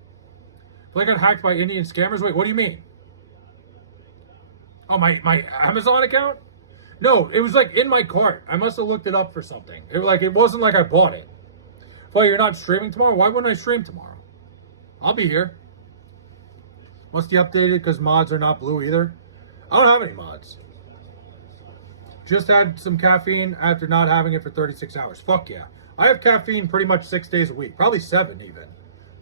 If I got hacked by Indian scammers, wait, what do you mean? Oh, my Amazon account? No, it was like in my cart. I must have looked it up for something. It wasn't like I bought it. Well, you're not streaming tomorrow? Why wouldn't I stream tomorrow? I'll be here. Must be updated because mods are not blue either. I don't have any mods. Just had some caffeine after not having it for 36 hours. Fuck yeah. I have caffeine pretty much 6 days a week. Probably 7 even.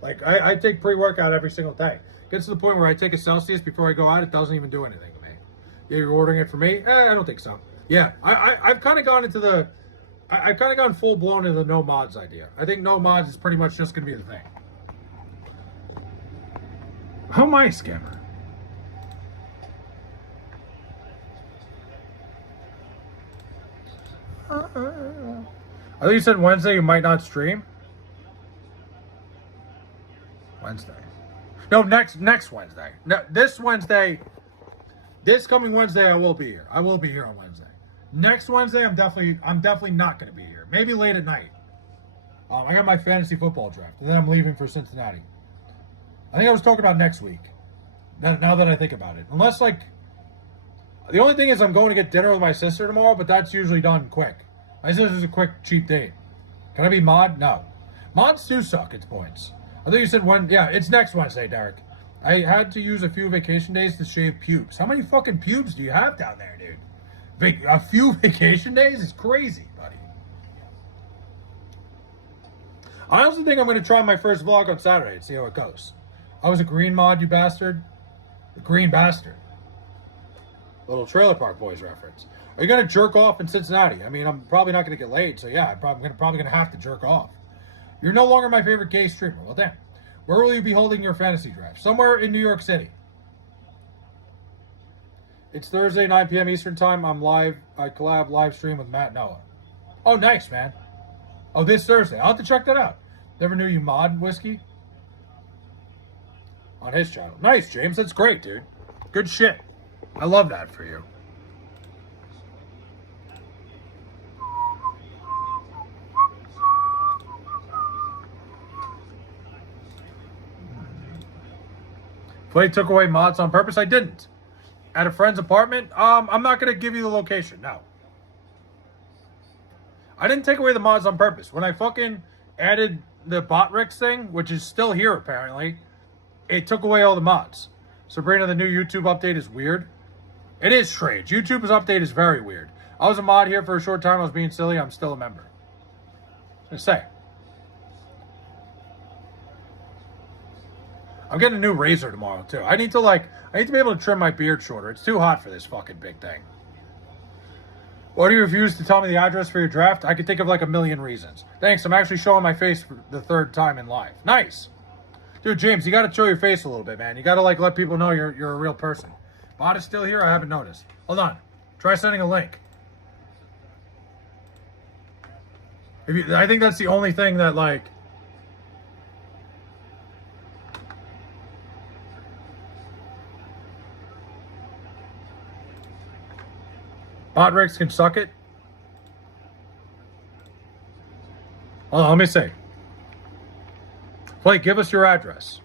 Like, I take pre-workout every single day. Gets to the point where I take a Celsius before I go out. It doesn't even do anything to me. Yeah, you're ordering it for me? I don't think so. Yeah, I've kind of gone into the... I've kind of gone full-blown into the no mods idea. I think no mods is pretty much just going to be the thing. How am I a scammer? I think you said Wednesday you might not stream. Wednesday. No, next Wednesday. No, this Wednesday. This coming Wednesday I will be here. I will be here on Wednesday. Next Wednesday I'm definitely not going to be here. Maybe late at night. I got my fantasy football draft, and then I'm leaving for Cincinnati. I think I was talking about next week. Now that I think about it, unless like the only thing is I'm going to get dinner with my sister tomorrow, but that's usually done quick. My sister's a quick, cheap date. Can I be mod? No. Mods do suck at points. I think you said when. Yeah, it's next Wednesday, Derek. I had to use a few vacation days to shave pubes. How many fucking pubes do you have down there, dude? A few vacation days is crazy, buddy. I also think I'm going to try my first vlog on Saturday and see how it goes. I was a green mod, you bastard. The green bastard. Little Trailer Park Boys reference. Are you going to jerk off in Cincinnati? I mean, I'm probably not going to get laid, so yeah, I'm probably going to have to jerk off. You're no longer my favorite gay streamer. Well, damn. Where will you be holding your fantasy draft? Somewhere in New York City. It's Thursday, 9 p.m. Eastern Time. I'm live. I collab live stream with Matt Noah. Oh, nice, man. Oh, this Thursday. I'll have to check that out. Never knew you mod whiskey. On his channel. Nice, James. That's great, dude. Good shit. I love that for you. Flay took away mods on purpose. I didn't. At a friend's apartment, I'm not going to give you the location. No. I didn't take away the mods on purpose. When I fucking added the Botrix thing, which is still here apparently, it took away all the mods. Sabrina, the new YouTube update is weird. It is strange. YouTube's update is very weird. I was a mod here for a short time. I was being silly. I'm still a member. I was gonna say. I'm getting a new razor tomorrow, too. I need to be able to trim my beard shorter. It's too hot for this fucking big thing. Why do you refuse to tell me the address for your draft? I could think of like a million reasons. Thanks. I'm actually showing my face for the 3rd time in live. Nice. Dude, James, you got to show your face a little bit, man. You got to like let people know you're a real person. Bot is still here? I haven't noticed. Hold on. Try sending a link. I think that's the only thing that like... Botrix can suck it. Hold on, let me see. Blake, give us your address.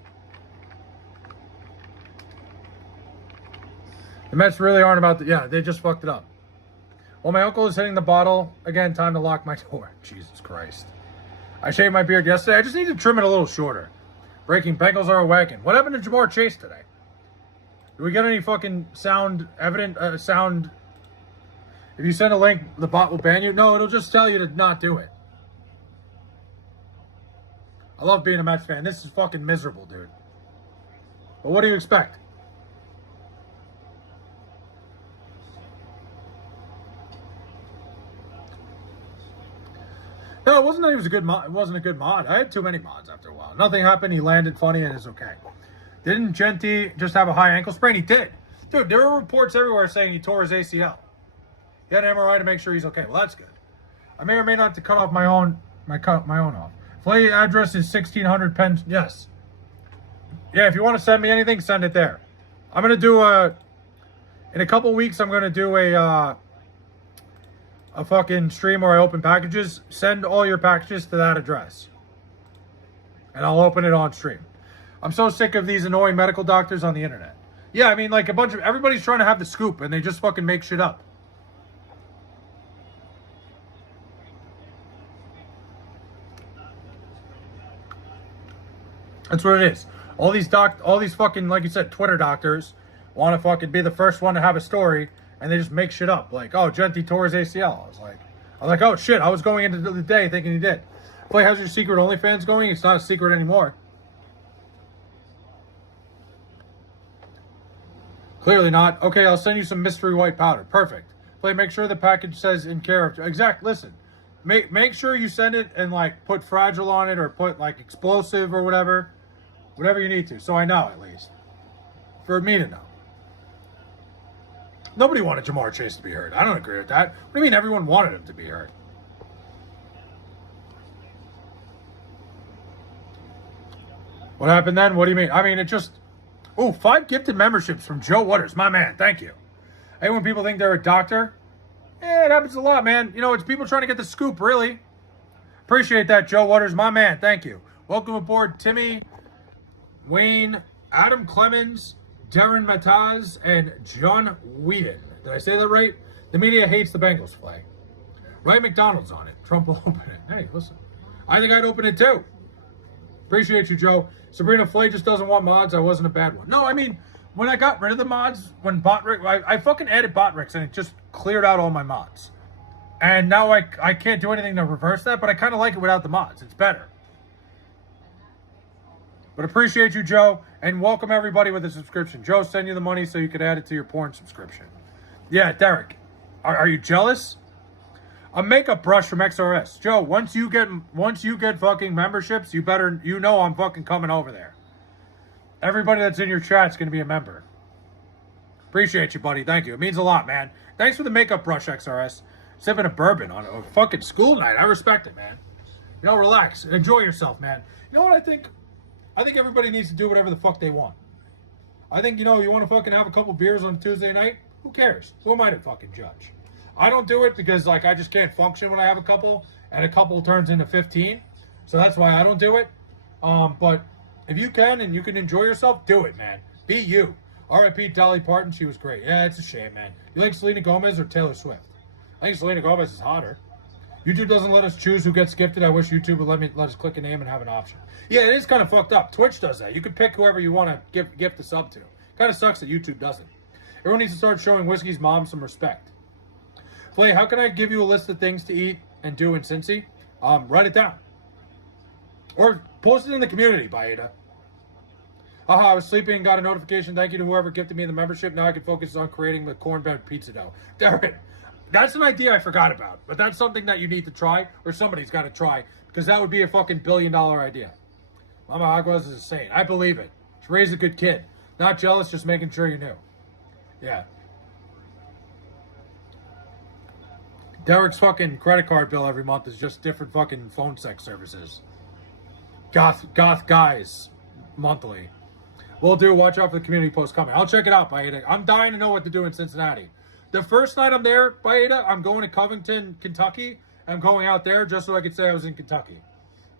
The Mets really aren't about to... Yeah, they just fucked it up. Well, my uncle is hitting the bottle. Again, time to lock my door. Jesus Christ. I shaved my beard yesterday. I just need to trim it a little shorter. Breaking Bengals are a wagon. What happened to Jamar Chase today? Do we get any fucking sound... If you send a link, the bot will ban you? No, it'll just tell you to not do it. I love being a Mets fan. This is fucking miserable, dude. But what do you expect? No, it wasn't that he was a good mod. It wasn't a good mod. I had too many mods after a while. Nothing happened. He landed funny and it's okay. Didn't Genty just have a high ankle sprain? He did. Dude, there are reports everywhere saying he tore his ACL. He had an MRI to make sure he's okay. Well, that's good. I may or may not have to cut off my own off. Filet address is 1600 Penn. Yes. Yeah, if you want to send me anything, send it there. I'm gonna do in a couple weeks. I'm gonna do a fucking stream where I open packages. Send all your packages to that address, and I'll open it on stream. I'm so sick of these annoying medical doctors on the internet. Yeah, I mean, like everybody's trying to have the scoop, and they just fucking make shit up. That's what it is. All these fucking, like you said, Twitter doctors want to fucking be the first one to have a story, and they just make shit up. Like, oh, Genty tore his ACL. I was like, oh shit, I was going into the day thinking he did. Like, how's your secret OnlyFans going? It's not a secret anymore. Clearly not. Okay, I'll send you some mystery white powder. Perfect. Play, make sure the package says in care of. Exact. Listen, make sure you send it and like put fragile on it or put like explosive or whatever you need to. So I know at least. For me to know. Nobody wanted Jamar Chase to be hurt. I don't agree with that. What do you mean everyone wanted him to be hurt? What happened then? What do you mean? I mean, it just... Oh, 5 gifted memberships from Joe Waters. My man, thank you. Hey, when people think they're a doctor, it happens a lot, man. You know, it's people trying to get the scoop, really. Appreciate that, Joe Waters. My man, thank you. Welcome aboard, Timmy, Wayne, Adam Clemens, Darren Mataz, and John Whedon. Did I say that right? The media hates the Bengals play. Right McDonald's on it. Trump will open it. Hey, listen. I think I'd open it too. Appreciate you, Joe. Sabrina Flay just doesn't want mods. I wasn't a bad one. No, I mean, when I got rid of the mods, when Botrick, I fucking added Botricks and it just cleared out all my mods. And now I can't do anything to reverse that, but I kind of like it without the mods. It's better. But appreciate you, Joe, and welcome everybody with a subscription. Joe send you the money so you could add it to your porn subscription. Yeah, Derek, are you jealous? A makeup brush from XRS. Joe, once you get fucking memberships, you know I'm fucking coming over there. Everybody that's in your chat's gonna be a member. Appreciate you, buddy. Thank you. It means a lot, man. Thanks for the makeup brush, XRS. Sipping a bourbon on a fucking school night. I respect it, man. You know, relax. Enjoy yourself, man. You know what I think? I think everybody needs to do whatever the fuck they want. I think, you know, you want to fucking have a couple beers on Tuesday night? Who cares? Who am I to fucking judge? I don't do it because, like, I just can't function when I have a couple, and a couple turns into 15. So that's why I don't do it. But if you can and you can enjoy yourself, do it, man. Be you. R.I.P. Dolly Parton. She was great. Yeah, it's a shame, man. You like Selena Gomez or Taylor Swift? I think Selena Gomez is hotter. YouTube doesn't let us choose who gets gifted. I wish YouTube would let us click a name and have an option. Yeah, it is kind of fucked up. Twitch does that. You can pick whoever you want to gift the sub to. Kind of sucks that YouTube doesn't. Everyone needs to start showing Whiskey's mom some respect. Flay, how can I give you a list of things to eat and do in Cincy? Write it down. Or post it in the community, Baeta. Haha, I was sleeping and got a notification. Thank you to whoever gifted me the membership. Now I can focus on creating the cornbread pizza dough. Darren, that's an idea I forgot about. But that's something that you need to try, or somebody's got to try, because that would be a fucking $1 billion idea. Mama Aguas is a saint. I believe it. She raised a good kid. Not jealous, just making sure you knew. Yeah. Derek's fucking credit card bill every month is just different fucking phone sex services. Goth guys monthly. Will do. Watch out for the community post coming. I'll check it out, Baeta. I'm dying to know what to do in Cincinnati. The first night I'm there, Baeta, I'm going to Covington, Kentucky. I'm going out there just so I could say I was in Kentucky.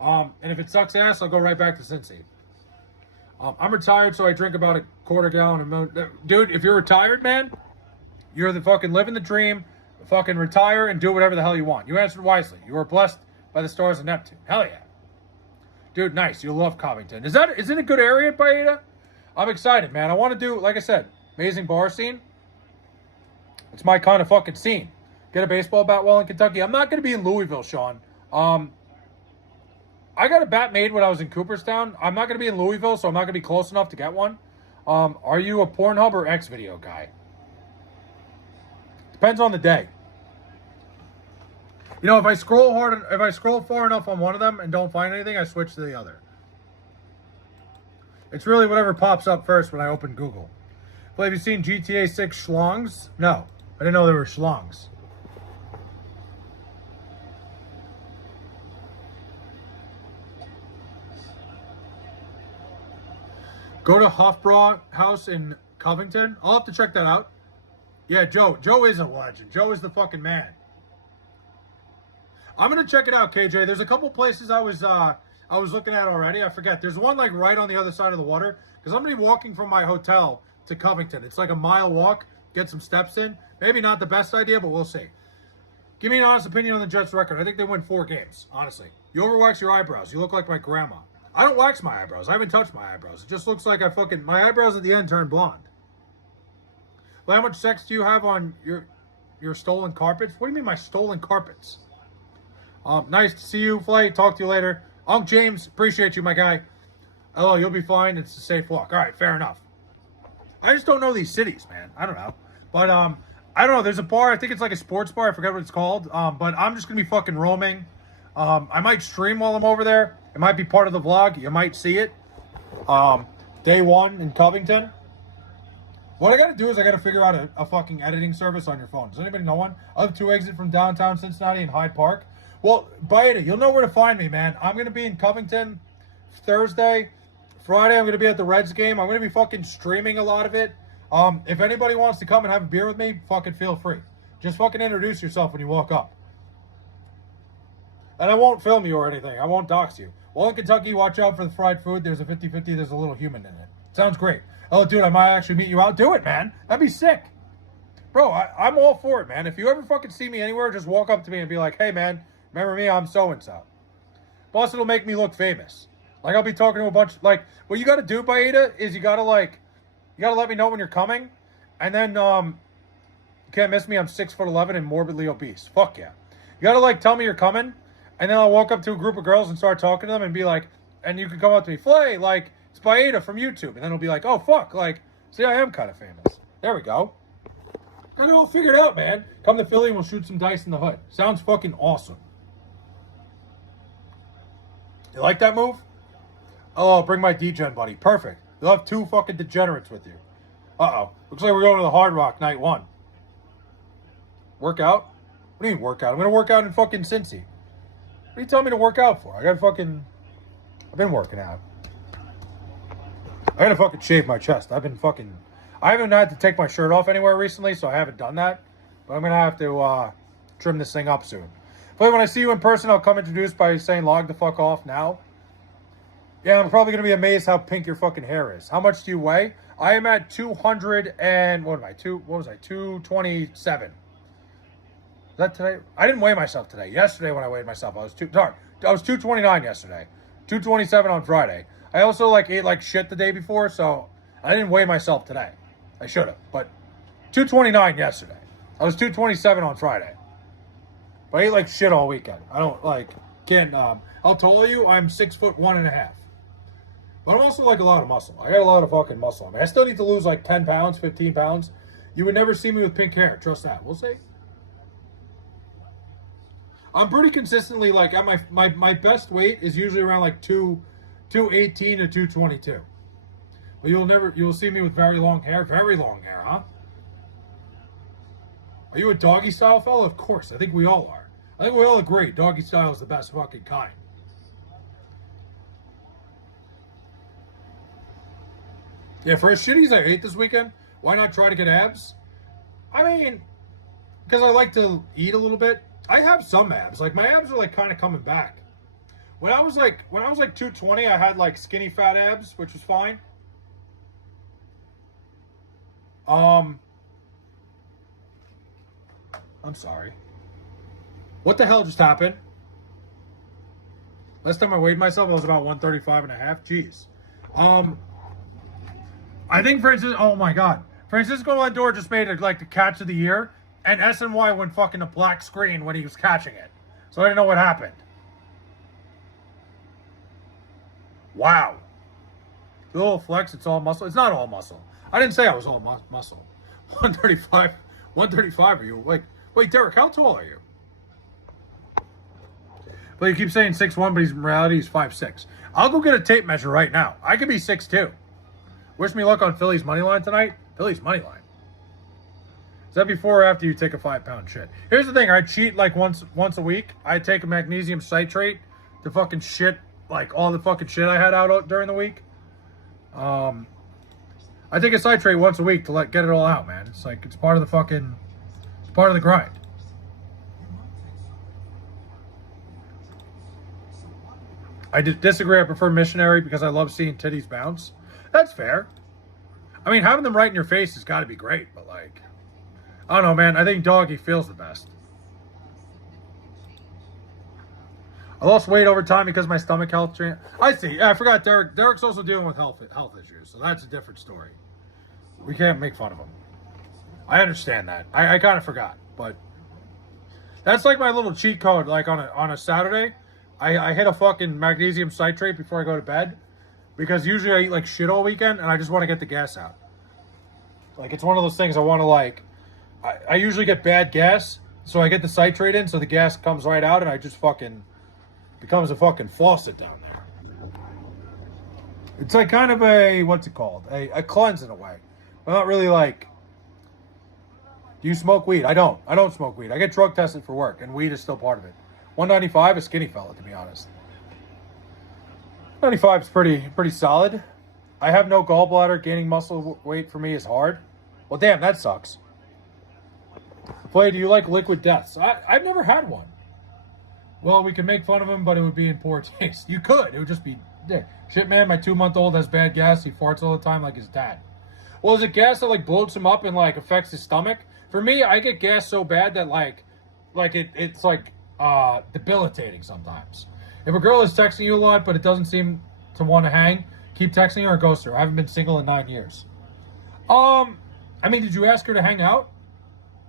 And if it sucks ass, I'll go right back to Cincy. I'm retired, so I drink about a quarter gallon. Dude, if you're retired, man, you're the fucking living the dream. Fucking retire and do whatever the hell you want. You answered wisely. You are blessed by the stars of Neptune. Hell yeah. Dude, nice. You'll love Covington. Is it a good area, Baeta? I'm excited, man. I want to do, like I said, amazing bar scene. It's my kind of fucking scene. Get a baseball bat while in Kentucky. I'm not going to be in Louisville, Sean. I got a bat made when I was in Cooperstown. I'm not going to be in Louisville, so I'm not going to be close enough to get one. Are you a Pornhub or X video guy? Depends on the day. You know, if I scroll far enough on one of them and don't find anything, I switch to the other. It's really whatever pops up first when I open Google. Well, have you seen GTA 6 schlongs? No. I didn't know there were schlongs. Go to Hofbräu House in Covington. I'll have to check that out. Yeah, Joe. Joe is a legend. Joe is the fucking man. I'm gonna check it out, KJ. There's a couple places I was looking at already. I forget. There's one like right on the other side of the water because I'm gonna be walking from my hotel to Covington. It's like a mile walk. Get some steps in. Maybe not the best idea, but we'll see. Give me an honest opinion on the Jets' record. I think they win 4 games. Honestly, you overwax your eyebrows. You look like my grandma. I don't wax my eyebrows. I haven't touched my eyebrows. It just looks like my eyebrows at the end turn blonde. But how much sex do you have on your stolen carpets? What do you mean my stolen carpets? Nice to see you, Flay. Talk to you later. Unc James, appreciate you, my guy. Oh, you'll be fine. It's a safe walk. All right, fair enough. I just don't know these cities, man. I don't know. But I don't know. There's a bar. I think it's like a sports bar. I forget what it's called. But I'm just going to be fucking roaming. I might stream while I'm over there. It might be part of the vlog. You might see it. Day 1 in Covington. What I got to do is I got to figure out a fucking editing service on your phone. Does anybody know one? I have 2 exit from downtown Cincinnati and Hyde Park. Well, Baeta, you'll know where to find me, man. I'm going to be in Covington Thursday. Friday, I'm going to be at the Reds game. I'm going to be fucking streaming a lot of it. If anybody wants to come and have a beer with me, fucking feel free. Just fucking introduce yourself when you walk up. And I won't film you or anything. I won't dox you. Well, in Kentucky, watch out for the fried food. There's a 50-50. There's a little human in it. Sounds great. Oh, dude, I might actually meet you out. Do it, man. That'd be sick. Bro, I'm all for it, man. If you ever fucking see me anywhere, just walk up to me and be like, hey, man, remember me? I'm so-and-so. Plus, it'll make me look famous. Like, I'll be talking to a bunch, like, what you got to do, Baeta, is you got to let me know when you're coming. And then, you can't miss me. I'm 6'11" and morbidly obese. Fuck yeah. You got to, tell me you're coming. And then I'll walk up to a group of girls and start talking to them and be like, and you can come up to me, Flay, it's Baeta from YouTube. And then it'll be like, oh, fuck, see, I am kind of famous. There we go. I know, figure it out, man. Come to Philly and we'll shoot some dice in the hood. Sounds fucking awesome. You like that move? Oh, I'll bring my D-Gen buddy. Perfect. You'll have 2 fucking degenerates with you. Uh-oh. Looks like we're going to the Hard Rock night 1. Workout? What do you mean workout? I'm going to work out in fucking Cincy. What are you telling me to work out for? I've been working out. I gotta fucking shave my chest. I haven't had to take my shirt off anywhere recently, so I haven't done that. But I'm gonna have to trim this thing up soon. But when I see you in person, I'll come introduced by saying log the fuck off now. Yeah, I'm probably gonna be amazed how pink your fucking hair is. How much do you weigh? I am at 200 and, 227. Is that today? I didn't weigh myself today. Yesterday when I weighed myself, I was 229 yesterday. 227 on Friday. I also ate shit the day before, so I didn't weigh myself today. I should have, but 229 yesterday. I was 227 on Friday. But I ate shit all weekend. I don't how tall are you? I'm 6'1.5". But I'm also a lot of muscle. I got a lot of fucking muscle on me. I still need to lose 10 pounds, 15 pounds. You would never see me with pink hair. Trust that. We'll see. I'm pretty consistently at my best weight is usually around 218 to 222. But you'll see me with very long hair, huh? Are you a doggy style fella? Of course. I think we all are. I think we all agree doggy style is the best fucking kind. Yeah, for as shitties I ate this weekend, why not try to get abs? I mean, because I like to eat a little bit. I have some abs. My abs are kind of coming back. When I was 220, I had skinny fat abs, which was fine. I'm sorry. What the hell just happened? Last time I weighed myself, I was about 135 and a half. Jeez. I think oh my God. Francisco Lindor just made it the catch of the year. And SNY went fucking a black screen when he was catching it. So I didn't know what happened. Wow. The little flex, it's all muscle. It's not all muscle. I didn't say I was all muscle. 135 are you? Wait, Derek, how tall are you? But you keep saying 6'1", but in reality he's 5'6". I'll go get a tape measure right now. I could be 6'2". Wish me luck on Philly's money line tonight. Phillies money line. Is that before or after you take a 5-pound shit? Here's the thing. I cheat like once a week. I take a magnesium citrate to fucking shit like all the fucking shit I had out during the week. I take a citrate once a week to get it all out, man. It's like, it's part of the grind. I disagree. I prefer missionary because I love seeing titties bounce. That's fair. I mean, having them right in your face has got to be great, but like, I don't know, man. I think doggy feels the best. I lost weight over time because of my stomach health. I see. I forgot Derek. Derek's also dealing with health issues, so that's a different story. We can't make fun of him. I understand that. I kind of forgot, but that's like my little cheat code. Like on a Saturday, I hit a fucking magnesium citrate before I go to bed because usually I eat like shit all weekend and I just want to get the gas out. Like, it's one of those things I want to like. I usually get bad gas, so I get the citrate in, so the gas comes right out, and I just fucking becomes a fucking faucet down there. It's like kind of a, what's it called? A cleanse in a way. But not really like, do you smoke weed? I don't smoke weed. I get drug tested for work, and weed is still part of it. 195, a skinny fella, to be honest. 95 is pretty solid. I have no gallbladder. Gaining muscle weight for me is hard. Well, damn, that sucks. Play, do you like liquid deaths? I've never had one. Well, we can make fun of him, but it would be in poor taste. You could. It would just be, yeah. Shit, man, my 2-month-old has bad gas. He farts all the time like his dad. Well, is it gas that, like, bloats him up and, like, affects his stomach? For me, I get gas so bad that, it's, debilitating sometimes. If a girl is texting you a lot, but it doesn't seem to want to hang, keep texting her or ghost her. I haven't been single in 9 years. Did you ask her to hang out?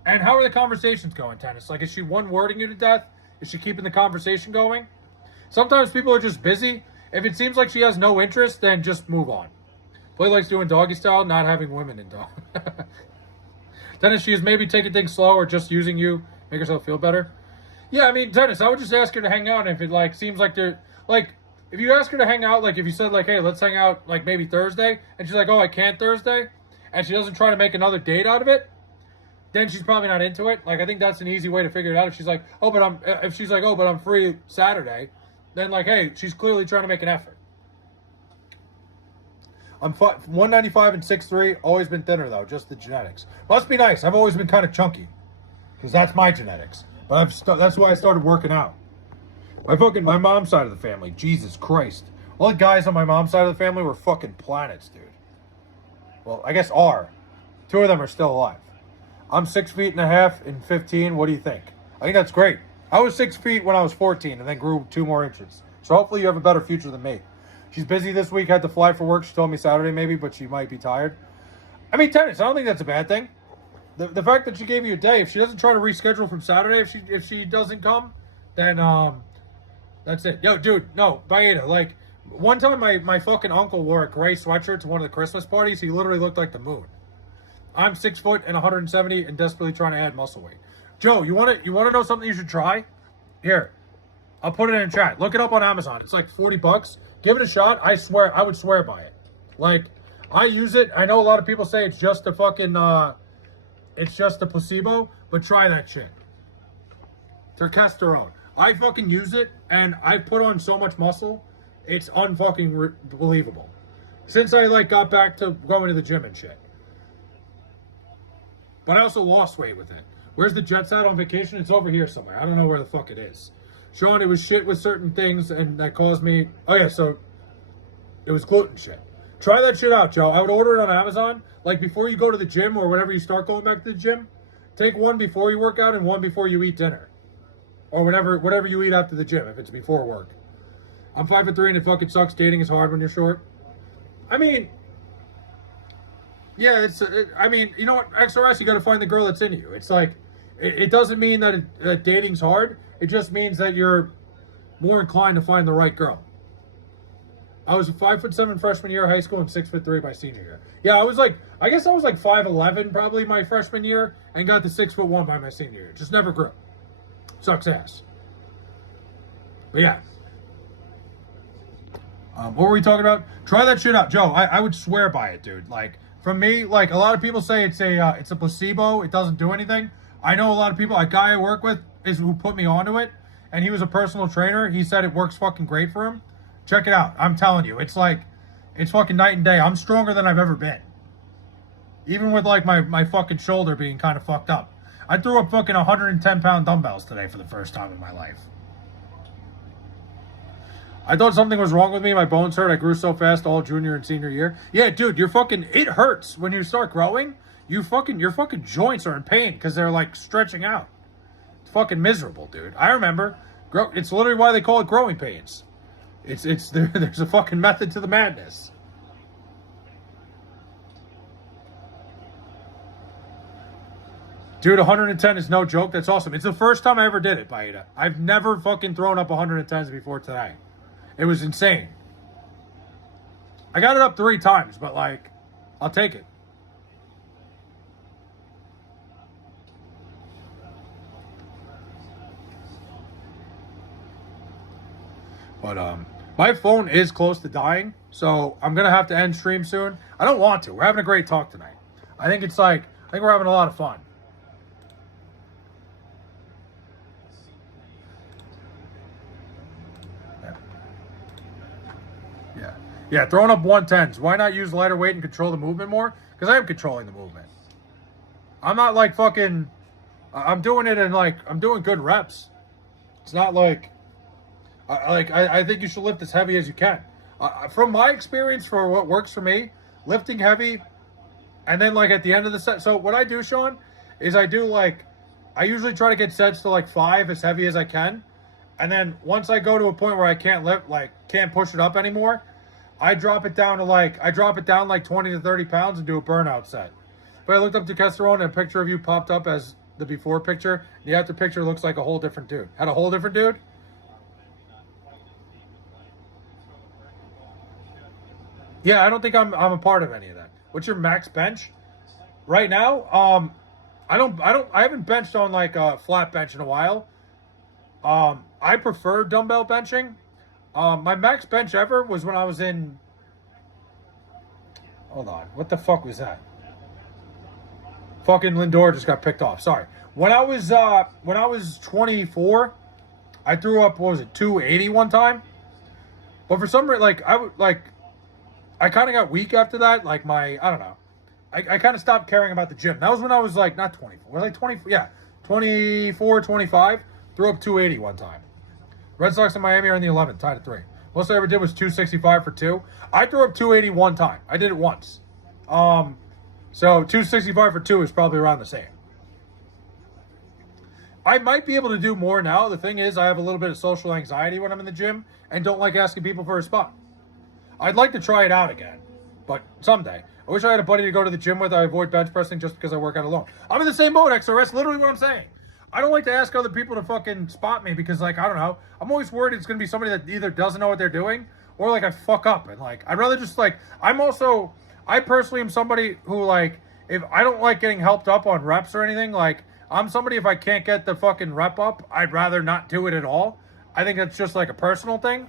And how are the conversations going, Tennis? Like, is she one-wording you to death? Is she keeping the conversation going? Sometimes people are just busy. If it seems like she has no interest, then just move on. Play likes doing doggy style, not having women in dog. Tennis, she is maybe taking things slow or just using you, make herself feel better. Yeah, Tennis, I would just ask her to hang out. And if it, seems like they're, if you ask her to hang out, if you said, hey, let's hang out, maybe Thursday, and she's like, oh, I can't Thursday, and she doesn't try to make another date out of it, then she's probably not into it. I think that's an easy way to figure it out. If she's like, but I'm free Saturday, then hey, she's clearly trying to make an effort. I'm 195 and 6'3", always been thinner though, just the genetics. Must be nice. I've always been kind of chunky, because that's my genetics. But that's why I started working out. My mom's side of the family, Jesus Christ. All the guys on my mom's side of the family were fucking planets, dude. Well, I guess are. 2 of them are still alive. I'm 6 feet and a half in 15. What do you think? I think that's great. I was 6 feet when I was 14 and then grew 2 more inches. So hopefully you have a better future than me. She's busy this week, had to fly for work. She told me Saturday maybe, but she might be tired. Tennis, I don't think that's a bad thing. The fact that she gave you a day, if she doesn't try to reschedule from Saturday, if she doesn't come, then that's it. Yo, dude, no, Baeta, one time my fucking uncle wore a gray sweatshirt to one of the Christmas parties. He literally looked like the moon. I'm 6 foot and 170 and desperately trying to add muscle weight. Joe, you want to know something you should try? Here, I'll put it in chat. Look it up on Amazon. It's like $40. Give it a shot. I swear, I would swear by it. I use it. I know a lot of people say it's just a fucking, it's just a placebo, but try that shit. Testosterone. I fucking use it, and I put on so much muscle, it's unfucking believable. Since I got back to going to the gym and shit. But I also lost weight with it. Where's the Jets at on vacation? It's over here somewhere. I don't know where the fuck it is. Sean, it was shit with certain things, and that caused me... Oh, yeah, so it was gluten shit. Try that shit out, Joe. I would order it on Amazon. Before you go to the gym or whenever you start going back to the gym, take one before you work out and one before you eat dinner. Or whatever you eat after the gym, if it's before work. I'm 5'3", and it fucking sucks. Dating is hard when you're short. Yeah, you know what, XRS, you got to find the girl that's in you. It's it doesn't mean that dating's hard. It just means that you're more inclined to find the right girl. I was 5'7" freshman year of high school and 6'3" my senior year. Yeah, I guess I was 5'11" probably my freshman year and got to 6'1" by my senior year. Just never grew. Sucks ass. But yeah. What were we talking about? Try that shit out. Joe, I would swear by it, dude. from me, like a lot of people say it's a placebo. It doesn't do anything. I know a lot of people. A guy I work with is who put me onto it, and he was a personal trainer. He said it works fucking great for him. Check it out. I'm telling you, it's fucking night and day. I'm stronger than I've ever been. Even with like my fucking shoulder being kind of fucked up. I threw up fucking 110-pound dumbbells today for the first time in my life. I thought something was wrong with me. My bones hurt. I grew so fast all junior and senior year. Yeah, dude, it hurts when you start growing. Your fucking joints are in pain because they're like stretching out. It's fucking miserable, dude. I remember. It's literally why they call it growing pains. There's a fucking method to the madness. Dude, 110 is no joke. That's awesome. It's the first time I ever did it, Baida. I've never fucking thrown up 110s before today. It was insane. I got it up 3 times, but like, I'll take it. But my phone is close to dying, so I'm gonna have to end stream soon. I don't want to. We're having a great talk tonight. I think we're having a lot of fun. Yeah, throwing up 110s. Why not use lighter weight and control the movement more? Because I am controlling the movement. I'm not like fucking... I'm doing it in like... I'm doing good reps. It's not like... I think you should lift as heavy as you can. From my experience, for what works for me, lifting heavy, and then like at the end of the set... So what I do, Sean, is I do like... I usually try to get sets to like 5 as heavy as I can. And then once I go to a point where I can't lift, like can't push it up anymore... I drop it down like 20 to 30 pounds and do a burnout set. But I looked up to Kesterone and a picture of you popped up as the before picture. The after picture looks like a whole different dude. Had a whole different dude? Yeah, I don't think I'm a part of any of that. What's your max bench? Right now, I haven't benched on like a flat bench in a while. I prefer dumbbell benching. My max bench ever was when I was in... Hold on. What the fuck was that? Fucking Lindor just got picked off. Sorry. When I was 24, I threw up, what was it, 280 one time? But for some reason, I kind of got weak after that. Like I don't know. I kind of stopped caring about the gym. That was when I was like, not 24. Was I 24? Yeah. 24, 25. Threw up 280 one time. Red Sox and Miami are in the 11th, tied at 3. Most I ever did was 265 for 2. I threw up 280 one time. I did it once. So 265 for 2 is probably around the same. I might be able to do more now. The thing is, I have a little bit of social anxiety when I'm in the gym and don't like asking people for a spot. I'd like to try it out again, but someday. I wish I had a buddy to go to the gym with. I avoid bench pressing just because I work out alone. I'm in the same boat, XRS. Literally what I'm saying. I don't like to ask other people to fucking spot me because, like, I don't know. I'm always worried it's going to be somebody that either doesn't know what they're doing or, like, I fuck up. And, like, I'd rather just, like, I personally am somebody who, like, if I don't like getting helped up on reps or anything, like, I'm somebody, if I can't get the fucking rep up, I'd rather not do it at all. I think that's just, like, a personal thing.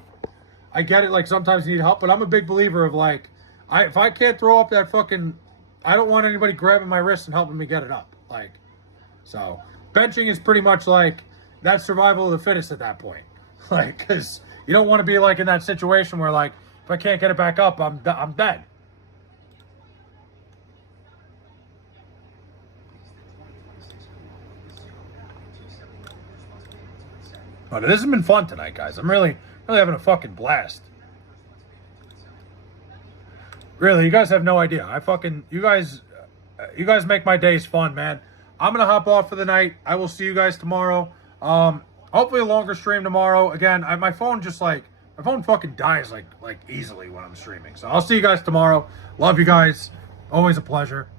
I get it, like, sometimes you need help, but I'm a big believer of, like, if I can't throw up that fucking, I don't want anybody grabbing my wrist and helping me get it up. Like, so... Benching is pretty much like that's survival of the fittest at that point. Like, because you don't want to be like in that situation where, like, if I can't get it back up, I'm dead. But this has been fun tonight, guys. I'm really having a fucking blast. Really, you guys have no idea. You guys make my days fun, man. I'm going to hop off for the night. I will see you guys tomorrow. Hopefully a longer stream tomorrow. Again, my phone fucking dies like easily when I'm streaming. So I'll see you guys tomorrow. Love you guys. Always a pleasure.